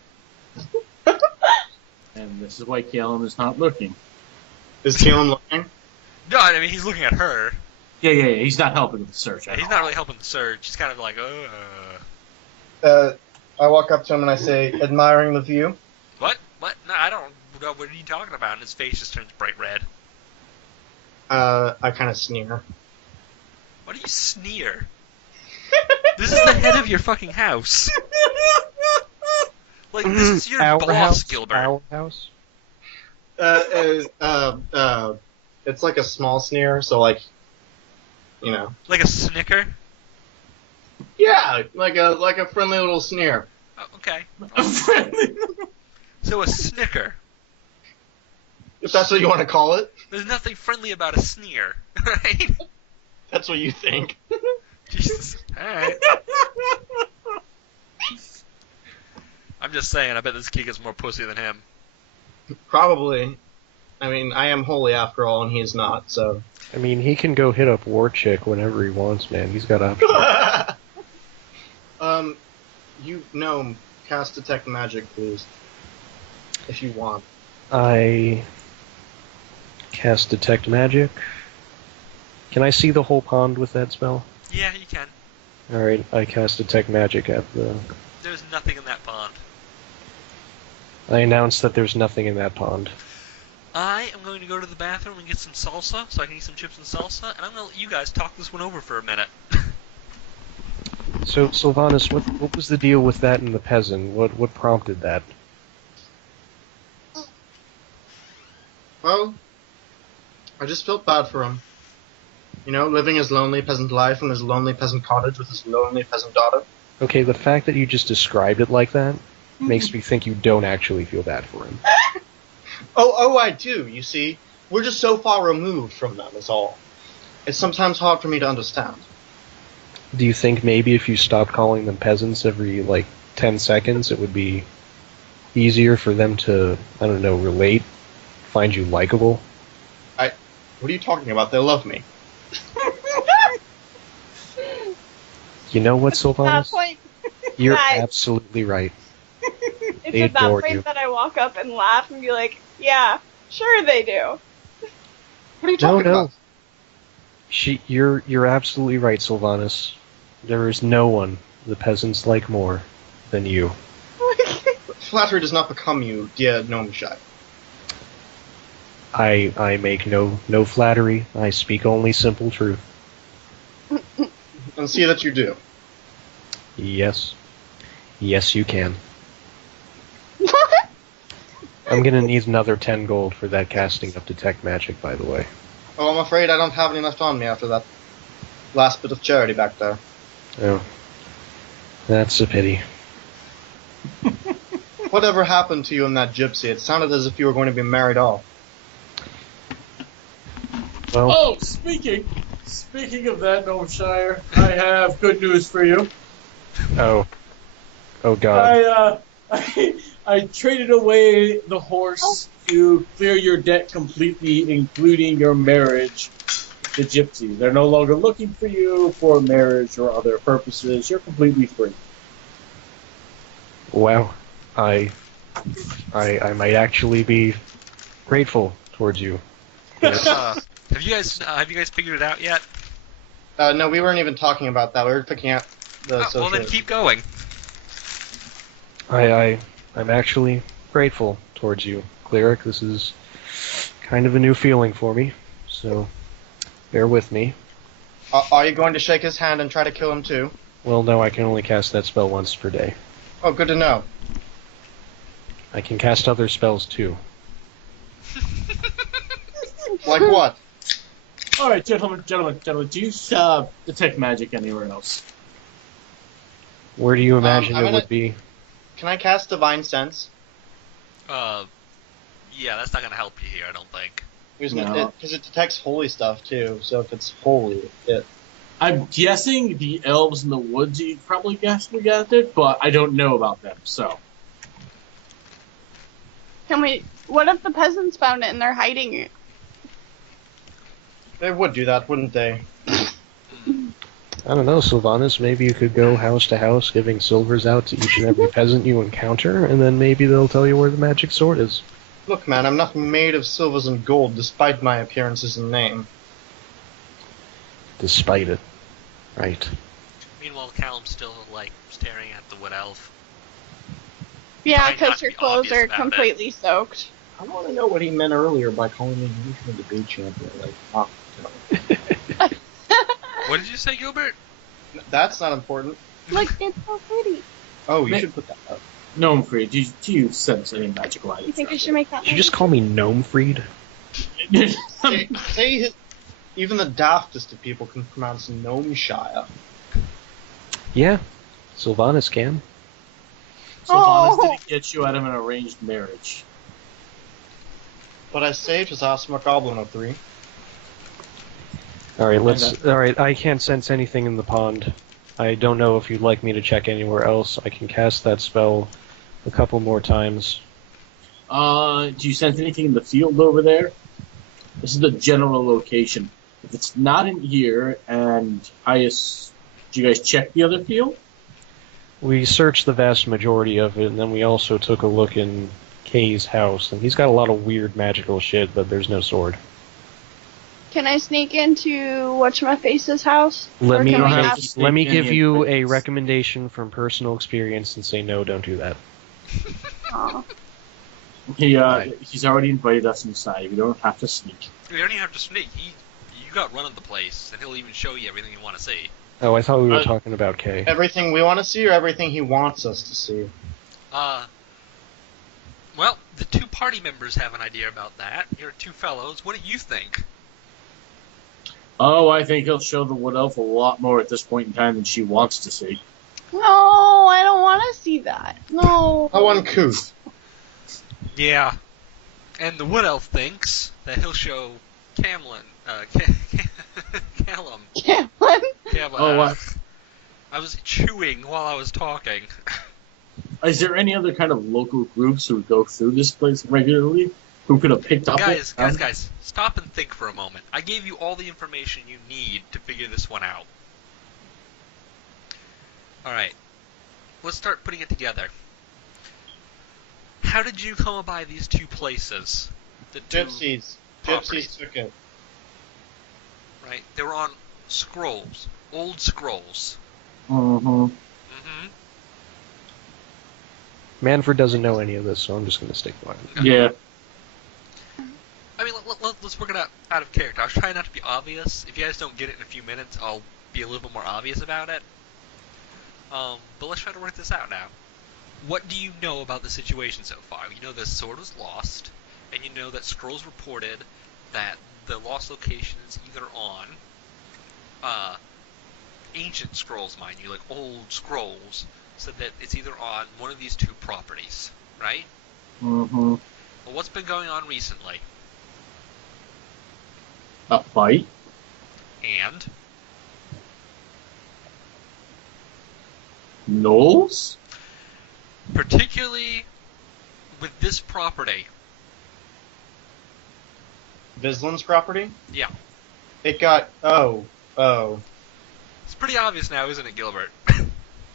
And this is why Callum is not looking. Is Keelan looking? No, I mean, he's looking at her. Yeah. He's not helping with the search. He's not really helping the search. He's kind of like, I walk up to him and I say, admiring the view. What? What? No, I don't know. What are you talking about? And his face just turns bright red. I kind of sneer. Why do you sneer? This is the head of your fucking house. Like, this is your our boss, house, Gilbert. Our house. It's like a small sneer, so like, you know. Like a snicker? Yeah, like a friendly little sneer. Oh, okay. So a snicker. If that's what you want to call it. There's nothing friendly about a sneer, right? That's what you think. Jesus. Alright. I'm just saying, I bet this kid gets more pussy than him. Probably. I mean, I am holy after all, and he is not, so. I mean, he can go hit up War Chick whenever he wants, man. He's got options. You gnome, cast detect magic, please, if you want. I cast Detect Magic. Can I see the whole pond with that spell? Yeah, you can. Alright, I cast Detect Magic at the... There's nothing in that pond. I announce that there's nothing in that pond. I am going to go to the bathroom and get some salsa, so I can eat some chips and salsa, and I'm going to let you guys talk this one over for a minute. So, Silvanus, what was the deal with that and the peasant? What prompted that? Well, I just felt bad for him. You know, living his lonely peasant life in his lonely peasant cottage with his lonely peasant daughter. Okay, the fact that you just described it like that makes me think you don't actually feel bad for him. Oh, I do, you see. We're just so far removed from them, is all. It's sometimes hard for me to understand. Do you think maybe if you stopped calling them peasants every, 10 seconds, it would be easier for them to, I don't know, relate, find you likable? What are you talking about? They love me. You know what, That Silvanus? point, You're Guys. absolutely right. it's They at that adore point you. that I walk up and laugh and be like, yeah, sure they do. What are you No, talking no. about? You're absolutely right, Silvanus. There is no one the peasants like more than you. Flattery does not become you, dear Gnomeshire. I make no flattery. I speak only simple truth. And see that you do. Yes. Yes, you can. I'm gonna need another 10 gold for that casting of Detect Magic, by the way. Oh, I'm afraid I don't have any left on me after that last bit of charity back there. Oh. That's a pity. What Whatever happened to you and that gypsy? It sounded as if you were going to be married off. Well, Oh, speaking of that, Gnomeshire, I have good news for you. oh God. I traded away the horse to clear your debt completely, including your marriage to Gypsy. They're no longer looking for you for marriage or other purposes. You're completely free. Wow. I might actually be grateful towards you. Have you guys figured it out yet? No, we weren't even talking about that. We were picking out the social... Well, then keep going. I'm actually grateful towards you, Cleric. This is kind of a new feeling for me, so bear with me. Are you going to shake his hand and try to kill him too? Well, no, I can only cast that spell once per day. Oh, good to know. I can cast other spells too. Like what? All right, gentlemen, do you detect magic anywhere else? Where do you imagine I'm it would be? Can I cast Divine Sense? Yeah, that's not gonna help you here, I don't think. Because it detects holy stuff too, so if it's holy, I'm guessing the elves in the woods you probably guessed we got it, but I don't know about them, so. What if the peasants found it and they're hiding it? They would do that, wouldn't they? I don't know, Silvanus, maybe you could go house to house giving silvers out to each and every peasant you encounter, and then maybe they'll tell you where the magic sword is. Look, man, I'm not made of silvers and gold, despite my appearances and name. Despite it. Right. Meanwhile, Callum's still, staring at the wood elf. Yeah, Trying not because to your be clothes obvious are about it. completely soaked. I want to know what he meant earlier by calling me usually the big champion. What did you say, Gilbert? That's not important. Look, it's so pretty. Oh, you should put that up. Gnome Free, do you sense any magical items? You think I out should make that? Did you just call me Gnome Freed? there? Even the daftest of people can pronounce Gnomeshire. Yeah, Silvanus can. Silvanus Oh. didn't get you out of an arranged marriage. But I saved his awesome goblin of 3. Alright, I can't sense anything in the pond. I don't know if you'd like me to check anywhere else. I can cast that spell a couple more times. Do you sense anything in the field over there? This is the general location. If it's not in here, and did you guys check the other field? We searched the vast majority of it, and then we also took a look in Kay's house, and he's got a lot of weird magical shit, but there's no sword. Can I sneak into Whatchamaface's house? Let Or me can we have ask- to- let me give you a Please. recommendation from personal experience and say no, don't do that. Aw. He's already invited us inside. We don't have to sneak. You don't even have to sneak. You got run of the place, and he'll even show you everything you want to see. Oh, I thought we were talking about Kay. Everything we want to see or everything he wants us to see? Well, the 2 party members have an idea about that. You're 2 fellows. What do you think? Oh, I think he'll show the wood elf a lot more at this point in time than she wants to see. No, I don't want to see that. No. How uncouth. Yeah. And the wood elf thinks that he'll show Callum. Camlin? Oh, I was chewing while I was talking. is there any other kind of local groups who go through this place regularly who could have picked up Guys, it? guys, stop and think for a moment. I gave you all the information you need to figure this one out. Alright. Let's start putting it together. How did you come by these 2 places? The 2 Gypsies. properties, Gypsies took it. right? They were on scrolls. Old scrolls. Mm-hmm. Mm-hmm. Manfred doesn't know any of this, so I'm just going to stick by it. Yeah. I mean, let's work it out of character. I was trying not to be obvious. If you guys don't get it in a few minutes, I'll be a little bit more obvious about it. But let's try to work this out now. What do you know about the situation so far? You know the sword was lost, and you know that scrolls reported that the lost location is either on ancient scrolls, mind you, like old scrolls, so that it's either on one of these 2 properties. right? Mm-hmm. Well, what's been going on recently? A fight? And Knolls? particularly with this property. Vislin's property? Yeah. It got... Oh. It's pretty obvious now, isn't it, Gilbert?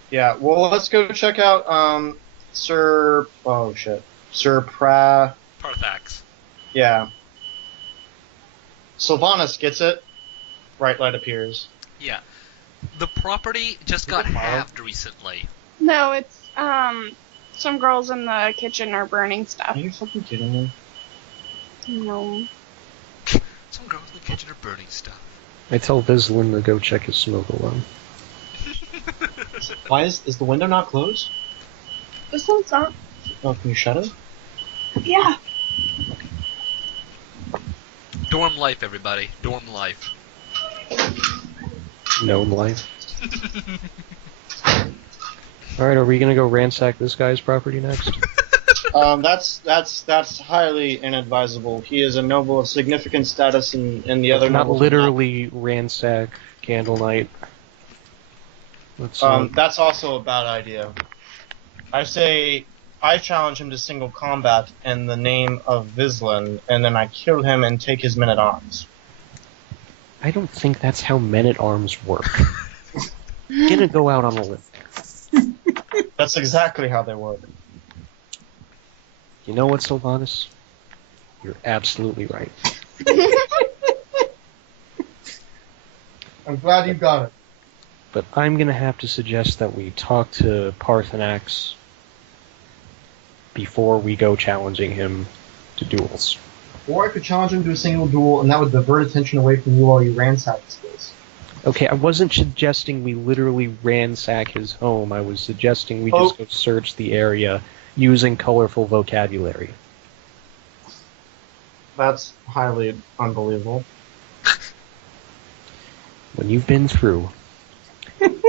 Yeah, well, let's go check out, Sir... Oh, shit. Sir Parthax. Yeah. Silvanus gets it. Bright light appears. Yeah. The property just got halved recently. No, it's some girls in the kitchen are burning stuff. Are you fucking kidding me? No. Some girls in the kitchen are burning stuff. I tell Vislin to go check his smoke alarm. Why is the window not closed? This one's not. Oh, can you shut it? Yeah. Dorm life, everybody. Dorm life. Gnome life. Alright, are we gonna go ransack this guy's property next? That's highly inadvisable. He is a noble of significant status in the other Not nobles. literally ransack Candlenight. Let's That's also a bad idea. I say I challenge him to single combat in the name of Vislin, and then I kill him and take his men-at-arms. I don't think that's how men-at-arms work. Gonna go out on a limb. That's exactly how they work. You know what, Silvanus? You're absolutely right. I'm glad you got it. But I'm gonna have to suggest that we talk to Parthenax before we go challenging him to duels. Or I could challenge him to a single duel, and that would divert attention away from you while you ransack this place. Okay, I wasn't suggesting we literally ransack his home. I was suggesting we just go search the area using colorful vocabulary. That's highly unbelievable. When you've been through,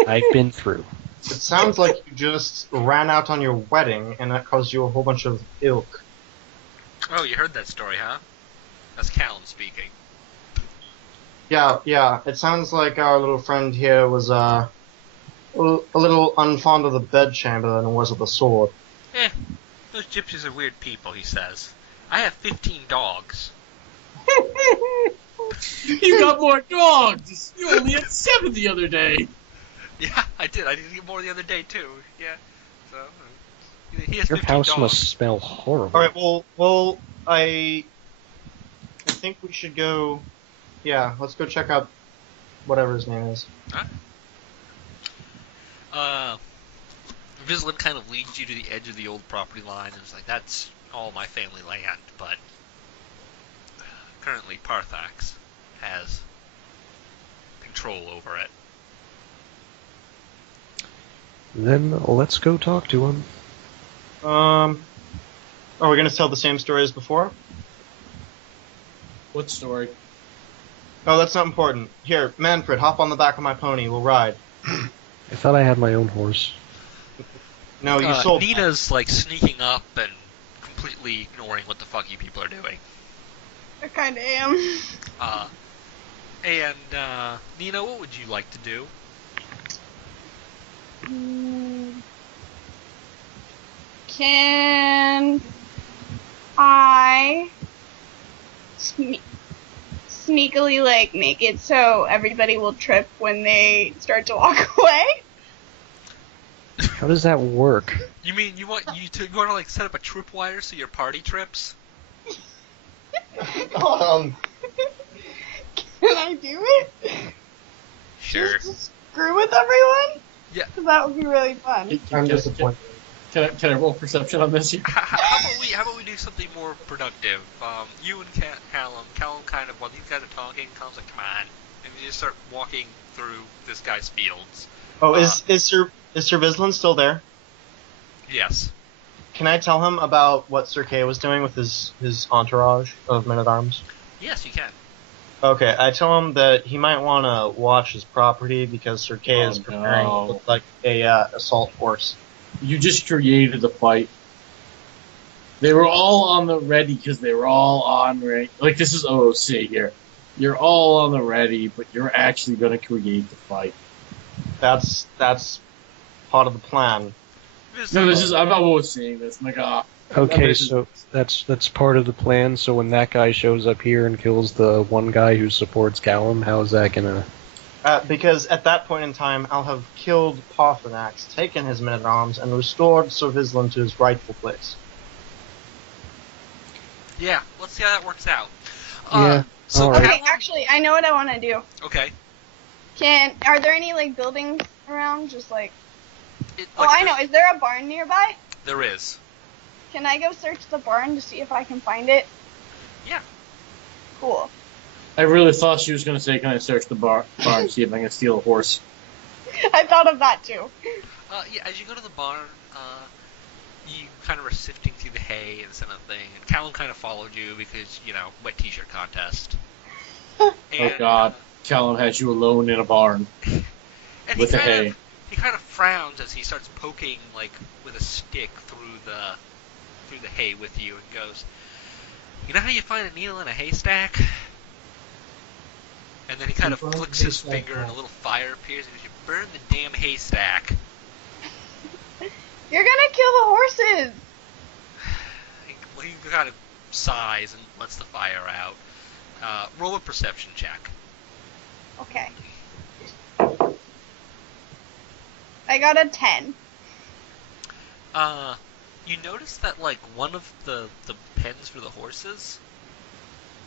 I've been through. It sounds like you just ran out on your wedding, and that caused you a whole bunch of ilk. Oh, you heard that story, huh? That's Callum speaking. Yeah, it sounds like our little friend here was, a little unfond of the bedchamber than it was of the sword. Those gypsies are weird people, he says. I have 15 dogs. You got more dogs! You only had 7 the other day! Yeah, I did. I did get more the other day, too. Yeah. So, he has Your 15 house dogs. must smell horrible. Alright, well, I think we should go... Yeah, let's go check out whatever his name is. Vislin kind of leads you to the edge of the old property line, and is like, that's all my family land, but currently Parthax has control over it. Then let's go talk to him. Are we gonna tell the same story as before? What story? Oh, that's not important. Here, Manfred, hop on the back of my pony, we'll ride. I thought I had my own horse. No, you sold... Nina's, like, sneaking up and completely ignoring what the fuck you people are doing. I kinda am. Nina, what would you like to do? Can I sneakily, like, make it so everybody will trip when they start to walk away? How does that work? You mean you want to like set up a tripwire so your party trips? Can I do it? Sure. Just to screw with everyone? Yeah. That would be really fun. I'm disappointed. Can I roll perception on this? How about we do something more productive? You and Callum kind of, while these guys are talking, Callum's like, come on, and you just start walking through this guy's fields. Oh, is Sir Vislin still there? Yes. Can I tell him about what Sir Kay was doing with his entourage of men-at-arms? Yes, you can. Okay, I tell him that he might want to watch his property because Sir Kay is preparing to look like a assault force. You just created a fight. They were all on the ready because they were all on ready. Like, this is OOC here. You're all on the ready, but you're actually going to create the fight. That's part of the plan. No, this is, I'm not seeing this. Like, Okay, so that's part of the plan. So when that guy shows up here and kills the one guy who supports Callum, how is that gonna? Because at that point in time, I'll have killed Parthenax, taken his men-at-arms, and restored Sir Vislan to his rightful place. Yeah, let's see how that works out. Yeah. So All right. Okay, actually, I know what I want to do. Okay. Are there any, like, buildings around? Just, like... Like, I know. Is there a barn nearby? There is. Can I go search the barn to see if I can find it? Yeah. Cool. I really thought she was going to say, can I search the barn to see if I can steal a horse? I thought of that, too. Yeah, as you go to the barn, you kind of were sifting through the hay and some of the thing, and Callum kind of followed you because, wet t-shirt contest. Oh God, Callum has you alone in a barn and with the hay. He kind of frowns as he starts poking, like, with a stick through the hay with you and goes, "You know how you find a needle in a haystack?" And then he kind of flicks his finger and a little fire appears and he goes, "You burn the damn haystack." You're gonna kill the horses! He kind of sighs and lets the fire out. Roll a perception check. Okay. I got a 10. You notice that, like, one of the pens for the horses,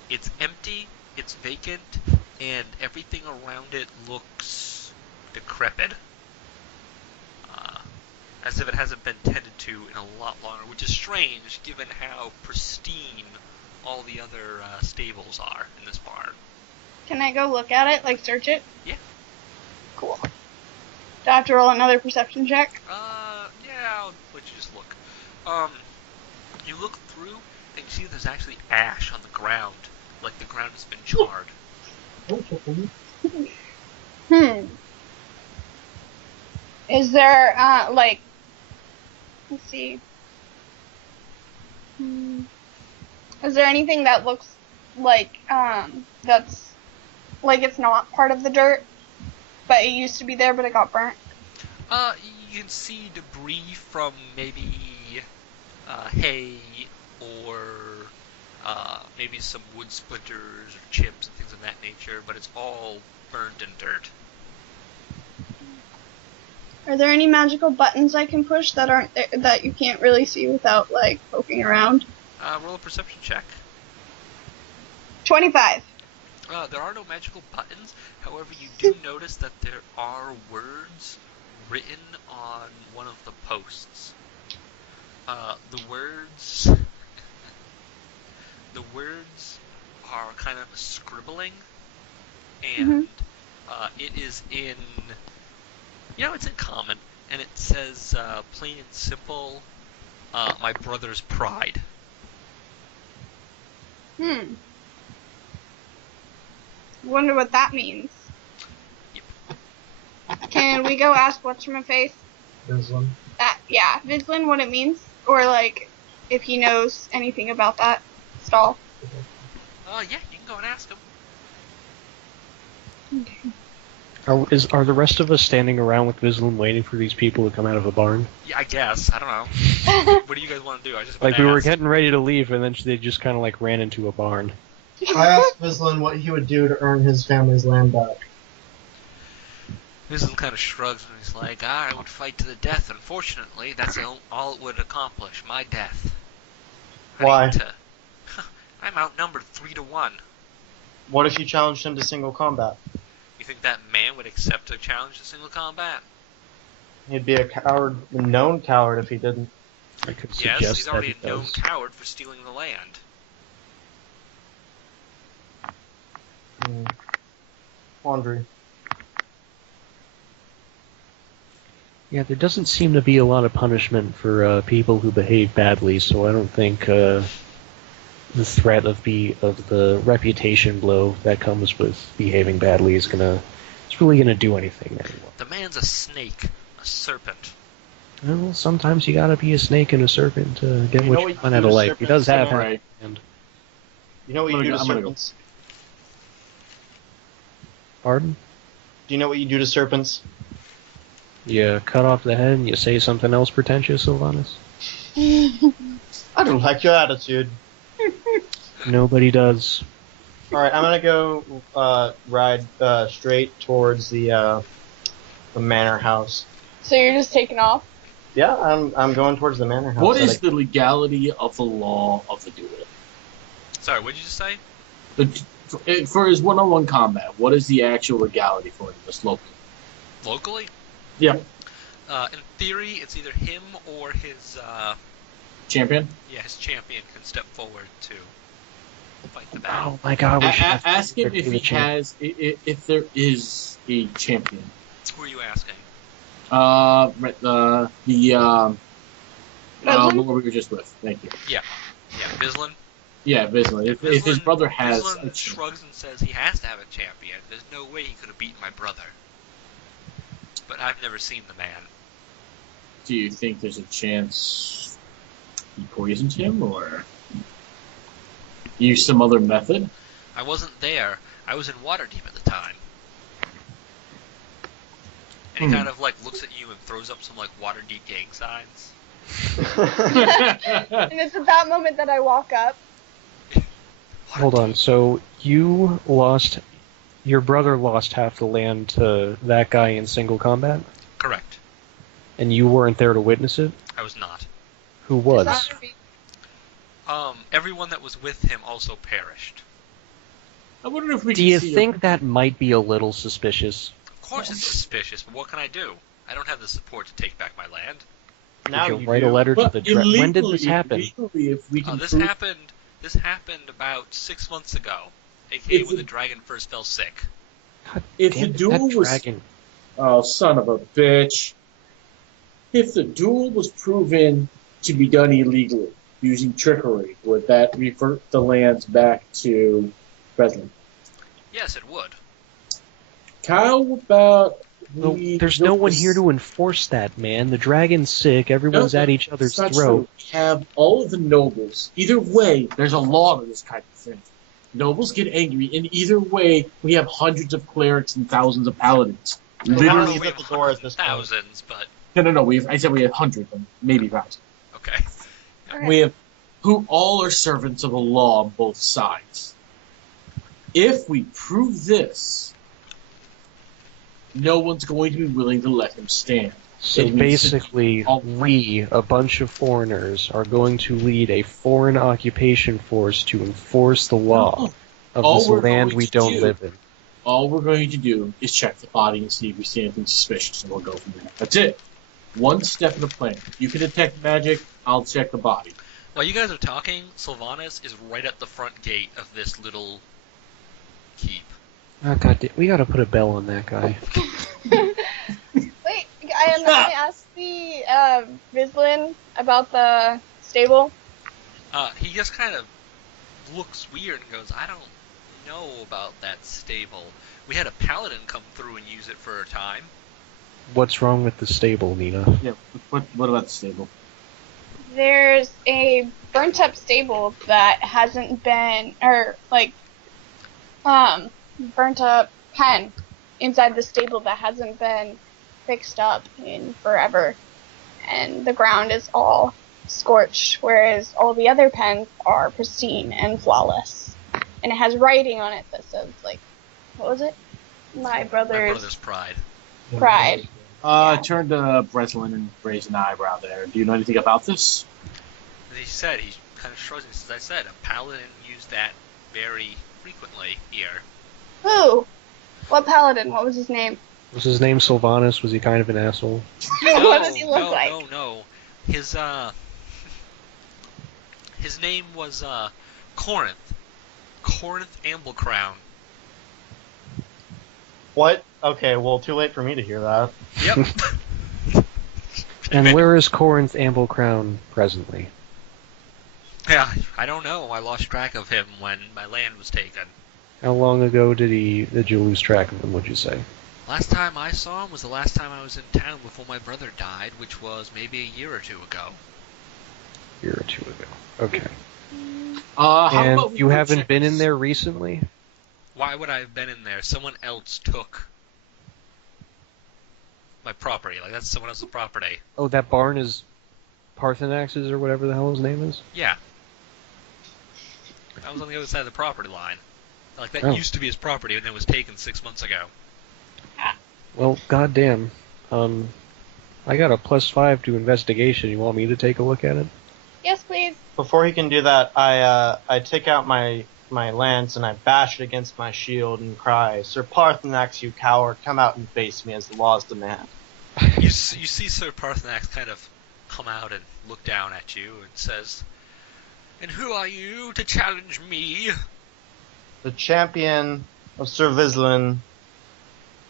it's empty, it's vacant, and everything around it looks decrepit. As if it hasn't been tended to in a lot longer, which is strange given how pristine all the other stables are in this barn. Can I go look at it? Like, search it? Yeah. Cool. Do I have to roll another perception check? Yeah, I'll let you just look. You look through, and you see there's actually ash on the ground, like the ground has been charred. Is there, like... Let's see. Is there anything that looks like, that's... Like it's not part of the dirt, but it used to be there, but it got burnt? You can see debris from maybe hay or maybe some wood splinters or chips and things of that nature, but it's all burned in dirt. Are there any magical buttons I can push that aren't there, that you can't really see without, like, poking around? Roll a perception check. 25. There are no magical buttons, however you do notice that there are words written on one of the posts. The words are kind of a scribbling, and it is in, it's in common, and it says, plain and simple, my brother's pride. Wonder what that means. Yep. Can we go ask what's-her-my-face? Vislan. Yeah, Vislan, what it means? Or, like, if he knows anything about that stall. Yeah, you can go and ask him. Okay. Are the rest of us standing around with Vislan waiting for these people to come out of a barn? Yeah, I guess. I don't know. What do you guys want to do? Like, we were getting ready to leave, and then they just kind of, like, ran into a barn. I asked Vislan what he would do to earn his family's land back. Vislan kind of shrugs and he's like, I would fight to the death. Unfortunately, that's all it would accomplish. My death. Why? I'm outnumbered 3-1. What if you challenged him to single combat? You think that man would accept a challenge to single combat? He'd be a coward, a known coward if he didn't. I could Yes, suggest he's already that he a known does. coward for stealing the land. Laundry. Yeah, there doesn't seem to be a lot of punishment for people who behave badly, so I don't think the threat of the reputation blow that comes with behaving badly is really gonna do anything anymore. The man's a snake, a serpent. Well, sometimes you gotta be a snake and a serpent to get You know what what you you want do out of to life. He does have serpents, right? and You know what you do to I'm gonna go. serpents? pardon? Do you know what you do to serpents? You cut off the head and you say something else pretentious, Silvanus? I don't like your attitude. Nobody does. Alright, I'm gonna go ride straight towards the manor house. So you're just taking off? Yeah, I'm going towards the manor house. What is the legality of the law of the duel? Sorry, what did you just say? For his one-on-one combat, what is the actual legality for this locally? Locally? Yeah, In theory, it's either him or his champion. his champion can step forward to fight the battle. Oh my god, we should have Ask him to if do he the champ. has, if there is a champion. Who are you asking? The Vislin? what we were just with. Thank you. Yeah, Vislin. Yeah, Vislin. If his brother has, a Vislin champion. shrugs and says he has to have a champion. There's no way he could have beaten my brother. But I've never seen the man. Do you think there's a chance he poisoned him, or used some other method? I wasn't there. I was in Waterdeep at the time. And he kind of like looks at you and throws up some like Waterdeep gang signs. And it's at that moment that I walk up. Hold on, so your brother lost half the land to that guy in single combat? Correct. And you weren't there to witness it? I was not. Who Is was? that gonna be- Everyone that was with him also perished. I wonder if we Do can you see think that might be a little suspicious? Of course it's suspicious, but what can I do? I don't have the support to take back my land. Now Did you write do. a letter to But the when did this happen? Illegally, if we can This prove- happened about 6 months ago, aka If when the- the dragon first fell sick. God if damn the it, duel that was dragon. Oh, son of a bitch. If the duel was proven to be done illegally, using trickery, would that revert the lands back to Breslin? Yes, it would. How about No, we there's build no one this- here to enforce that, man. The dragon's sick, everyone's No, at each other's it's not throat. true. We have all of the nobles. Either way, there's a law to this kind of thing. Nobles get angry, and either way, we have hundreds of clerics and thousands of paladins. Literally I don't know he's if we at have the door at this point. thousands, but No. I said we have hundreds, and maybe thousands. okay. Alright. We have who all are servants of the law on both sides. If we prove this, no one's going to be willing to let him stand. So It means to- basically, we, a bunch of foreigners, are going to lead a foreign occupation force to enforce the law of All this we're land going we to don't do- live in. All we're going to do is check the body and see if we see anything suspicious, and we'll go from there. That's it. One step in the plan. You can detect magic, I'll check the body. While you guys are talking, Silvanus is right at the front gate of this little keep. Oh, God, we gotta put a bell on that guy. Wait, I asked the Vislin about the stable. He just kind of looks weird and goes, I don't know about that stable. We had a paladin come through and use it for a time. What's wrong with the stable, Nina? Yeah, what about the stable? There's a burnt up stable that hasn't been, burnt up pen inside the stable that hasn't been fixed up in forever. And the ground is all scorched, whereas all the other pens are pristine and flawless. And it has writing on it that says, what was it? My My brother's brother's pride. pride. Turn to Breslin and raise an eyebrow there. Do you know anything about this? And he said, he kind of shrugs and says, I said, a paladin used that very frequently here. Who? What paladin? What was his name? Was his name Silvanus? Was he kind of an asshole? What does he look like? No. His name was, Corinth. Corinth Amblecrown. What? Okay, well, too late for me to hear that. Yep. And where is Corinth Amblecrown presently? Yeah, I don't know. I lost track of him when my land was taken. How long ago did you lose track of him, would you say? Last time I saw him was the last time I was in town before my brother died, which was maybe a year or two ago. A year or two ago. Okay. How And about we you go haven't check been in this- there recently? Why would I have been in there? Someone else took my property. Like, that's someone else's property. Oh, that barn is Parthenax's or whatever the hell his name is? Yeah. I was on the other side of the property line. Like, that Oh. used to be his property, and then was taken 6 months ago. Well, goddamn. I got a +5 to investigation. You want me to take a look at it? Yes, please. Before he can do that, I take out my lance and I bash it against my shield and cry, "Sir Parthenax, you coward, come out and face me as the laws demand." You see Sir Parthenax kind of come out and look down at you and says, "And who are you to challenge me?" The champion of Sir Vislin,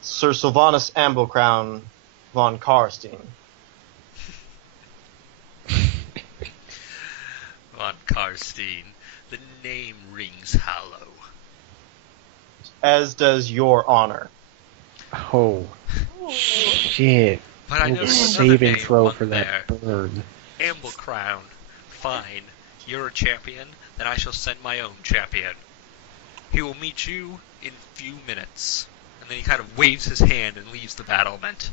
Sir Silvanus Amblecrown von Karstein. Von Karstein. The name rings hollow. As does your honor. Oh, shit. But I Roll a noticed another saving name throw on for there. that bird. Amblecrown. Fine. You're a champion, then I shall send my own champion. He will meet you in few minutes. And then he kind of waves his hand and leaves the battlement.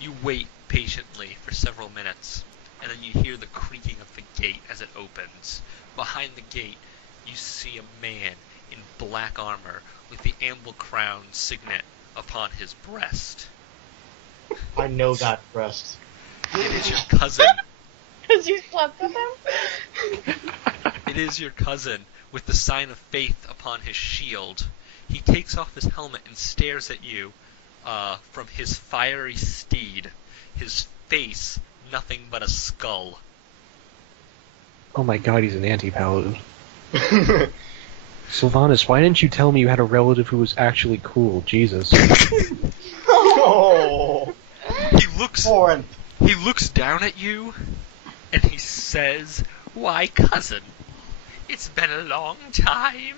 You wait patiently for several minutes, and then you hear the creaking of the gate as it opens. Behind the gate, you see a man in black armor with the Amblecrown signet upon his breast. I know that breast. It is your cousin. Because you slept with him? It is your cousin, with the sign of faith upon his shield. He takes off his helmet and stares at you from his fiery steed. His face, nothing but a skull. Oh my god, he's an anti-paladin. Silvanus, why didn't you tell me you had a relative who was actually cool? Jesus. Oh, He looks foreign. He looks down at you, and he says, "Why, cousin, it's been a long time."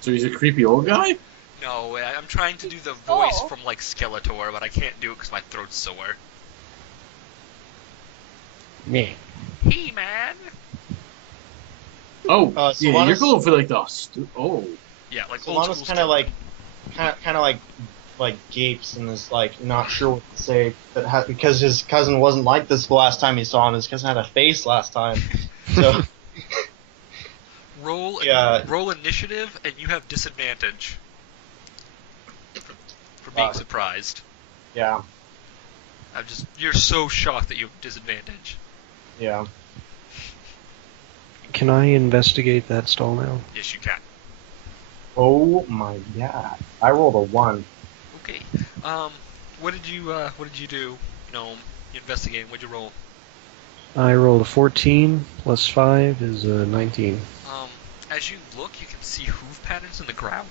So he's a creepy old guy? No, I'm trying to do the voice Oh. from, like, Skeletor, but I can't do it because my throat's sore. Me. He-Man! Oh, yeah, you're Silvanus- going for like the... Oh. Yeah, like So old Lana's school kind of Skeletor. like gapes and is like not sure what to say, but because his cousin wasn't like this the last time he saw him. His cousin had a face last time, so Roll Yeah. roll initiative, and you have disadvantage for being surprised. yeah, You're so shocked that you have disadvantage. yeah. Can I investigate that stall now? Yes, you can. Oh my god! I rolled a 1. Okay. What did you do? You investigating. What'd you roll? I rolled a 14, plus 5 is a 19. As you look, you can see hoof patterns in the ground,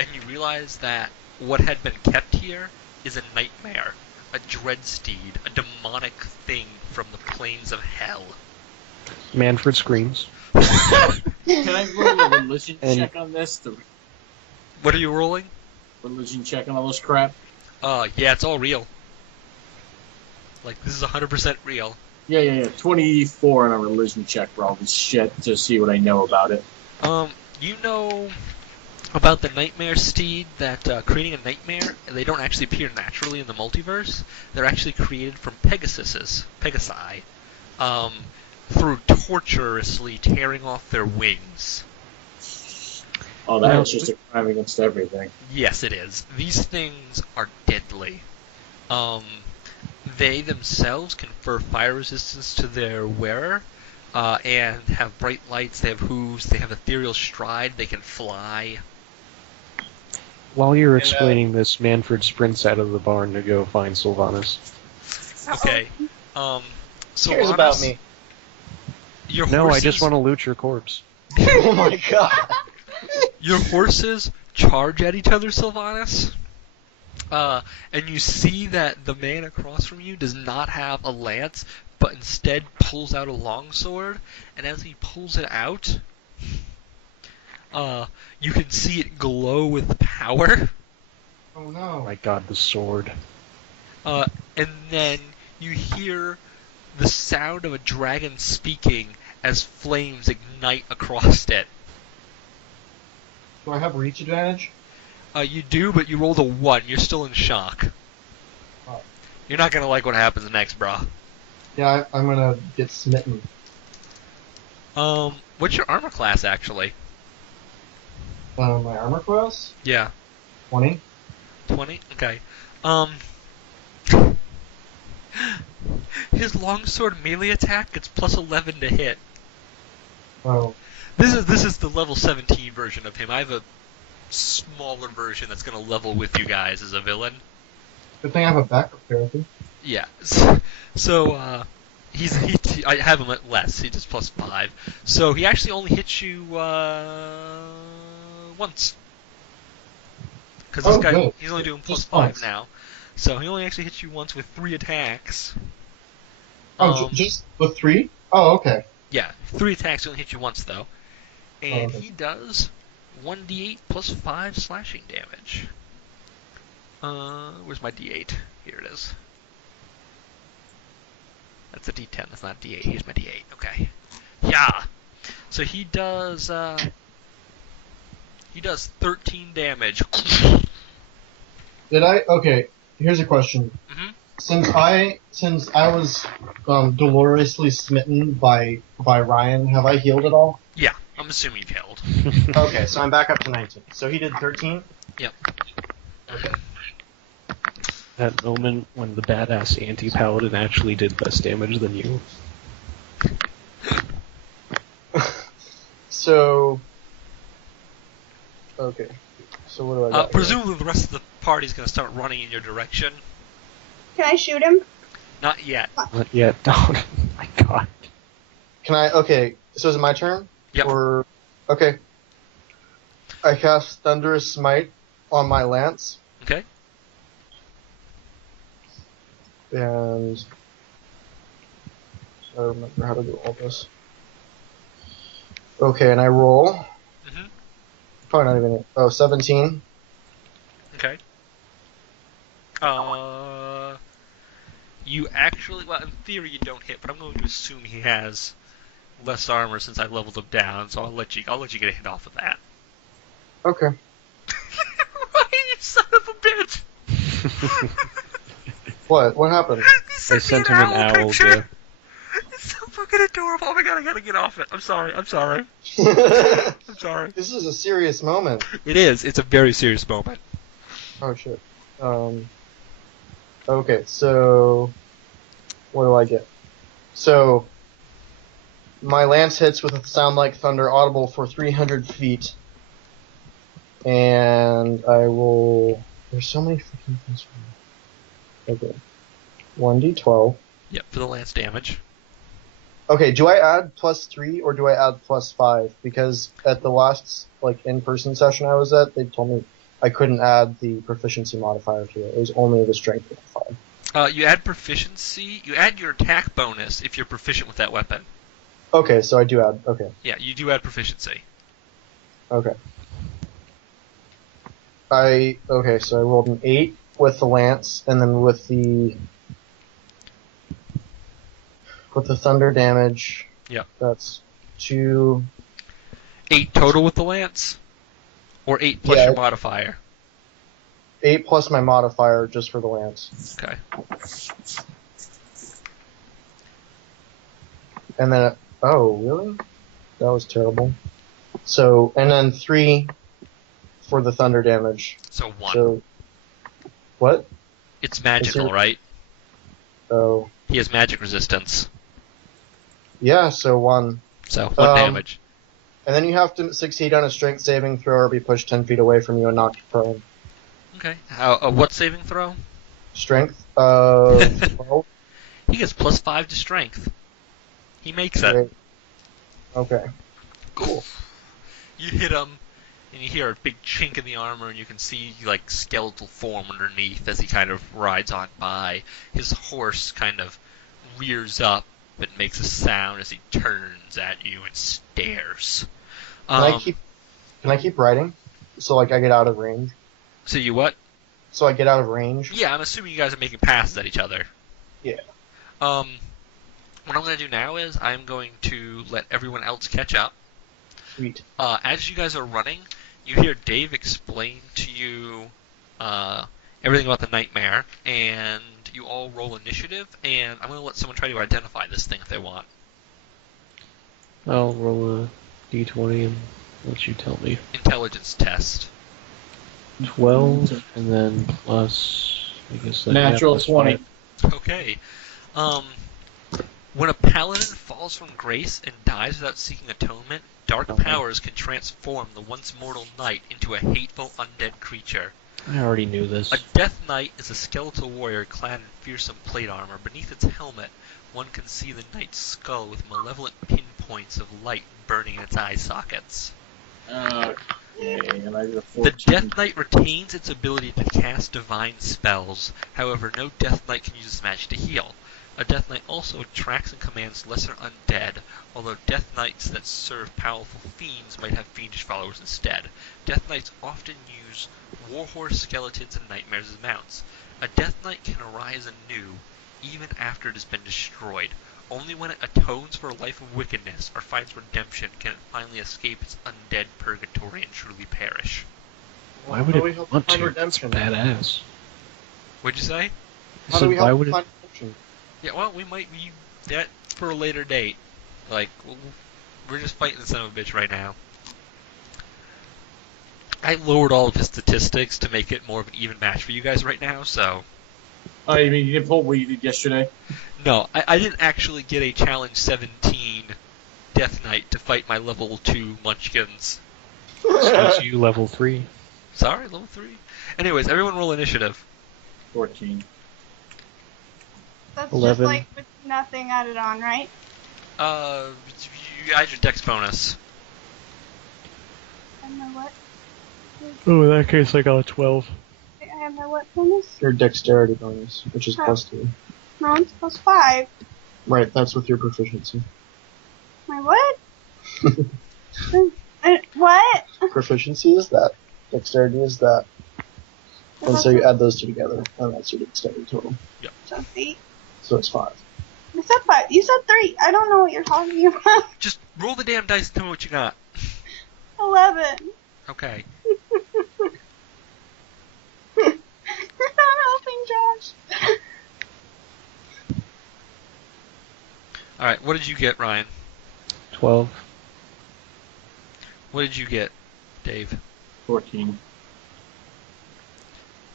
and you realize that what had been kept here is a nightmare, a dread steed, a demonic thing from the plains of hell. Manfred screams. Can I roll a religion And- check on this? The What are you rolling? religion check on all this crap? Yeah, it's all real. Like, this is 100% real. Yeah. 24 on a religion check for all this shit to see what I know about it. You know about the nightmare steed that creating a nightmare, they don't actually appear naturally in the multiverse. They're actually created from Pegasi, through torturously tearing off their wings. Oh, that's just a crime against everything. Yes, it is. These things are deadly. They themselves confer fire resistance to their wearer, and have bright lights, they have hooves, they have ethereal stride, they can fly. While you're explaining this, Manfred sprints out of the barn to go find Silvanus. Okay. So Cares about me. Your No, horses, I just want to loot your corpse. Oh my god! Your horses charge at each other, Silvanus. And you see that the man across from you does not have a lance, but instead pulls out a longsword, and as he pulls it out, You can see it glow with power. Oh no. My god, the sword. And then you hear the sound of a dragon speaking as flames ignite across it. Do I have reach advantage? You do, but you rolled a 1. You're still in shock. Oh. You're not gonna like what happens next, brah. Yeah, I'm gonna get smitten. What's your armor class, actually? My armor class? Yeah. 20. 20? Okay. His longsword melee attack gets plus 11 to hit. Oh. This is the level 17 version of him. I have a smaller version that's gonna level with you guys as a villain. Good thing I have a backup character. Yeah. So I have him at less. He does plus 5. So he actually only hits you once. Because this guy, good. he's only doing plus Just 5 once. now. So he only actually hits you once with 3 attacks. Oh, just with 3? Oh, okay. Yeah, 3 attacks. He only hit you once though, and okay. he does 1d8 plus 5 slashing damage. Where's my d8? Here it is. That's a d10. That's not a d8. Here's my d8. Okay. Yeah. So he does 13 damage. Did I? Okay. Here's a question. Mhm. Since I was dolorously smitten by Ryan, have I healed at all? Yeah, I'm assuming you've held. Okay, so I'm back up to 19. So he did 13? Yep. Okay. That moment when the badass anti-paladin actually did less damage than you. So... Okay. So what do I got here? Presumably the rest of the party's going to start running in your direction. Can I shoot him? Not yet. Not yet. Oh my god. Can I... Okay, so is it my turn? Yep. Or... Okay. I cast Thunderous Smite on my lance, Okay. and... I don't remember how to do all this. Okay, and I roll... Mhm. Probably not even... Oh, 17. Okay. You actually, well, in theory you don't hit, but I'm going to assume he has less armor since I leveled him down, so I'll let you get a hit off of that. Okay. Ryan, you son of a bitch! What? What happened? I sent him an owl picture. gift. It's so fucking adorable. Oh my god, I gotta get off it. I'm sorry. This I'm sorry. is a serious moment. It is. It's a very serious moment. Oh shit. Okay, so what do I get? So my lance hits with a sound like thunder, audible for 300 feet, and I will. There's so many freaking things for me. Okay, 1d12. Yep, for the lance damage. Okay, do I add +3 or do I add +5? Because at the last in-person session I was at, they told me I couldn't add the proficiency modifier to it. It was only the strength modifier. You add proficiency. You add your attack bonus if you're proficient with that weapon. Okay, so I do add. Okay. Yeah, you do add proficiency. Okay. So I rolled an 8 with the lance, and then with the thunder damage. Yep. That's 2. 8 total with the lance, or 8 plus Yeah. your modifier. 8 plus my modifier just for the lance. Okay. And then, oh really? That was terrible. So, and then 3 for the thunder damage. So 1. So, what? It's magical, it- right? Oh, He has magic resistance. yeah. So 1. So 1 damage. And then you have to succeed on a strength saving throw or be pushed 10 feet away from you and knocked prone. Okay. What saving throw? Strength of 12. He gets plus 5 to strength. He makes it. Great. Okay. Cool. You hit him, and you hear a big chink in the armor, and you can see skeletal form underneath as he kind of rides on by. His horse kind of rears up and makes a sound as he turns at you and stares. Can Can I keep riding? So like I get out of range. So you what? So I get out of range. Yeah, I'm assuming you guys are making passes at each other. Yeah. What I'm going to do now is I'm going to let everyone else catch up. Sweet. As you guys are running, you hear Dave explain to you everything about the nightmare, and you all roll initiative, and I'm going to let someone try to identify this thing if they want. I'll roll a d20 and let you tell me. Intelligence test. 12, and then plus, I guess that Natural plus 20. 5. Okay. When a paladin falls from grace and dies without seeking atonement, dark powers can transform the once mortal knight into a hateful undead creature. I already knew this. A death knight is a skeletal warrior clad in fearsome plate armor. Beneath its helmet, one can see the knight's skull with malevolent pinpoints of light burning in its eye sockets. Okay, and I did a The 14. Death Knight retains its ability to cast divine spells. However, no Death Knight can use its magic to heal. A Death Knight also attracts and commands lesser undead, although Death Knights that serve powerful fiends might have fiendish followers instead. Death Knights often use warhorse skeletons and nightmares as mounts. A Death Knight can arise anew, even after it has been destroyed. Only when it atones for a life of wickedness or finds redemption can it finally escape its undead purgatory and truly perish. Why would How do we it help want find to? redemption? It's badass. What'd you say? How do we why help would it? find redemption? Yeah, well, we might be that for a later date. Like, we're just fighting the son of a bitch right now. I lowered all of his statistics to make it more of an even match for you guys right now, so... Oh, you mean you didn't pull what you did yesterday? No, I didn't actually get a Challenge 17 Death Knight to fight my level 2 Munchkins. Excuse you, level 3. Sorry, level 3. Anyways, everyone roll initiative. 14. That's 11. just like with nothing added on, right? You add your dex bonus. I don't know what. Oh, in that case, I got a 12. I have my what bonus? Your dexterity bonus, which is +2. No, it's +5. Right, that's with your proficiency. My what? What? Proficiency is that. Dexterity is that. And so you add those two together, and that's your dexterity total. So 8. So it's 5. I said 5. You said 3. I don't know what you're talking about. Just roll the damn dice and tell me what you got. 11. Okay. You're not helping, Josh. Alright, what did you get, Ryan? 12. What did you get, Dave? 14.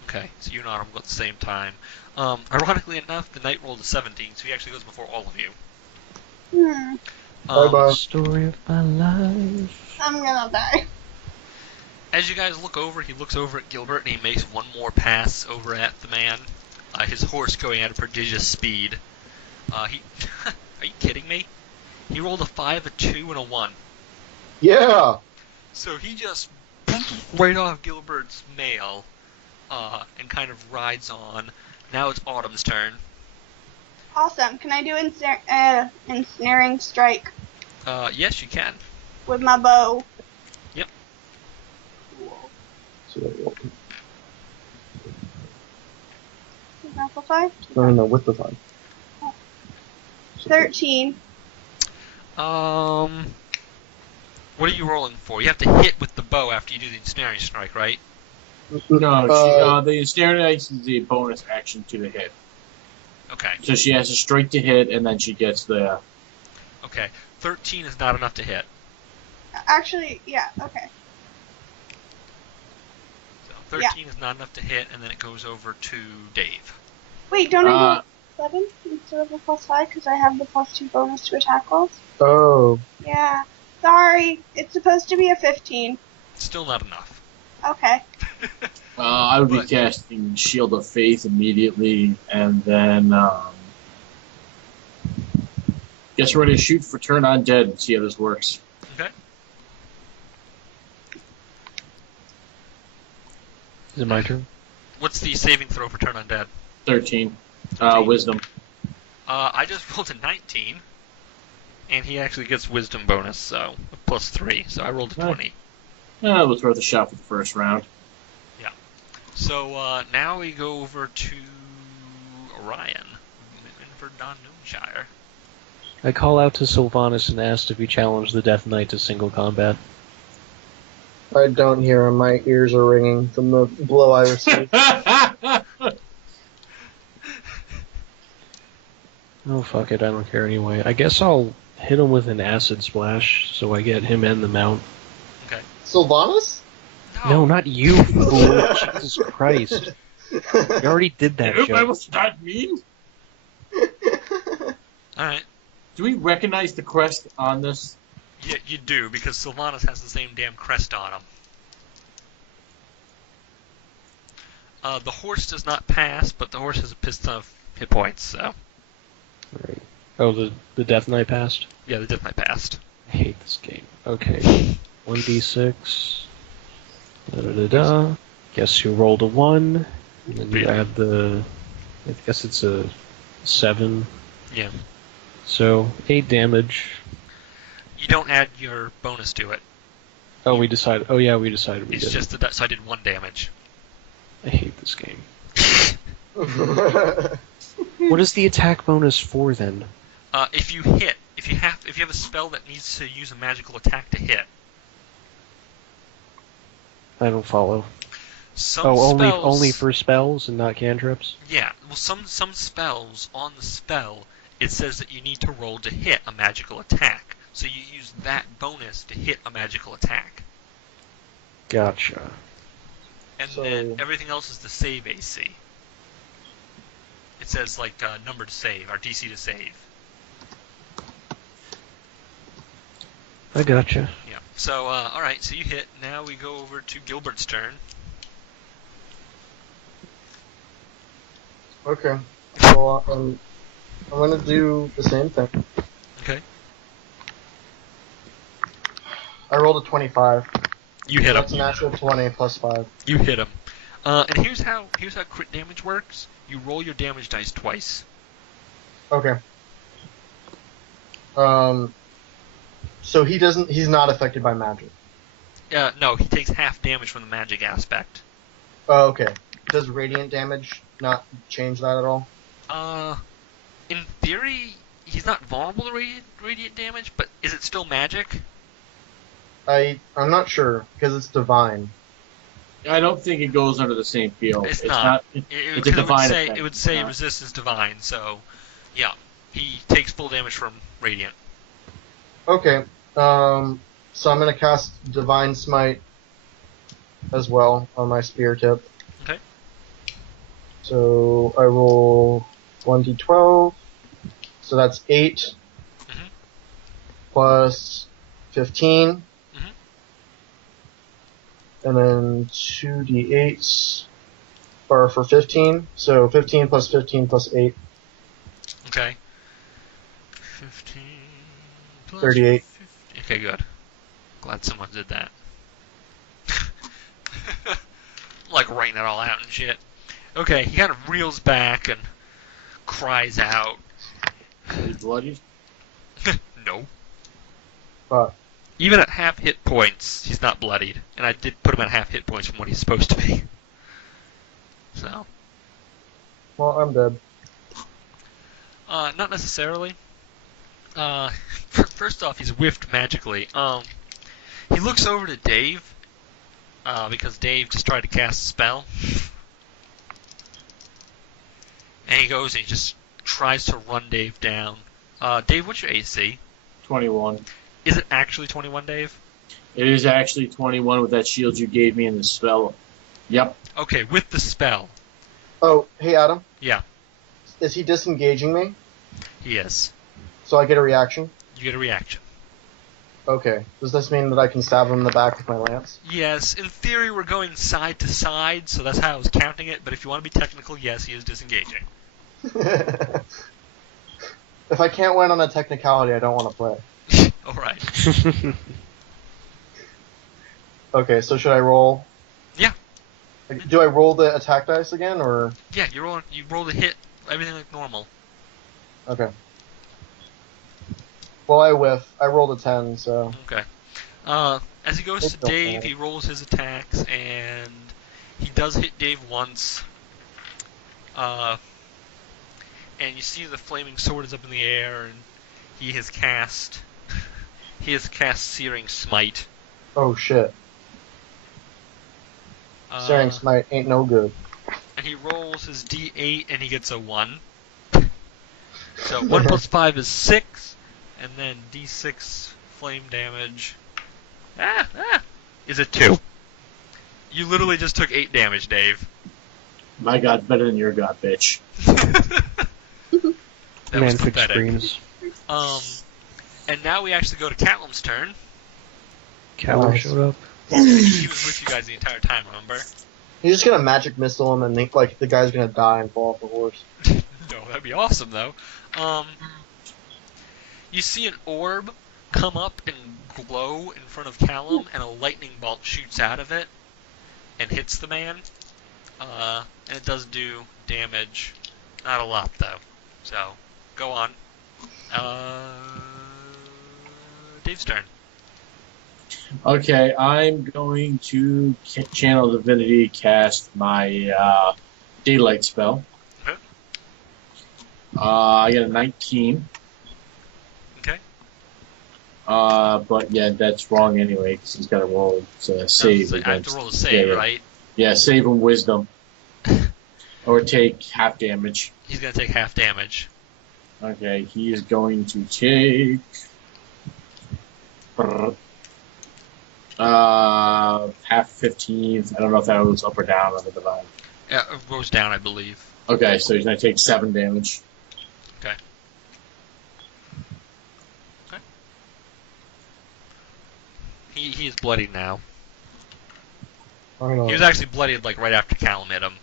Okay, so you and Autumn go at the same time. Ironically enough, the knight rolled a 17, so he actually goes before all of you. Bye-bye. Story of my life. I'm gonna die. As you guys look over, he looks over at Gilbert and he makes one more pass over at the man. His horse going at a prodigious speed. Are you kidding me? He rolled a 5, a 2, and a 1. Yeah! So he just right off Gilbert's mail and kind of rides on. Now it's Autumn's turn. Awesome. Can I do ensnaring strike Yes, you can. with my bow? Yep. So that roll. Is that the 5? No, with the 5. So 13. What are you rolling for? You have to hit with the bow after you do the ensnaring strike, right? No, the ensnaring dice is a bonus action to the hit. Okay. So she has a strike to hit, and then she gets the... Okay. 13 is not enough to hit. Actually, yeah, okay. So 13 is not enough to hit, and then it goes over to Dave. Wait, don't I do 7 instead of the +5 because I have the +2 bonus to attack rolls? Oh. Yeah. Sorry. It's supposed to be a 15. Still not enough. Okay. I would be casting Shield of Faith immediately, and then guess we're going to shoot for Turn Undead and see how this works. Okay. Is it my turn? What's the saving throw for Turn Undead? 13. 13. Wisdom. I just rolled a 19, and he actually gets Wisdom bonus, so +3. So I rolled a 20. It was worth a shot for the first round. So now we go over to Orion, Manfred Gnomeshire. I call out to Silvanus and ask if he challenged the Death Knight to single combat. I don't hear him. My ears are ringing from the blow I received. Oh, fuck it, I don't care anyway. I guess I'll hit him with an acid splash, so I get him and the mount. Okay. Sylvanas? No, not you, fool! Jesus Christ. You already did that What shit. was that mean? Alright. Do we recognize the crest on this? Yeah, you do, because Silvanus has the same damn crest on him. The horse does not pass, but the horse has a piston of hit points, so... Right. Oh, the Death Knight passed? Yeah, the Death Knight passed. I hate this game. Okay. 1d6. Da-da-da-da. Guess you rolled a 1. And then you add the... I guess it's a 7. Yeah. So, 8 damage. You don't add your bonus to it. Oh, we decided... Oh, yeah, we decided we It's did. just that, so I did 1 damage. I hate this game. What is the attack bonus for, then? If you hit, if you have a spell that needs to use a magical attack to hit. I don't follow. Some only spells, only for spells and not cantrips? Yeah, well, some spells on the spell, it says that you need to roll to hit a magical attack. So you use that bonus to hit a magical attack. Gotcha. And So- then everything else is the save AC. It says, like, number to save, or DC to save. I gotcha. Yeah. So, alright, so you hit. Now we go over to Gilbert's turn. Okay. Well, I'm gonna do the same thing. Okay. I rolled a 25. You hit him. That's a natural 20 plus 5. You hit him. And here's how crit damage works. You roll your damage dice twice. Okay. So he's not affected by magic. No, he takes half damage from the magic aspect. Oh, okay. Does radiant damage not change that at all? In theory, he's not vulnerable to radiant damage, but is it still magic? I'm not sure, because it's divine. I don't think it goes under the same field. It's not. It's a divine effect. It would say It's not. resistance divine, so yeah, he takes full damage from radiant. Okay. So I'm gonna cast Divine Smite as well on my spear tip. Okay. So I roll 1d12. So that's 8 Mhm. plus 15. Mhm. And then 2d8s are for 15. So 15 plus 15 plus 8. Okay. 15 plus 38. 50. Okay, good. Glad someone did that. Like writing it all out and shit. Okay, he kind of reels back and cries out. Is he bloody? No. But Even at half hit points, he's not bloodied. And I did put him at half hit points from what he's supposed to be. So. well, I'm dead. Not necessarily. First off, he's whiffed magically. He looks over to Dave, because Dave just tried to cast a spell. And he goes and he just tries to run Dave down. Dave, what's your AC? 21. Is it actually 21, Dave? It is actually 21 with that shield you gave me in the spell. Yep. Okay, with the spell. Oh, hey Adam. Yeah, Is he disengaging me? he is. So I get a reaction? You get a reaction. Okay. Does this mean that I can stab him in the back with my lance? Yes, in theory we're going side to side, so that's how I was counting it, but if you want to be technical, yes, he is disengaging. If I can't win on a technicality, I don't want to play. Alright. Okay, so should I roll? Yeah. Do I roll the attack dice again, or? Yeah, you roll the hit, everything like normal. Okay. Well, I whiff. I rolled a 10, so. Okay. As he goes to Dave, he rolls his attacks, and he does hit Dave once. And you see the flaming sword is up in the air, and he has cast Searing Smite. Oh shit. Searing Smite ain't no good. And he rolls his d8, and he gets a 1. So 1 plus 5 is 6, and then d6 flame damage is a 2. You literally just took 8 damage, Dave. My god, better than your god, bitch. That was Manfred pathetic. screams. And now we actually go to Callum's turn. Callum Nice. showed up. He was with you guys the entire time, remember? He's just gonna magic missile him and think like the guy's gonna die and fall off the horse. No, that'd be awesome, though. You see an orb come up and glow in front of Callum, and a lightning bolt shoots out of it and hits the man. And it does do damage. Not a lot, though. So, go on. Dave's turn. Okay, I'm going to channel divinity, cast my daylight spell. Okay. I got a 19. Okay. But yeah, that's wrong anyway, because he's got to roll to save. So I have to roll a save, yeah. right? Yeah, save him wisdom. Or take half damage. He's going to take half damage. Okay, he is going to take... half 15. I don't know if that was up or down on the divine. Yeah, it goes down, I believe. Okay, so he's going to take 7 damage. Okay. Okay. He is bloodied now. I know. He was actually bloodied like right after Callum hit him.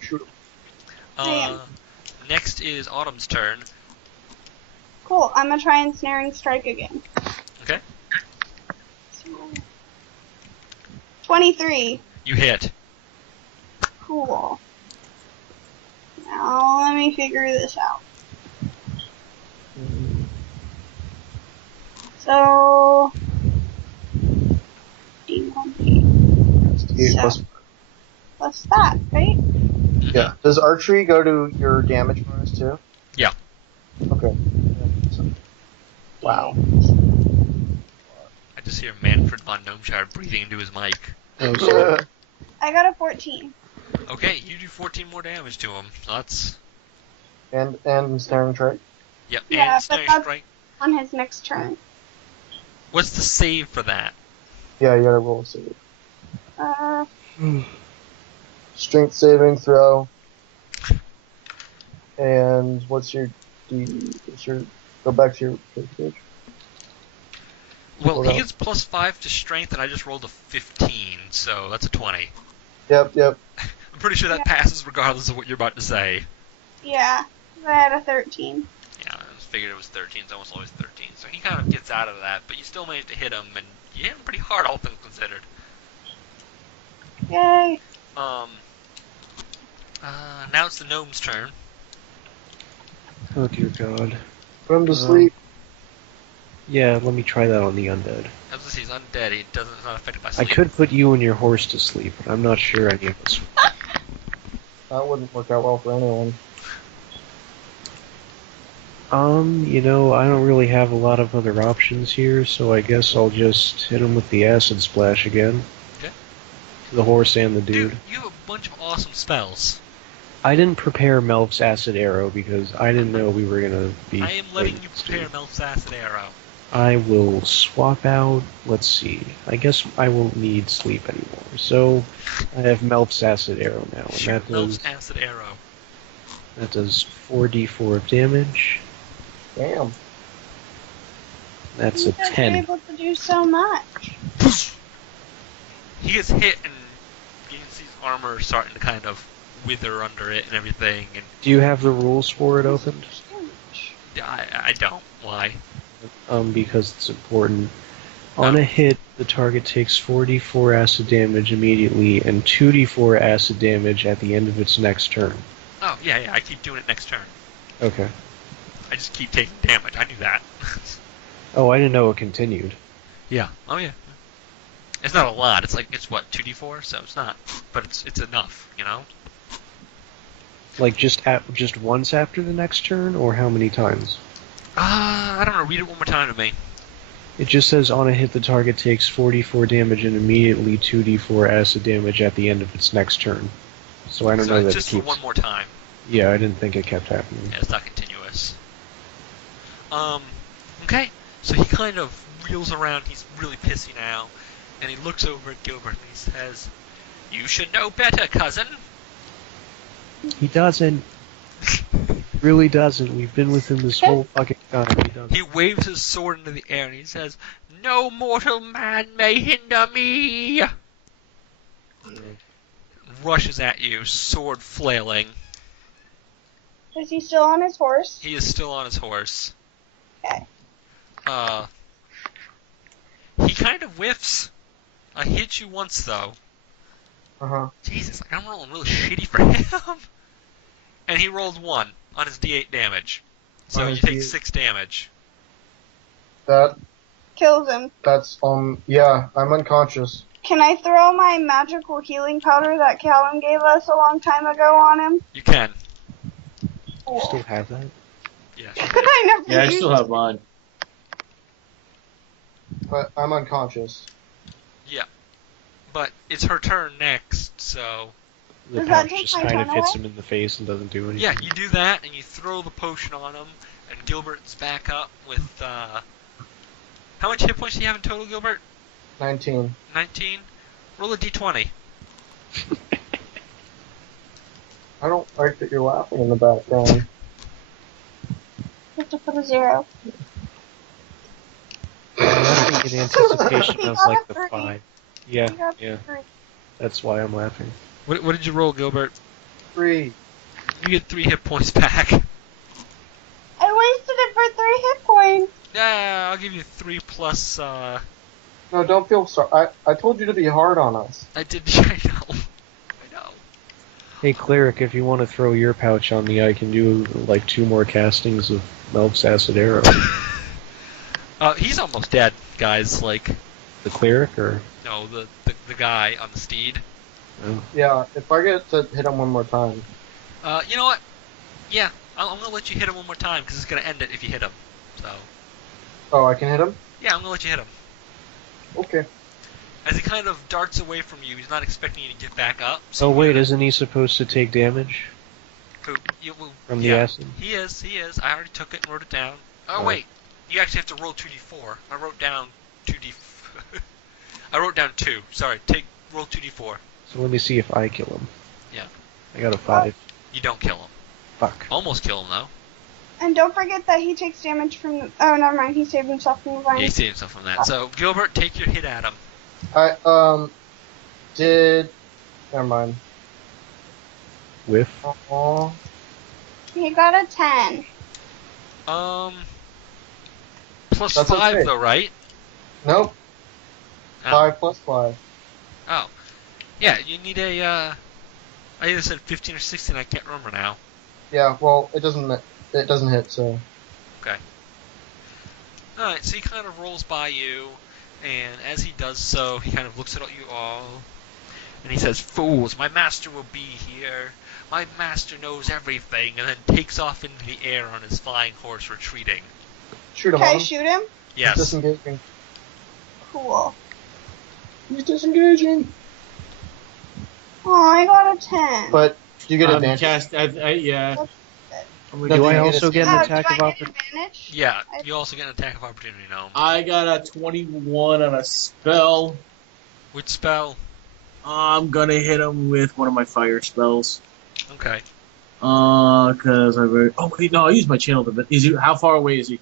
Shoot him. Damn. Next is Autumn's turn. Cool. I'm gonna try ensnaring strike again. Okay. So, 23. You hit. Cool. Now let me figure this out. So, D1 Yeah, So- plus that, right? yeah. Does archery go to your damage bonus too? Yeah. Okay. Wow. I just hear Manfred von Gnomeshire breathing into his mic. Oh, sorry. I got a 14. Okay, you do 14 more damage to him. So that's... and ensnaring strike. Yep, Yeah, and snare but that's- strike. On his next turn. What's the save for that? Yeah, you gotta roll a save. Uh, Strength saving throw. And what's your go back to your page. Well, Hold he on. gets plus 5 to strength, and I just rolled a 15, so that's a 20. Yep. I'm pretty sure that passes regardless of what you're about to say. yeah. I had a 13. Yeah, I just figured it was 13. It's almost always 13. So he kind of gets out of that, but you still managed to hit him, and you hit him pretty hard, all things considered. Yay. Now it's the gnome's turn. Oh dear God. Put him to sleep. Yeah, let me try that on the undead. As I say, he's undead. He's not affected by I sleep. could put you and your horse to sleep, but I'm not sure any of us. That wouldn't work out well for anyone. I don't really have a lot of other options here, so I guess I'll just hit him with the acid splash again. Okay. The horse and the dude. Dude, you have a bunch of awesome spells. I didn't prepare Melf's acid arrow because I didn't know we were gonna be. I am letting you fighting. prepare Melf's acid arrow. I will swap out. Let's see. I guess I won't need sleep anymore. So I have Melf's acid arrow now, and Shoot that does Melf's acid arrow. 4d4 of damage. Damn. That's a You guys are 10. able to do so much. He gets hit, and you can see his armor starting to kind of wither under it and everything. And Do you have the rules for it opened? I don't. Why? Because it's important. On a hit, the target takes 4d4 acid damage immediately and 2d4 acid damage at the end of its next turn. Oh, yeah, I keep doing it next turn. Okay. I just keep taking damage. I knew that. Oh, I didn't know it continued. Yeah. Oh yeah. It's not a lot. It's what 2d4, so it's not, but it's enough, you know. Like just once after the next turn, or how many times? I don't know. Read it one more time to me. It just says on a hit the target takes 44 damage and immediately 2d4 acid damage at the end of its next turn. So I don't know that just it keeps... for one more time. Yeah, I didn't think it kept happening. Yeah, it's not continuous. Okay. So he kind of reels around. He's really pissy now, and he looks over at Gilbert and he says, "You should know better, cousin." He doesn't. Really doesn't. We've been with him this whole fucking time. He doesn't. He waves his sword into the air and he says, "No mortal man may hinder me." Rushes at you, sword flailing. Is he still on his horse? He is still on his horse. Okay. He kind of whiffs. I hit you once though. Jesus, I'm rolling really shitty for him. And he rolled 1 on his D8 damage. So you take 6 damage. That Kills him. that's yeah, I'm unconscious. Can I throw my magical healing powder that Callum gave us a long time ago on him? You can. You still have that? Yeah. I never Yeah, I used still have mine. But I'm unconscious. Yeah. But it's her turn next, so... The Does that pouch take just my kind of turn hits away? him in the face and doesn't do anything. Yeah, you do that, and you throw the potion on him, and Gilbert's back up with, How much hit points do you have in total, Gilbert? 19. 19? Roll a d20. I don't like that you're laughing in the background. have to put a 0. I'm laughing in anticipation He of got like a the 3. 5. He Yeah, got a yeah. 3. That's why I'm laughing. What did you roll, Gilbert? 3. You get 3 hit points back. I wasted it for 3 hit points. Yeah, I'll give you 3 plus, No, don't feel sorry. I told you to be hard on us. I did, I know. I know. Hey, Cleric, if you want to throw your pouch on me, I can do like 2 more castings of Melk's Acid Arrow. He's almost dead, guys, like, The Cleric, or? no, the guy on the steed. Oh. Yeah, if I get to hit him one more time. You know what? Yeah, I'm gonna let you hit him one more time, because it's gonna end it if you hit him, so... Oh, I can hit him? Yeah, I'm gonna let you hit him. Okay. As he kind of darts away from you, he's not expecting you to get back up. So Oh wait, isn't he supposed to take damage from the acid? He is. I already took it and wrote it down. Oh, Oh. wait. You actually have to roll 2d4. I wrote down 2d... I wrote down 2. Sorry, roll 2d4. So let me see if I kill him. Yeah. I got a 5. You don't kill him. Fuck. Almost kill him, though. And don't forget that he takes damage from the... Oh, never mind. He saved himself from the vine. Yeah, he saved himself from that. So, Gilbert, take your hit at him. I, did... Never mind. Whiff? Aww. He got a 10. Plus That's 5, okay. though, right? Nope. Oh. 5 plus 5. Oh. Yeah, you need a, I either said 15 or 16, I can't remember now. Yeah, well, it doesn't hit, so... Okay. Alright, so he kind of rolls by you, and as he does so, he kind of looks at you all, and he says, "Fools, my master will be here. My master knows everything," and then takes off into the air on his flying horse, retreating. Shoot him Can I on. shoot him? Yes. He's disengaging. Cool. He's disengaging. Oh, I got a 10. But you get advantage. Yeah. No, Do I you also get an Oh, attack do of I opportunity? get advantage? Yeah, you also get an attack of opportunity, Gnome. I got a 21 on a spell. Which spell? I'm gonna hit him with one of my fire spells. Okay. Cause I very... Oh wait, no, I used my channel to... Is he... How far away is he?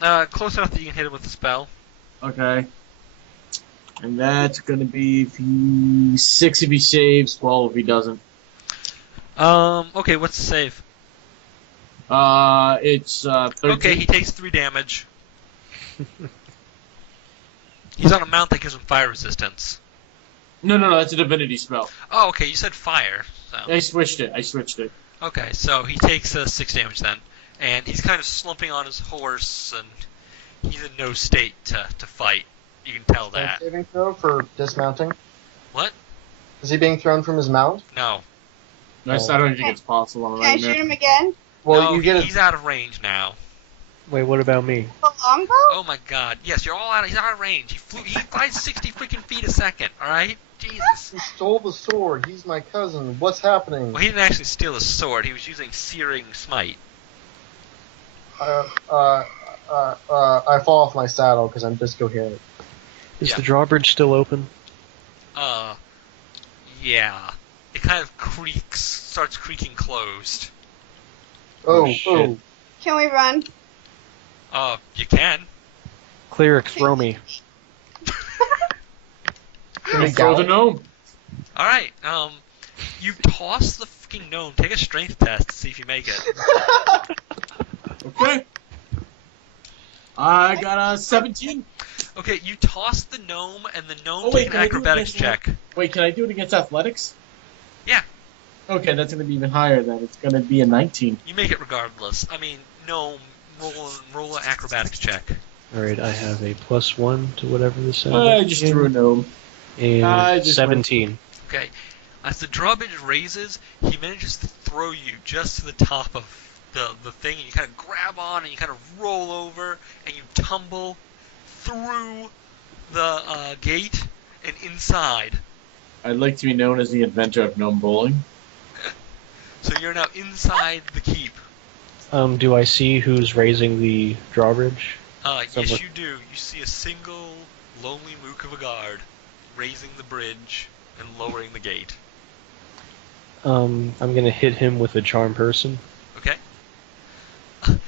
Close enough that you can hit him with the spell. Okay. And that's gonna be 6 if he saves, 12 if he doesn't. Okay, what's the save? It's 13. Okay, he takes 3 damage. He's on a mount that gives him fire resistance. No, that's a divinity spell. Oh, okay, you said fire. So. I switched it. Okay, so he takes 6 damage then. And he's kind of slumping on his horse, and he's in no state to fight. You can tell that. Saving throw for dismounting. What? Is he being thrown from his mount? No. I don't think it's possible Can I right shoot now. him again? Well, No, you get he's out of range now. Wait, what about me? The longbow? Oh my god. Yes, you're all out. He's out of range. He flies 60 freaking feet a second. All right. Jesus. He stole the sword. He's my cousin. What's happening? Well, he didn't actually steal a sword. He was using searing smite. I fall off my saddle because I'm discoherent. Is Yeah. the drawbridge still open? Yeah. It kind of creaks, starts creaking closed. Oh, shit. Can we run? You can. Cleric, throw me. Can we Throw the gallop? gnome. Alright, you toss the fucking gnome. Take a strength test to see if you make it. Okay. I got a 17. Okay, you toss the gnome, and the gnome Oh, wait, take an can I do it acrobatics against check. Wait, can I do it against athletics? Yeah. Okay, that's going to be even higher then. It's going to be a 19. You make it regardless. I mean, gnome, roll an acrobatics check. Alright, I have a +1 to whatever this is. I just threw a gnome. And I just 17. Okay, as the drawbridge raises, he manages to throw you just to the top of the thing, and you kind of grab on, and you kind of roll over, and you tumble through the gate and inside. I'd like to be known as the inventor of gnome bowling. So you're now inside the keep. Do I see who's raising the drawbridge? Yes, Someone- you do. You see a single lonely mook of a guard raising the bridge and lowering the gate. I'm gonna hit him with a charm person. Okay?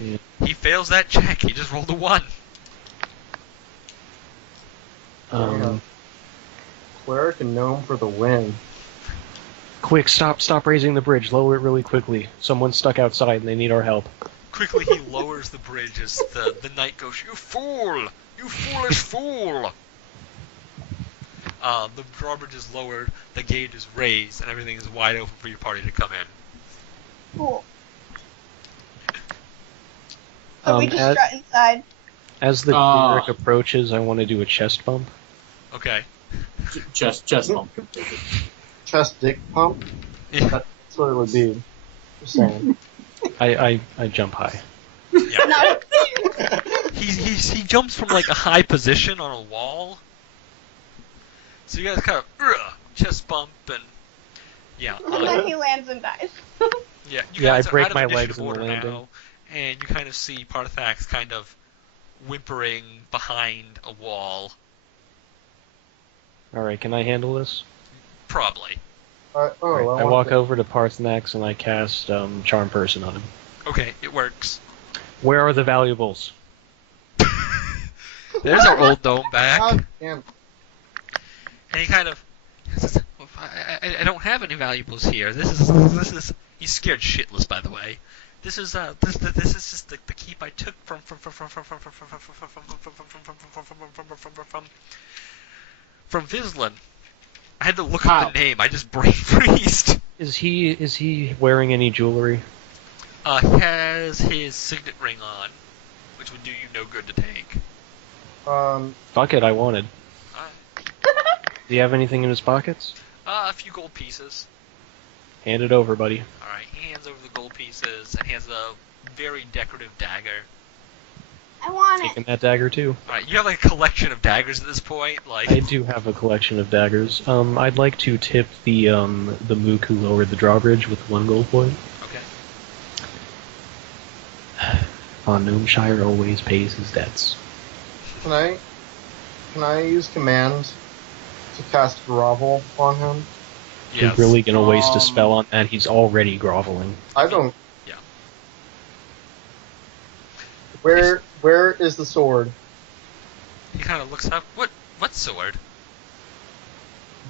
Yeah. He fails that check. He just rolled a 1. Cleric and gnome for the win. Quick, stop raising the bridge. Lower it really quickly. Someone's stuck outside and they need our help. Quickly, he lowers the bridge as the knight goes, "You fool! You foolish fool!" The drawbridge is lowered, the gate is raised, and everything is wide open for your party to come in. Cool. So we just as, strut inside. as the cleric approaches, I want to do a chest bump. Okay. Chest bump completed. Chest dick pump? Yeah. That's what it would be. Just saying. I jump high. Yeah. No. He jumps from like a high position on a wall. So you guys kind of chest bump and yeah. And then he lands and dies. Yeah, you Yeah, guys I are break out of my initiative legs in the order landing. now, and you kind of see Parthax kind of whimpering behind a wall. Alright, can I handle this? Probably. I I walk over to Parthenax and I cast charm person on him. Okay, it works. Where are the valuables? There's our old gnome back. God damn. And he kind of, I don't have any valuables here. This is. He's scared shitless, by the way. This is just the keep I took from Vizslan. I had to look up the name. I just brain freezed. Is he wearing any jewelry? He has his signet ring on, which would do you no good to take. Fuck it, I wanted. Do you have anything in his pockets? A few gold pieces. Hand it over, buddy. Alright, he hands over the gold pieces, and he has a very decorative dagger. I want it. Taking that dagger too. Alright, you have like a collection of daggers at this point, like... I do have a collection of daggers. I'd like to tip the mook who lowered the drawbridge with 1 gold point. Okay. Gnomeshire always pays his debts. Can I use command to cast grovel on him? Yes. You're really gonna waste a spell on that? He's already groveling. I don't. Yeah. Where is the sword? He kind of looks up. What sword?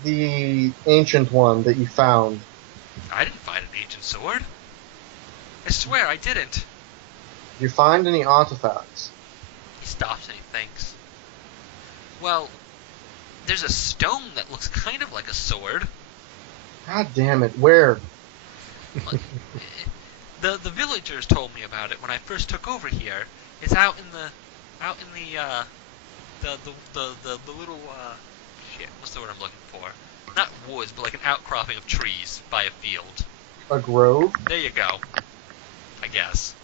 The ancient one that you found. I didn't find an ancient sword. I swear I didn't. Did you find any artifacts? He stops and he thinks. Well, there's a stone that looks kind of like a sword. God damn it! Where? The villagers told me about it when I first took over here. It's out in out in the little shit. What's the word I'm looking for? Not woods, but like an outcropping of trees by a field. A grove? There you go. I guess.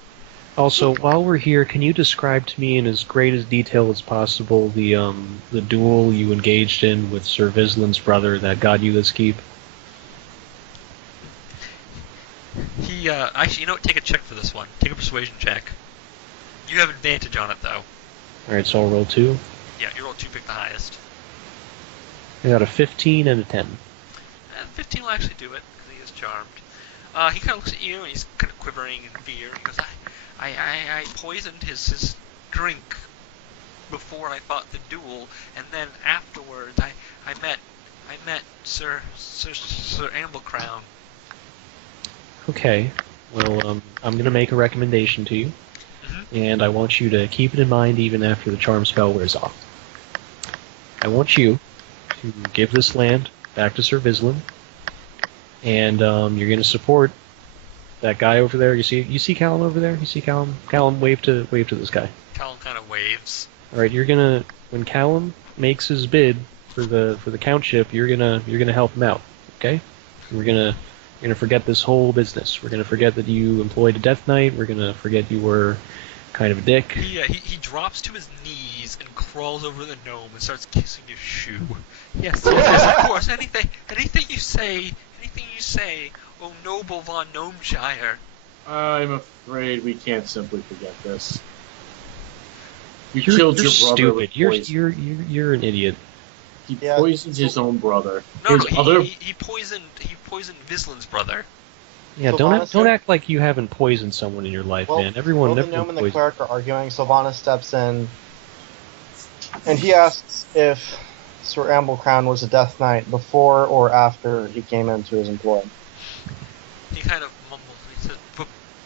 Also, while we're here, can you describe to me in as great as detail as possible the duel you engaged in with Sir Vislin's brother that got you this keep? He actually, you know what? Take a check for this one. Take a persuasion check. You have advantage on it though. Alright, so I'll roll 2. Yeah, you roll 2, pick the highest. I got a 15 and a 10. 15 will actually do it because he is charmed. He kind of looks at you and he's kind of quivering in fear. He goes, I poisoned his drink before I fought the duel, and then afterwards I met Sir Amblecrown. Okay, well, I'm going to make a recommendation to you, and I want you to keep it in mind even after the charm spell wears off. I want you to give this land back to Sir Vislin, and you're going to support that guy over there. You see Callum over there? You see Callum? Callum, wave to this guy. Callum kind of waves. All right, you're gonna when Callum makes his bid for the countship, you're gonna help him out. Okay? We're gonna forget this whole business. We're gonna forget that you employed a Death Knight. We're gonna forget you were kind of a dick. He drops to his knees and crawls over the gnome and starts kissing his shoe. Yes, of course. Anything you say, O noble von Gnomeshire. I'm afraid we can't simply forget this. You You're killed your brother stupid. with poison. You're an idiot. He poisoned his own brother. No, he poisoned Vislin's brother. Yeah, Silvanus don't act like you haven't poisoned someone in your life, man. Everyone the never gnome and the poisoned. cleric are arguing. Silvanus steps in, and he asks if Sir Amblecrown was a Death Knight before or after he came into his employ. He kind of mumbles and he says,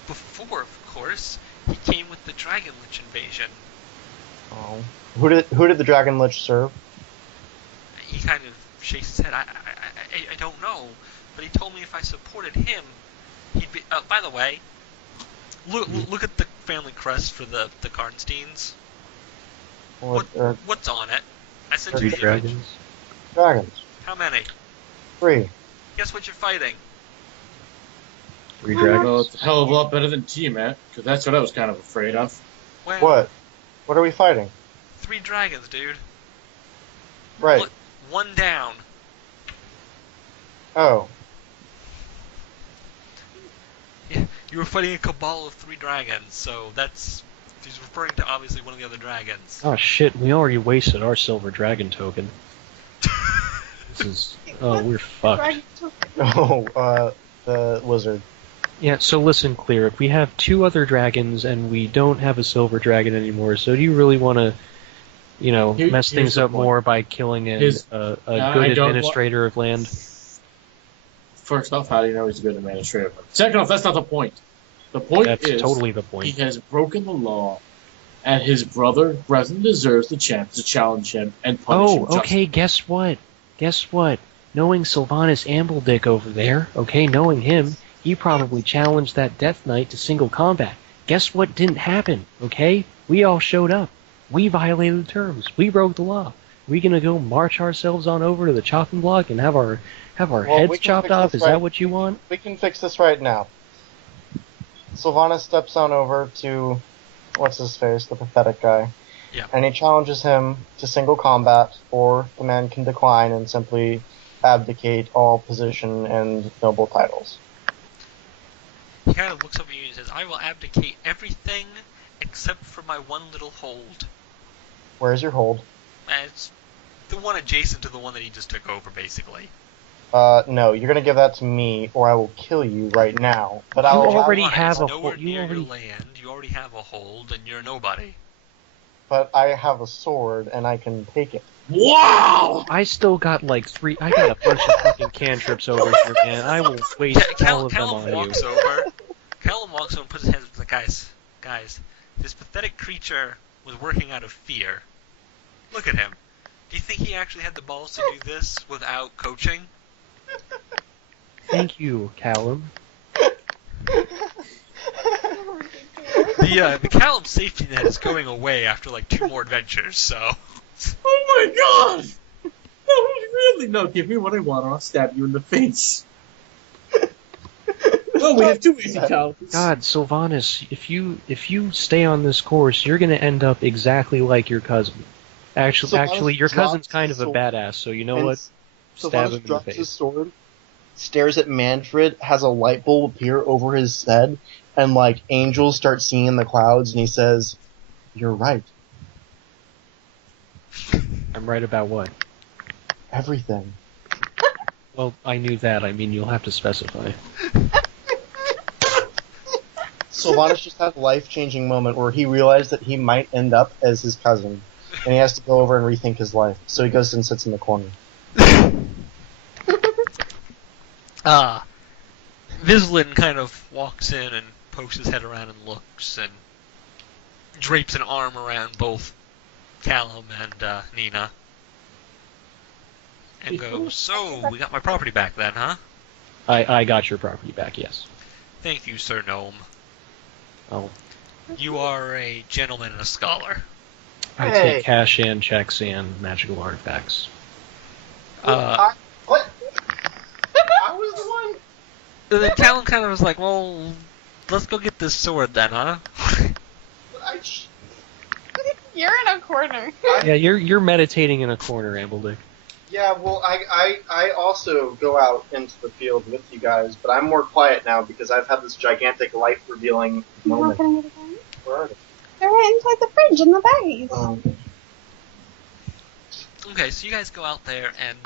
before, of course, he came with the Dragon Lich invasion. Oh, who did the Dragon Lich serve? He kind of shakes his head. I don't know, but he told me if I supported him, he'd be. By the way, look at the family crest for the Karnsteins. What's on it? I sent 3 you the image. dragons. Dragons. How many? 3. Guess what you're fighting? 3 dragons. Well, it's a hell of a lot better than Tiamat, because that's what I was kind of afraid of. Well, What? What are we fighting? 3 dragons, dude. Right. One down. Oh. Yeah, you were fighting a cabal of 3 dragons, so he's referring to obviously one of the other dragons. Oh shit, we already wasted our silver dragon token. We're fucked. Oh, the wizard. Yeah, so listen, Cleric, we have 2 other dragons and we don't have a silver dragon anymore, so do you really want to, mess things up more by killing a good administrator of land? First off, how do you know he's a good administrator? Second off, that's not the point. The point is totally the point. He has broken the law, and his brother Breslin deserves the chance to challenge him and punish him. Okay, guess what? Knowing Silvanus Ambledick over there, knowing him, he probably challenged that Death Knight to single combat. Guess what didn't happen, okay? We all showed up. We violated the terms. We broke the law. We gonna go march ourselves on over to the chopping block and have our heads chopped off? Is that what you want? We can fix this right now. Silvanus steps on over to what's-his-face, the pathetic guy. Yeah. And he challenges him to single combat, or the man can decline and simply abdicate all position and noble titles. He kind of looks up at you and says, I will abdicate everything except for my one little hold. Where's your hold? It's the one adjacent to the one that he just took over, basically. No, you're gonna give that to me, or I will kill you right now. But I will already It's have a nowhere hold. near your land. You already have a hold, and you're nobody. But I have a sword, and I can take it. Wow! I still got like 3. I got a bunch of fucking cantrips over here, man. I will waste all of them on you. Callum walks over and puts his hands up and says, guys, this pathetic creature was working out of fear. Look at him. Do you think he actually had the balls to do this without coaching? Thank you, Callum. The Callum safety net is going away after like 2 more adventures, so. Oh my god! That was really no. Give me what I want, or I'll stab you in the face. Well, we have 2 easy cows. God, Silvanus, if you stay on this course, you're gonna end up exactly like your cousin. Actually, your cousin's kind of a badass, so you know what? Stab him in the drops face. his sword, stares at Manfred, has a light bulb appear over his head, and like angels start singing in the clouds, and he says, "You're right. I'm right about what? Everything." Well, I knew that. I mean, you'll have to specify. Silvanus just had a life-changing moment where he realized that he might end up as his cousin, and he has to go over and rethink his life. So he goes and sits in the corner. Vislin kind of walks in and pokes his head around and looks and drapes an arm around both Callum and Nina and goes, "So, we got my property back then, huh?" I got your property back, yes. "Thank you, Sir Gnome. Oh, You are a gentleman and a scholar." I take cash and checks and magical artifacts. What? I was the one. And then Callum kind of was like, "Well, let's go get this sword then, huh?" You're in a corner. Yeah, you're meditating in a corner, Ambledick. Yeah, well, I also go out into the field with you guys, but I'm more quiet now because I've had this gigantic life-revealing You're not moment. getting it again? Where are they? They're right inside the fridge in the baggies. Okay, so you guys go out there and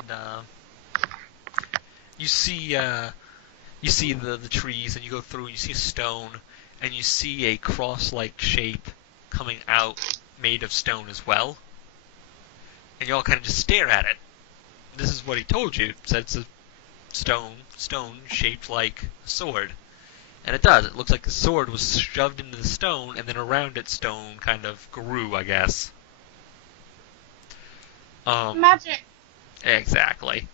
you see the trees, and you go through and you see a stone, and you see a cross-like shape coming out made of stone as well. And you all kind of just stare at it. This is what he told you. It said it's a stone shaped like a sword. And it does. It looks like the sword was shoved into the stone, and then around it stone kind of grew, I guess. Magic. Exactly.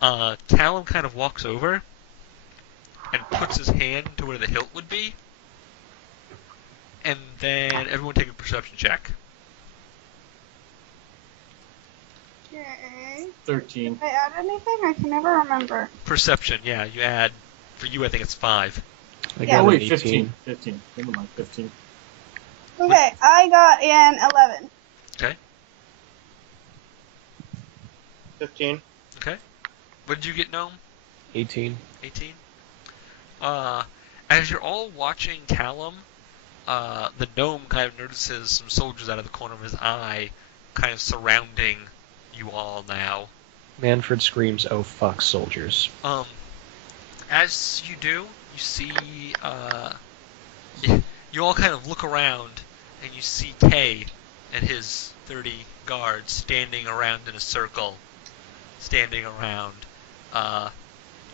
Callum kind of walks over and puts his hand to where the hilt would be. And then everyone take a perception check. Okay. 13. Did I add anything? I can never remember. Perception, yeah, you add, for you I think it's 5. I Yeah. got Oh an wait, 18. 15. 15. Never mind, 15. Okay, I got an 11. Okay, 15. okay. What did you get, Gnome? 18. 18? As you're all watching Callum, the Gnome kind of notices some soldiers out of the corner of his eye kind of surrounding you all now. Manfred screams, "Oh fuck, soldiers." As you do, you see, you all kind of look around, and you see Kay and his 30 guards standing around in a circle, standing around.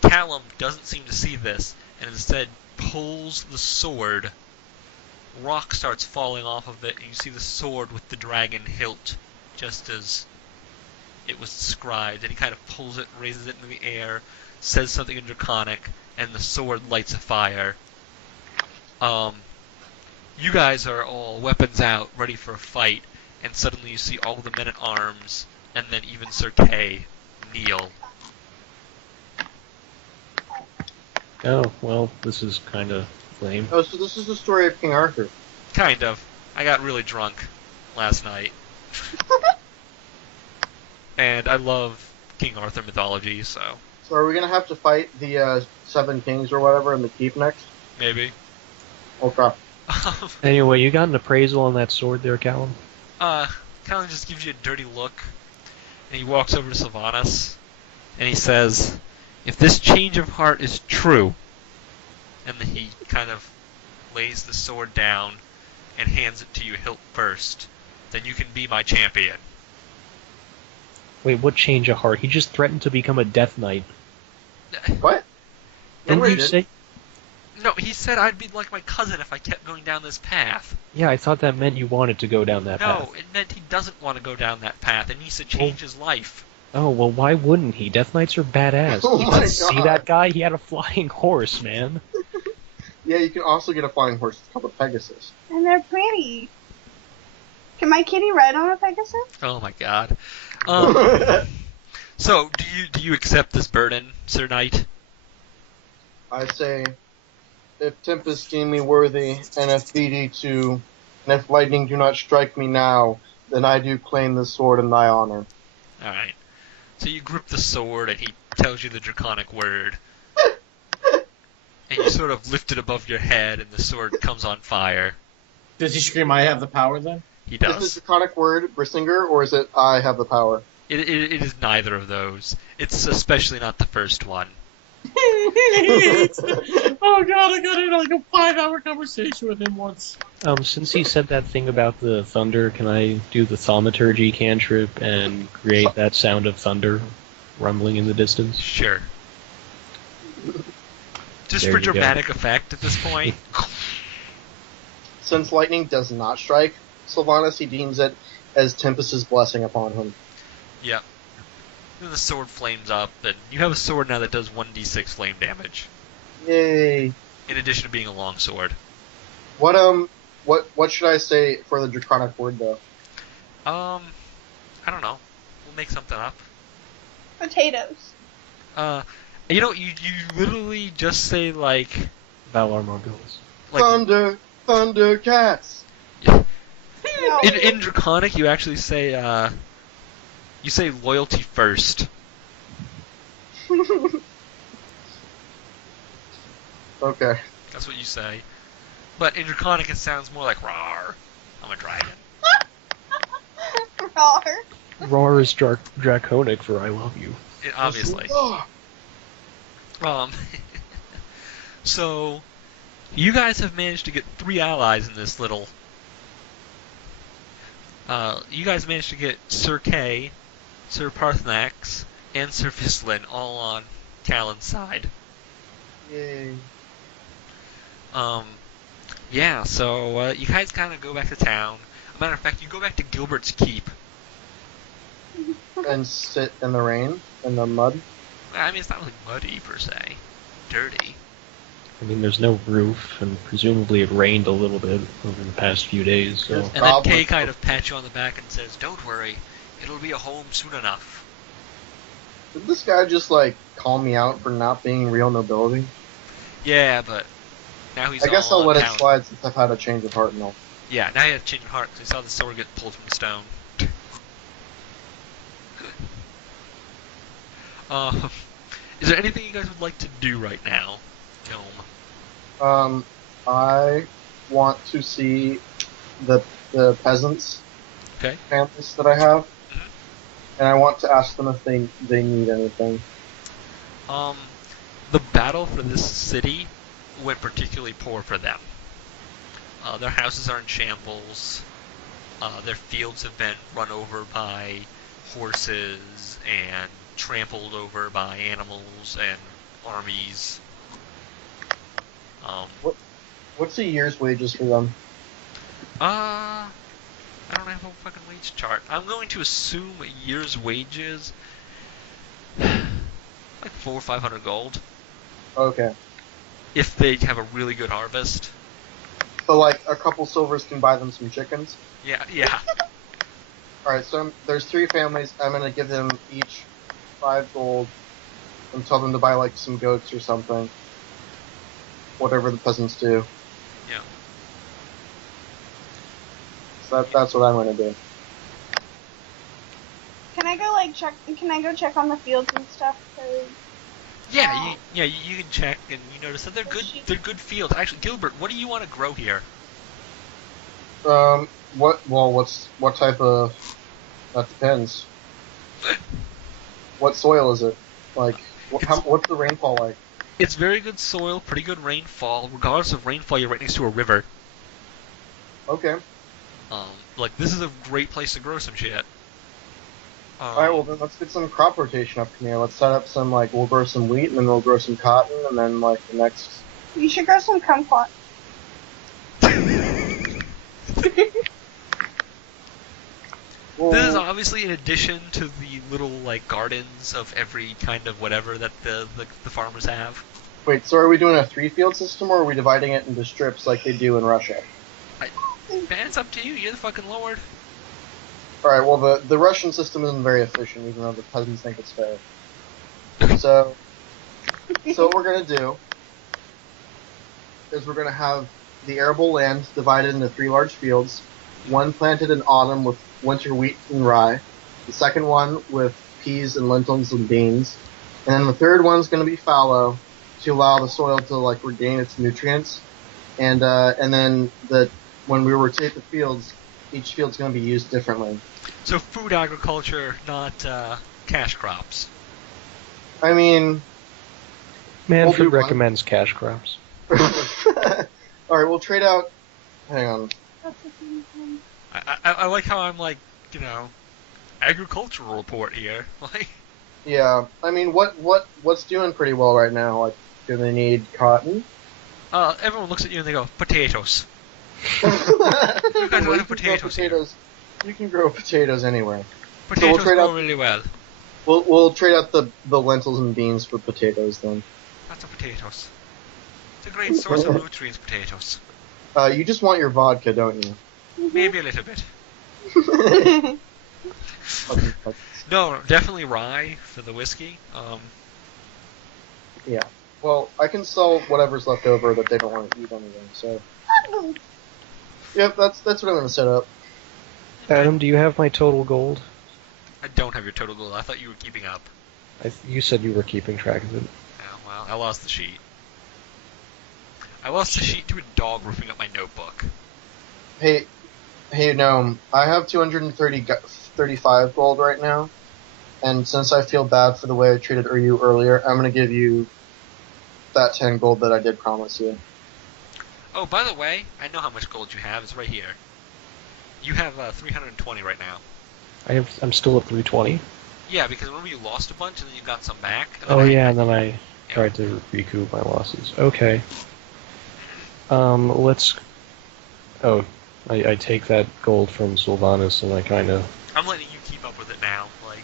Callum doesn't seem to see this, and instead pulls the sword. Rock starts falling off of it, and you see the sword with the dragon hilt, just as it was described, and he kind of pulls it, raises it into the air, says something in Draconic, and the sword lights a fire. You guys are all weapons out, ready for a fight, and suddenly you see all the men-at-arms, and then even Sir Kay kneel. Oh, well, this is kind of lame. Oh, so this is the story of King Arthur. Kind of. I got really drunk last night. And I love King Arthur mythology, so So are we gonna have to fight the 7 kings or whatever in the keep next? maybe. Okay. Anyway, you got an appraisal on that sword there, Callum? Callum just gives you a dirty look, and he walks over to Silvanus, and he says, "If this change of heart is true," and then he kind of lays the sword down and hands it to you hilt first, "then you can be my champion." Wait, what change of heart? He just threatened to become a Death Knight. What? Didn't wait, you didn't- say? No, he said I'd be like my cousin if I kept going down this path. Yeah, I thought that meant you wanted to go down that path. No, it meant he doesn't want to go down that path and needs to change his life. Oh, well, why wouldn't he? Death Knights are badass. Oh You my didn't see God. that guy? He had a flying horse, man. Yeah, you can also get a flying horse. It's called a Pegasus. And they're pretty. Can my kitty ride on a Pegasus? Oh my god. So, do you accept this burden, Sir Knight? I say, if Tempus deem me worthy, and if BD too, and if lightning do not strike me now, then I do claim the sword in thy honor. Alright. So you grip the sword and he tells you the draconic word. And you sort of lift it above your head and the sword comes on fire. Does he scream, I have the power then? He Is does. this draconic word Brissinger, or is it I have the power? It is neither of those. It's especially not the first one. Oh god, I got in like a 5-hour conversation with him once. Since he said that thing about the thunder, can I do the thaumaturgy cantrip and create that sound of thunder rumbling in the distance? Sure. Just There for you go. dramatic effect at this point. Since lightning does not strike Silvanus, he deems it as Tempest's blessing upon him. Yep. Then the sword flames up, and you have a sword now that does 1d6 flame damage, Yay! in addition to being a long sword. What should I say for the draconic word though? I don't know. We'll make something up. Potatoes. You literally just say like Valar Morghulis. Thundercats! No. in Draconic you actually say loyalty first. Okay. That's what you say. But in Draconic it sounds more like rawr. I'm a dragon. Rawr. Roar is draconic for I love you. Obviously. Oh, So you guys have managed to get 3 allies in this little. You guys managed to get Sir Kay, Sir Parthnax, and Sir Fislin all on Talon's side. yay. Yeah, so you guys kind of go back to town. As a matter of fact, you go back to Gilbert's Keep. And sit in the rain, in the mud. I mean, it's not really muddy per se. Dirty. I mean, there's no roof, and presumably it rained a little bit over the past few days, so... Yes. And then Kay kind of pats you on the back and says, "Don't worry, it'll be a home soon enough." Did this guy just call me out for not being real nobility? Yeah, but now he's I guess all I'll let on it town. slide since I've had a change of heart and all. Yeah, now you have to change your heart because he saw the sword get pulled from the stone. Is there anything you guys would like to do right now, Gnome? I want to see the peasants Okay. families that I have, Mhm. and I want to ask them if they need anything. The battle for this city went particularly poor for them. Their houses are in shambles. Their fields have been run over by horses and trampled over by animals and armies. What's a year's wages for them? I don't have a fucking wage chart. I'm going to assume a year's wages, like 400 or 500 gold, Okay. if they have a really good harvest. So a couple silvers can buy them some chickens. Yeah. Alright, so there's 3 families. I'm gonna give them each 5 gold and tell them to buy some goats or something. Whatever the peasants do. Yeah. So that's what I'm gonna do. Can I go check? Can I go check on the fields and stuff? 'Cause Yeah, you can check and you notice that they're good. They're good fields. Actually, Gilbert, what do you want to grow here? What type of... That depends. What soil is it? What's the rainfall like? It's very good soil, pretty good rainfall. Regardless of rainfall, you're right next to a river. Okay. This is a great place to grow some shit. Alright, well then let's get some crop rotation up in here. Let's set up some, we'll grow some wheat, and then we'll grow some cotton, and then, the next... you should grow some kumquat. Well, This is obviously in addition to the little gardens of every kind of whatever that the farmers have. Wait, so are we doing a 3-field system, or are we dividing it into strips like they do in Russia? Man, it's up to you. You're the fucking lord. Alright, well, the Russian system isn't very efficient, even though the peasants think it's fair. So what we're going to do is we're going to have the arable land divided into 3 large fields, one planted in autumn with winter wheat and rye, the second one with peas and lentils and beans, and then the third one's going to be fallow to allow the soil to like regain its nutrients, and then when we rotate the fields, each field's going to be used differently. So food agriculture, not cash crops. I mean, Manfred We'll do one. recommends cash crops. alright, we'll trade out, hang on. I like how I'm like, agricultural report here. Like, Yeah, I mean, what's doing pretty well right now? Like, do they need cotton? everyone looks at you and they go, potatoes. You guys can like grow potatoes here. You can grow potatoes anywhere. Potatoes trade grow out- really well. We'll trade out the lentils and beans for potatoes then. Lots of potatoes. It's a great source of nutrients, potatoes. You just want your vodka, don't you? Maybe a little bit. Okay. No, definitely rye for the whiskey. Yeah. Well, I can sell whatever's left over that they don't want to eat anyway. So. Yep, that's what I'm gonna set up. Adam, do you have my total gold? I don't have your total gold. I thought you were keeping up. You said you were keeping track of it. Oh, well, I lost the sheet. I lost the sheet to a dog ripping up my notebook. Hey, Gnome. I have 235 gold right now, and since I feel bad for the way I treated you earlier, I'm gonna give you that 10 gold that I did promise you. Oh, by the way, I know how much gold you have. It's right here. You have 320 right now. I'm still at 320. Yeah, because remember you lost a bunch and then you got some back? And Oh then yeah, and then I tried to recoup my losses. Okay. Let's. Oh, I take that gold from Silvanus and I kind of. I'm letting you keep up with it now. Like.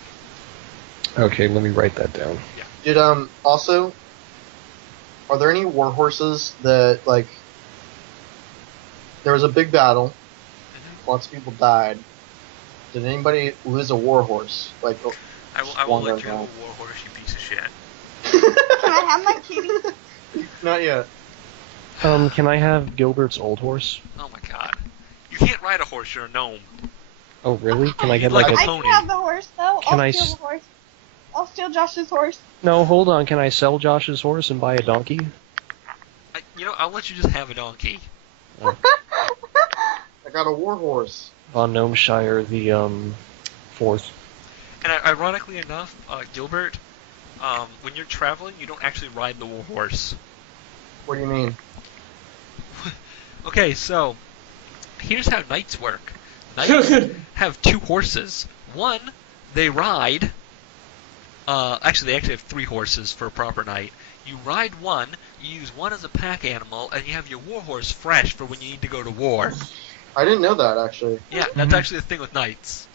Okay, let me write that down. Yeah. Did also, are there any war horses that like? There was a big battle. Mm-hmm. Lots of people died. Did anybody lose a war horse? Like, I will let you have around? a war horse, you piece of shit. Can I have my kitty? Not yet. Can I have Gilbert's old horse? Oh my god. You can't ride a horse, you're a gnome. Oh really? Can I get Like like a a? I pony. can have the horse though. Can I'll I steal s- the horse. I'll steal Josh's horse. No, hold on. Can I sell Josh's horse and buy a donkey? I'll let you just have a donkey. I got a war horse. On Gnomeshire, the 4th. And ironically enough, Gilbert, when you're traveling, you don't actually ride the war horse. What do you mean? Okay, so here's how knights work. Knights have 2 horses. One, they ride. They actually have 3 horses for a proper knight. You ride one, you use one as a pack animal, and you have your war horse fresh for when you need to go to war. I didn't know that actually. Yeah, that's actually the thing with knights.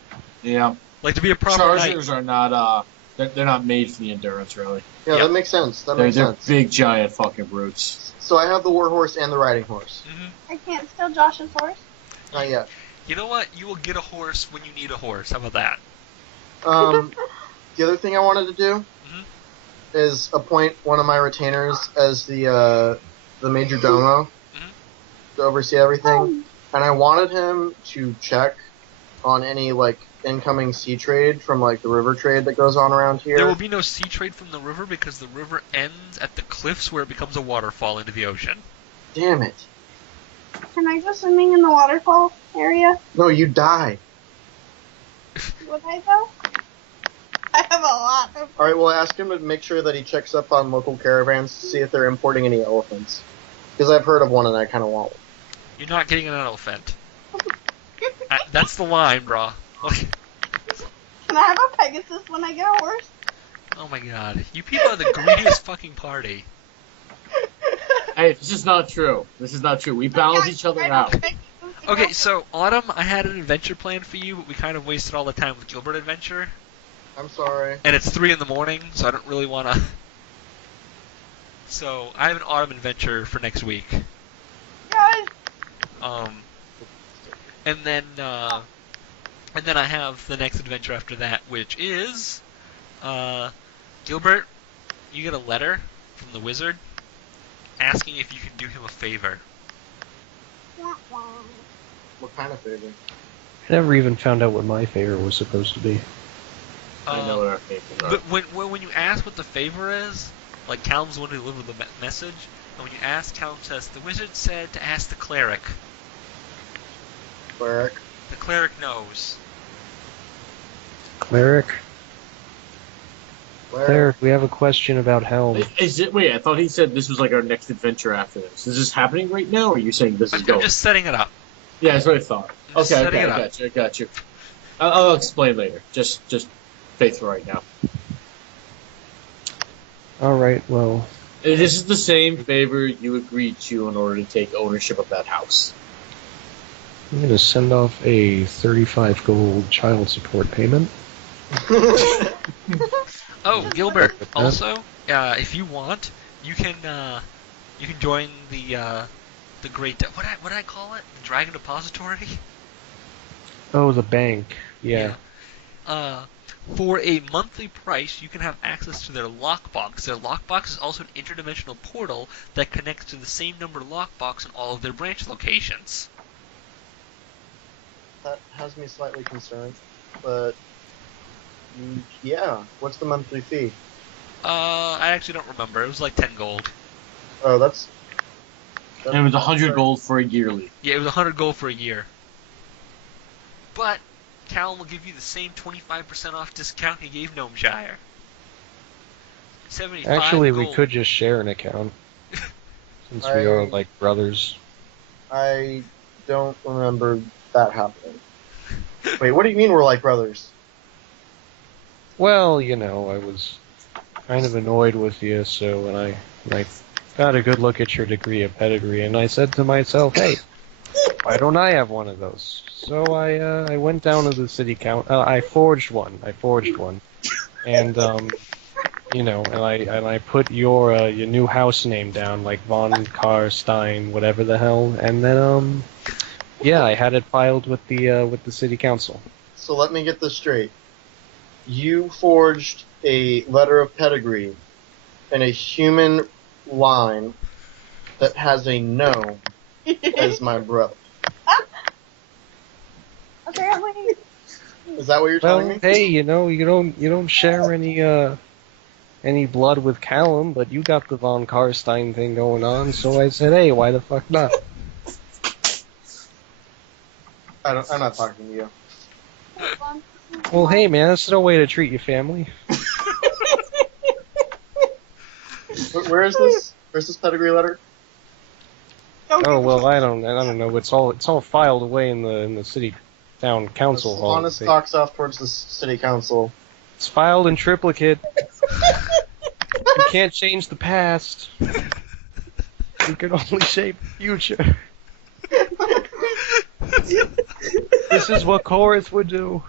Yeah. Like, to be a proper Chargers knight. are not, they're not made for the endurance, really. Yeah, Yep. that makes sense. That They're makes sense. big, giant fucking brutes. So I have the war horse and the riding horse. Mm-hmm. I can't steal Josh's horse. Not yet. You know what? You will get a horse when you need a horse. How about that? The other thing I wanted to do is appoint one of my retainers as the major domo to oversee everything, and I wanted him to check on any like incoming sea trade from like the river trade that goes on around here. There will be no sea trade from the river because the river ends at the cliffs where it becomes a waterfall into the ocean. Damn it! Can I go swimming in the waterfall area? No, you die. Would I though? I have a lot of. All right, well, ask him to make sure that he checks up on local caravans to see if they're importing any elephants, because I've heard of one and I kind of want one. You're not getting an elephant. That's the line, brah. Can I have a Pegasus when I get a horse? Oh my god. You people are the greediest fucking party. Hey, this is not true. This is not true. We balance each other out. Okay, so, Autumn, I had an adventure planned for you, but we kind of wasted all the time with Gilbert Adventure. I'm sorry. And it's 3 in the morning, so I don't really want to... So I have an autumn adventure for next week. Guys, And then I have the next adventure after that, which is Gilbert. You get a letter from the wizard asking if you can do him a favor. What kind of favor? I never even found out what my favor was supposed to be. I know what our favors are. But when you ask what the favor is, like Callum's the one who delivered the message, and when you ask, Callum says, the wizard said to ask the cleric. Cleric. The cleric knows. Cleric? Cleric, we have a question about Helm. Is it? Wait, I thought he said this was like our next adventure after this. Is this happening right now, or are you saying this is I'm going? just setting it up. Yeah, that's what I thought. I'm just Okay, setting it up. I got you. I'll explain later. Just faithful right now. Alright, well... This is the same favor you agreed to in order to take ownership of that house. I'm gonna send off a 35 gold child support payment. Oh, Gilbert. Also, if you want, you can join the great what did I call it? The Dragon Depository. Oh, the bank. Yeah. For a monthly price, you can have access to their lockbox. Their lockbox is also an interdimensional portal that connects to the same number lockbox in all of their branch locations. That has me slightly concerned, but yeah. What's the monthly fee? I actually don't remember. It was like 10 gold. Oh, that's And it was 100 gold for a yearly. Yeah, it was 100 gold for a year. But Callum will give you the same 25% off discount he gave Gnomeshire. 75 Actually, we gold. could just share an account. Since we are, like, brothers. I don't remember that happening. Wait, what do you mean we're like brothers? Well, you know, I was kind of annoyed with you, so when I got a good look at your degree of pedigree, and I said to myself, hey, why don't I have one of those? So I went down to the city council. I forged one, and you know, and I put your new house name down, like Von Karstein, whatever the hell, and then yeah, I had it filed with the city council. So let me get this straight. You forged a letter of pedigree in a human line that has a gnome as my brother. apparently. Is that what you're telling me? Hey, you know, you don't share any blood with Callum, but you got the Von Karstein thing going on, so I said, hey, why the fuck not? I'm not talking to you. Well, hey, man, that's no way to treat your family. Where is this? Where's this pedigree letter? Oh well, I don't know. It's all filed away in the city town council hall. Silvanus stalks off towards the city council. It's filed in triplicate. You can't change the past. You can only shape the future. This is what Chorus would do.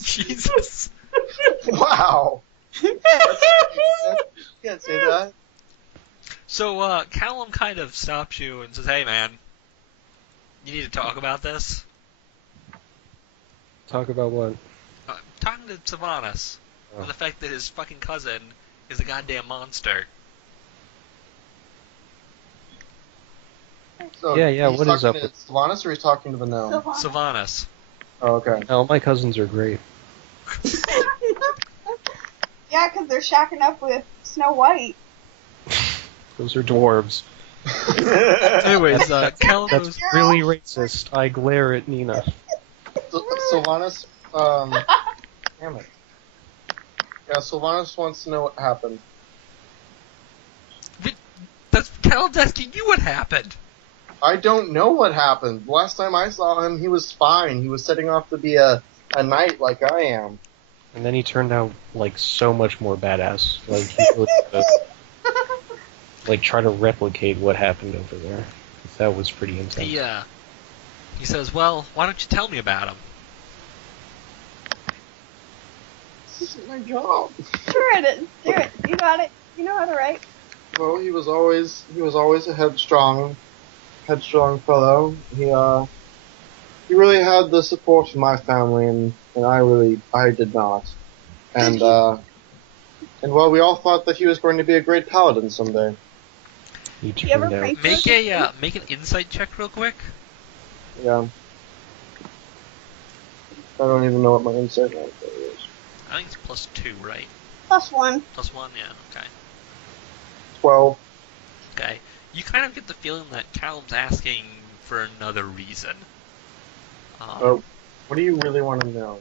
Jesus. Wow. You can't say that. So, Callum kind of stops you and says, hey, man, you need to talk about this. Talk about what? Talking to Silvanus. Oh. And the fact that his fucking cousin is a goddamn monster. So Yeah, he's what is talking up to Silvanus or he's talking to the gnome? Silvanus. Oh, okay. Oh, my cousins are great. Yeah, because they're shacking up with Snow White. Those are dwarves. Anyways, Callum That's goes, really racist. I glare at Nina. Silvanus, damn it. Yeah, Silvanus wants to know what happened. that's Callum's asking you what happened. I don't know what happened. Last time I saw him, he was fine. He was setting off to be a knight like I am. And then he turned out, like, so much more badass. Like, he really like, try to replicate what happened over there. That was pretty intense. He says, well, why don't you tell me about him? This is my job. Sure it is. Do it. You got it. You know how to write. Well, he was always a headstrong fellow. He really had the support of my family, and I did not. And well, we all thought that he was going to be a great paladin someday. He You ever turned out. practice? Make an insight check real quick. Yeah. I don't even know what my insight rank is. I think it's +2, right? +1. +1, yeah. Okay. 12. Okay. You kind of get the feeling that Callum's asking for another reason. Oh, what do you really want to know?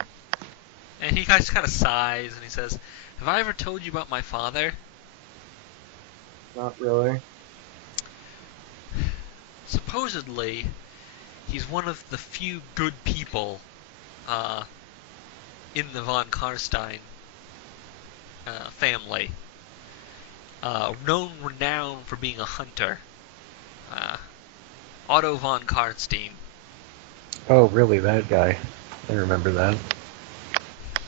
And he just kind of sighs and he says, "Have I ever told you about my father?" Not really. Supposedly, he's one of the few good people in the von Karstein family. Renowned for being a hunter. Otto von Karstein. Oh, really? That guy? I remember that.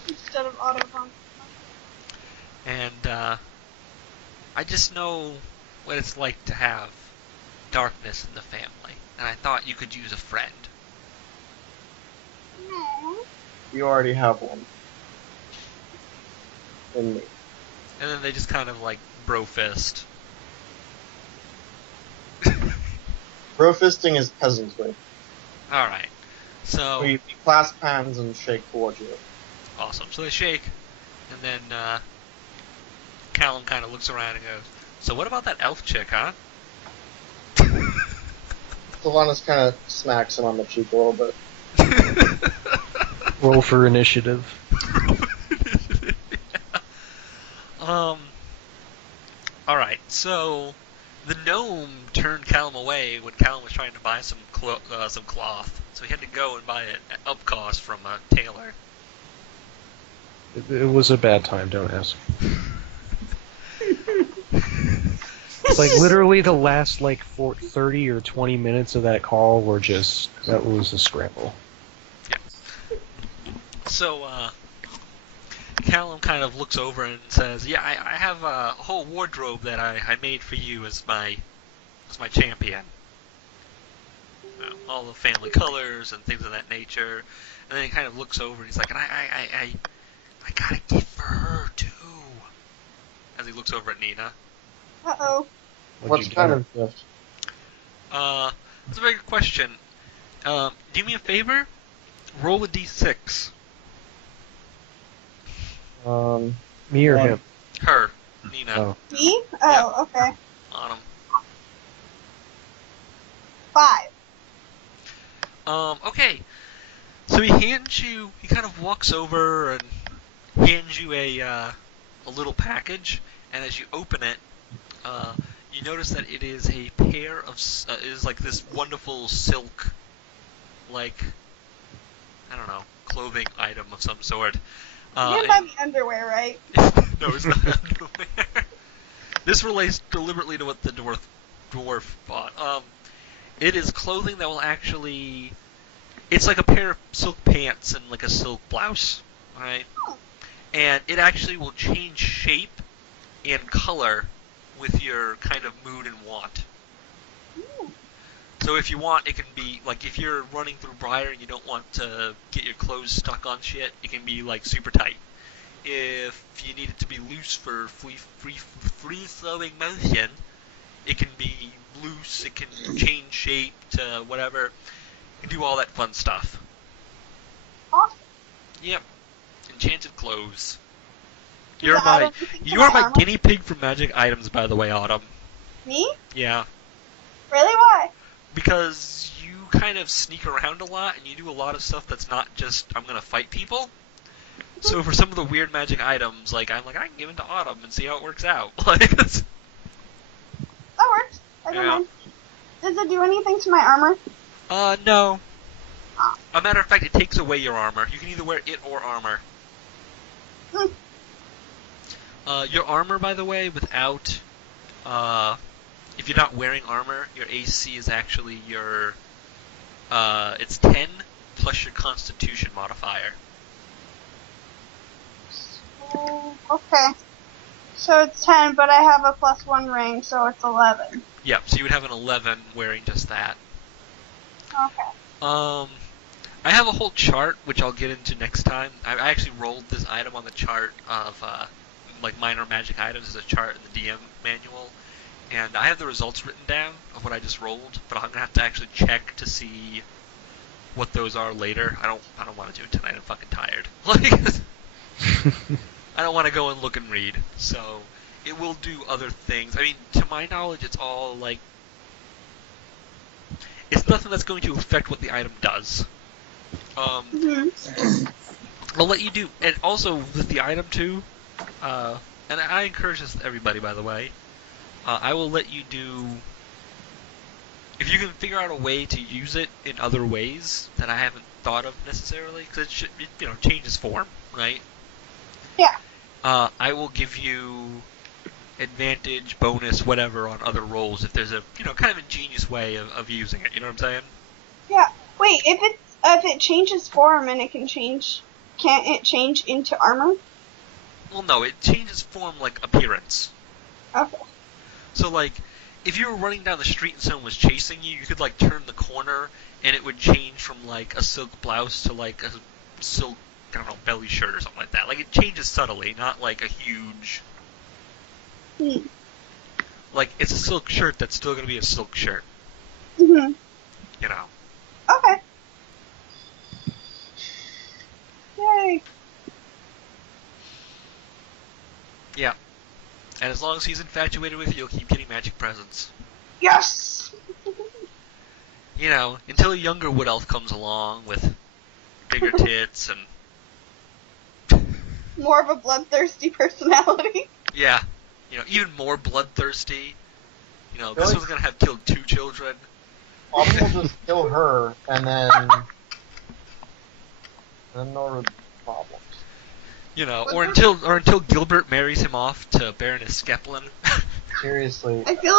Instead of Autobahn. And I just know what it's like to have darkness in the family. And I thought you could use a friend. No. You already have one. In me. And then they just kind of like bro fist. Bro fisting is peasantry. Alright. So We clasp hands and shake towards you. awesome. So they shake, and then Callum kind of looks around and goes, "So what about that elf chick, huh?" Silvanus kind of smacks him on the cheek a little bit. Roll for initiative. Alright, so the gnome turned Callum away when Callum was trying to buy some cloth. So he had to go and buy it at up cost from a tailor. It was a bad time, don't ask. Like, literally the last, 30 or 20 minutes of that call were that was a scramble. Yeah. So, Callum kind of looks over and says, "Yeah, I have a whole wardrobe that I made for you as my champion. All the family colors and things of that nature." And then he kind of looks over and he's like, "And I got a gift for her too." As he looks over at Nina. Uh-oh. What kind of gift? That's a very good question. Do me a favor. Roll a d6. Me or One. him? Her, Nina, Oh. Me? Oh, okay. on him. 5. Okay. So he kind of walks over and hands you a little package, and as you open it, you notice that it is a pair of, is like this wonderful silk, I don't know, clothing item of some sort. You didn't buy me underwear, right? No, it's not underwear. This relates deliberately to what the dwarf bought. It is clothing that will actually... It's like a pair of silk pants and like a silk blouse, right? And it actually will change shape and color with your kind of mood and want. So if you want, it can be, if you're running through Briar and you don't want to get your clothes stuck on shit, it can be, super tight. If you need it to be loose for free-flowing motion, it can be loose, it can change shape to whatever. You can do all that fun stuff. Awesome. Yep. Enchanted clothes. Does You're it add my anything to you are my armor? guinea pig for magic items, by the way, Autumn. Me? Yeah. Really? Why? Because you kind of sneak around a lot, and you do a lot of stuff that's not just, I'm gonna fight people. So for some of the weird magic items, I can give it to Autumn and see how it works out. That works. I don't Yeah. mind. Does it do anything to my armor? No. A matter of fact, it takes away your armor. You can either wear it or armor. Hmm. Your armor, by the way, without, if you're not wearing armor, your AC is actually it's 10 plus your Constitution modifier. Oh, okay. So it's 10, but I have a +1 ring, so it's 11. Yep, so you would have an 11 wearing just that. Okay. I have a whole chart, which I'll get into next time. I actually rolled this item on the chart of, like, minor magic items as a chart in the DM manual. And I have the results written down of what I just rolled, but I'm going to have to actually check to see what those are later. I don't want to do it tonight. I'm fucking tired. Like, I don't want to go and look and read. So, it will do other things. I mean, to my knowledge, it's all, like, it's nothing that's going to affect what the item does. I'll let you do, and also with the item too, and I encourage this to everybody, by the way, I will let you do, if you can figure out a way to use it in other ways that I haven't thought of necessarily, because it changes form, right? Yeah. I will give you advantage, bonus, whatever on other rolls if there's a, kind of ingenious way of using it, you know what I'm saying? Yeah. Wait, if it changes form and can't it change into armor? Well, no, it changes form like appearance. Okay. So, like, if you were running down the street and someone was chasing you, you could, like, turn the corner and it would change from, like, a silk blouse to, like, a silk, I don't know, belly shirt or something like that. Like, it changes subtly, not, like, a huge... Like, it's a silk shirt that's still going to be a silk shirt. Mm-hmm. You know. Okay. Yay. Yeah. And as long as he's infatuated with you, you'll keep getting magic presents. Yes! Until a younger wood elf comes along with bigger tits and... More of a bloodthirsty personality. Yeah. Even more bloodthirsty. This one's gonna have killed 2 children. Autumn will just kill her, and then no problems. Or until Gilbert marries him off to Baroness Skeplin. Seriously. I feel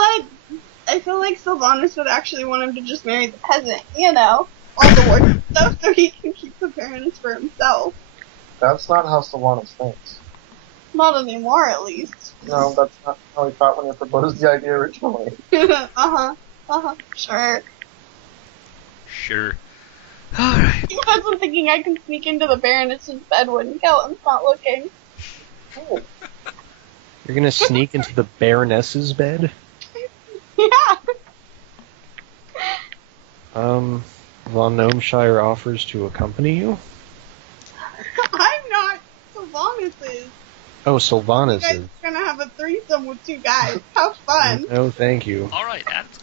like Silvanus would actually want him to just marry the peasant, all the work stuff, so he can keep the Baroness for himself. That's not how Silvanus thinks. Not anymore, at least. No, that's not how he thought when he proposed the idea originally. Sure. Sure. Alright. He wasn't thinking I can sneak into the Baroness's bed when Kellen's not looking. Oh. You're gonna sneak into the Baroness's bed? Yeah. Von Gnomeshire offers to accompany you? I'm not. Silvanus is. Oh, Silvanus You guys is. are gonna have a threesome with 2 guys. How fun. No, thank you. Alright, Adam's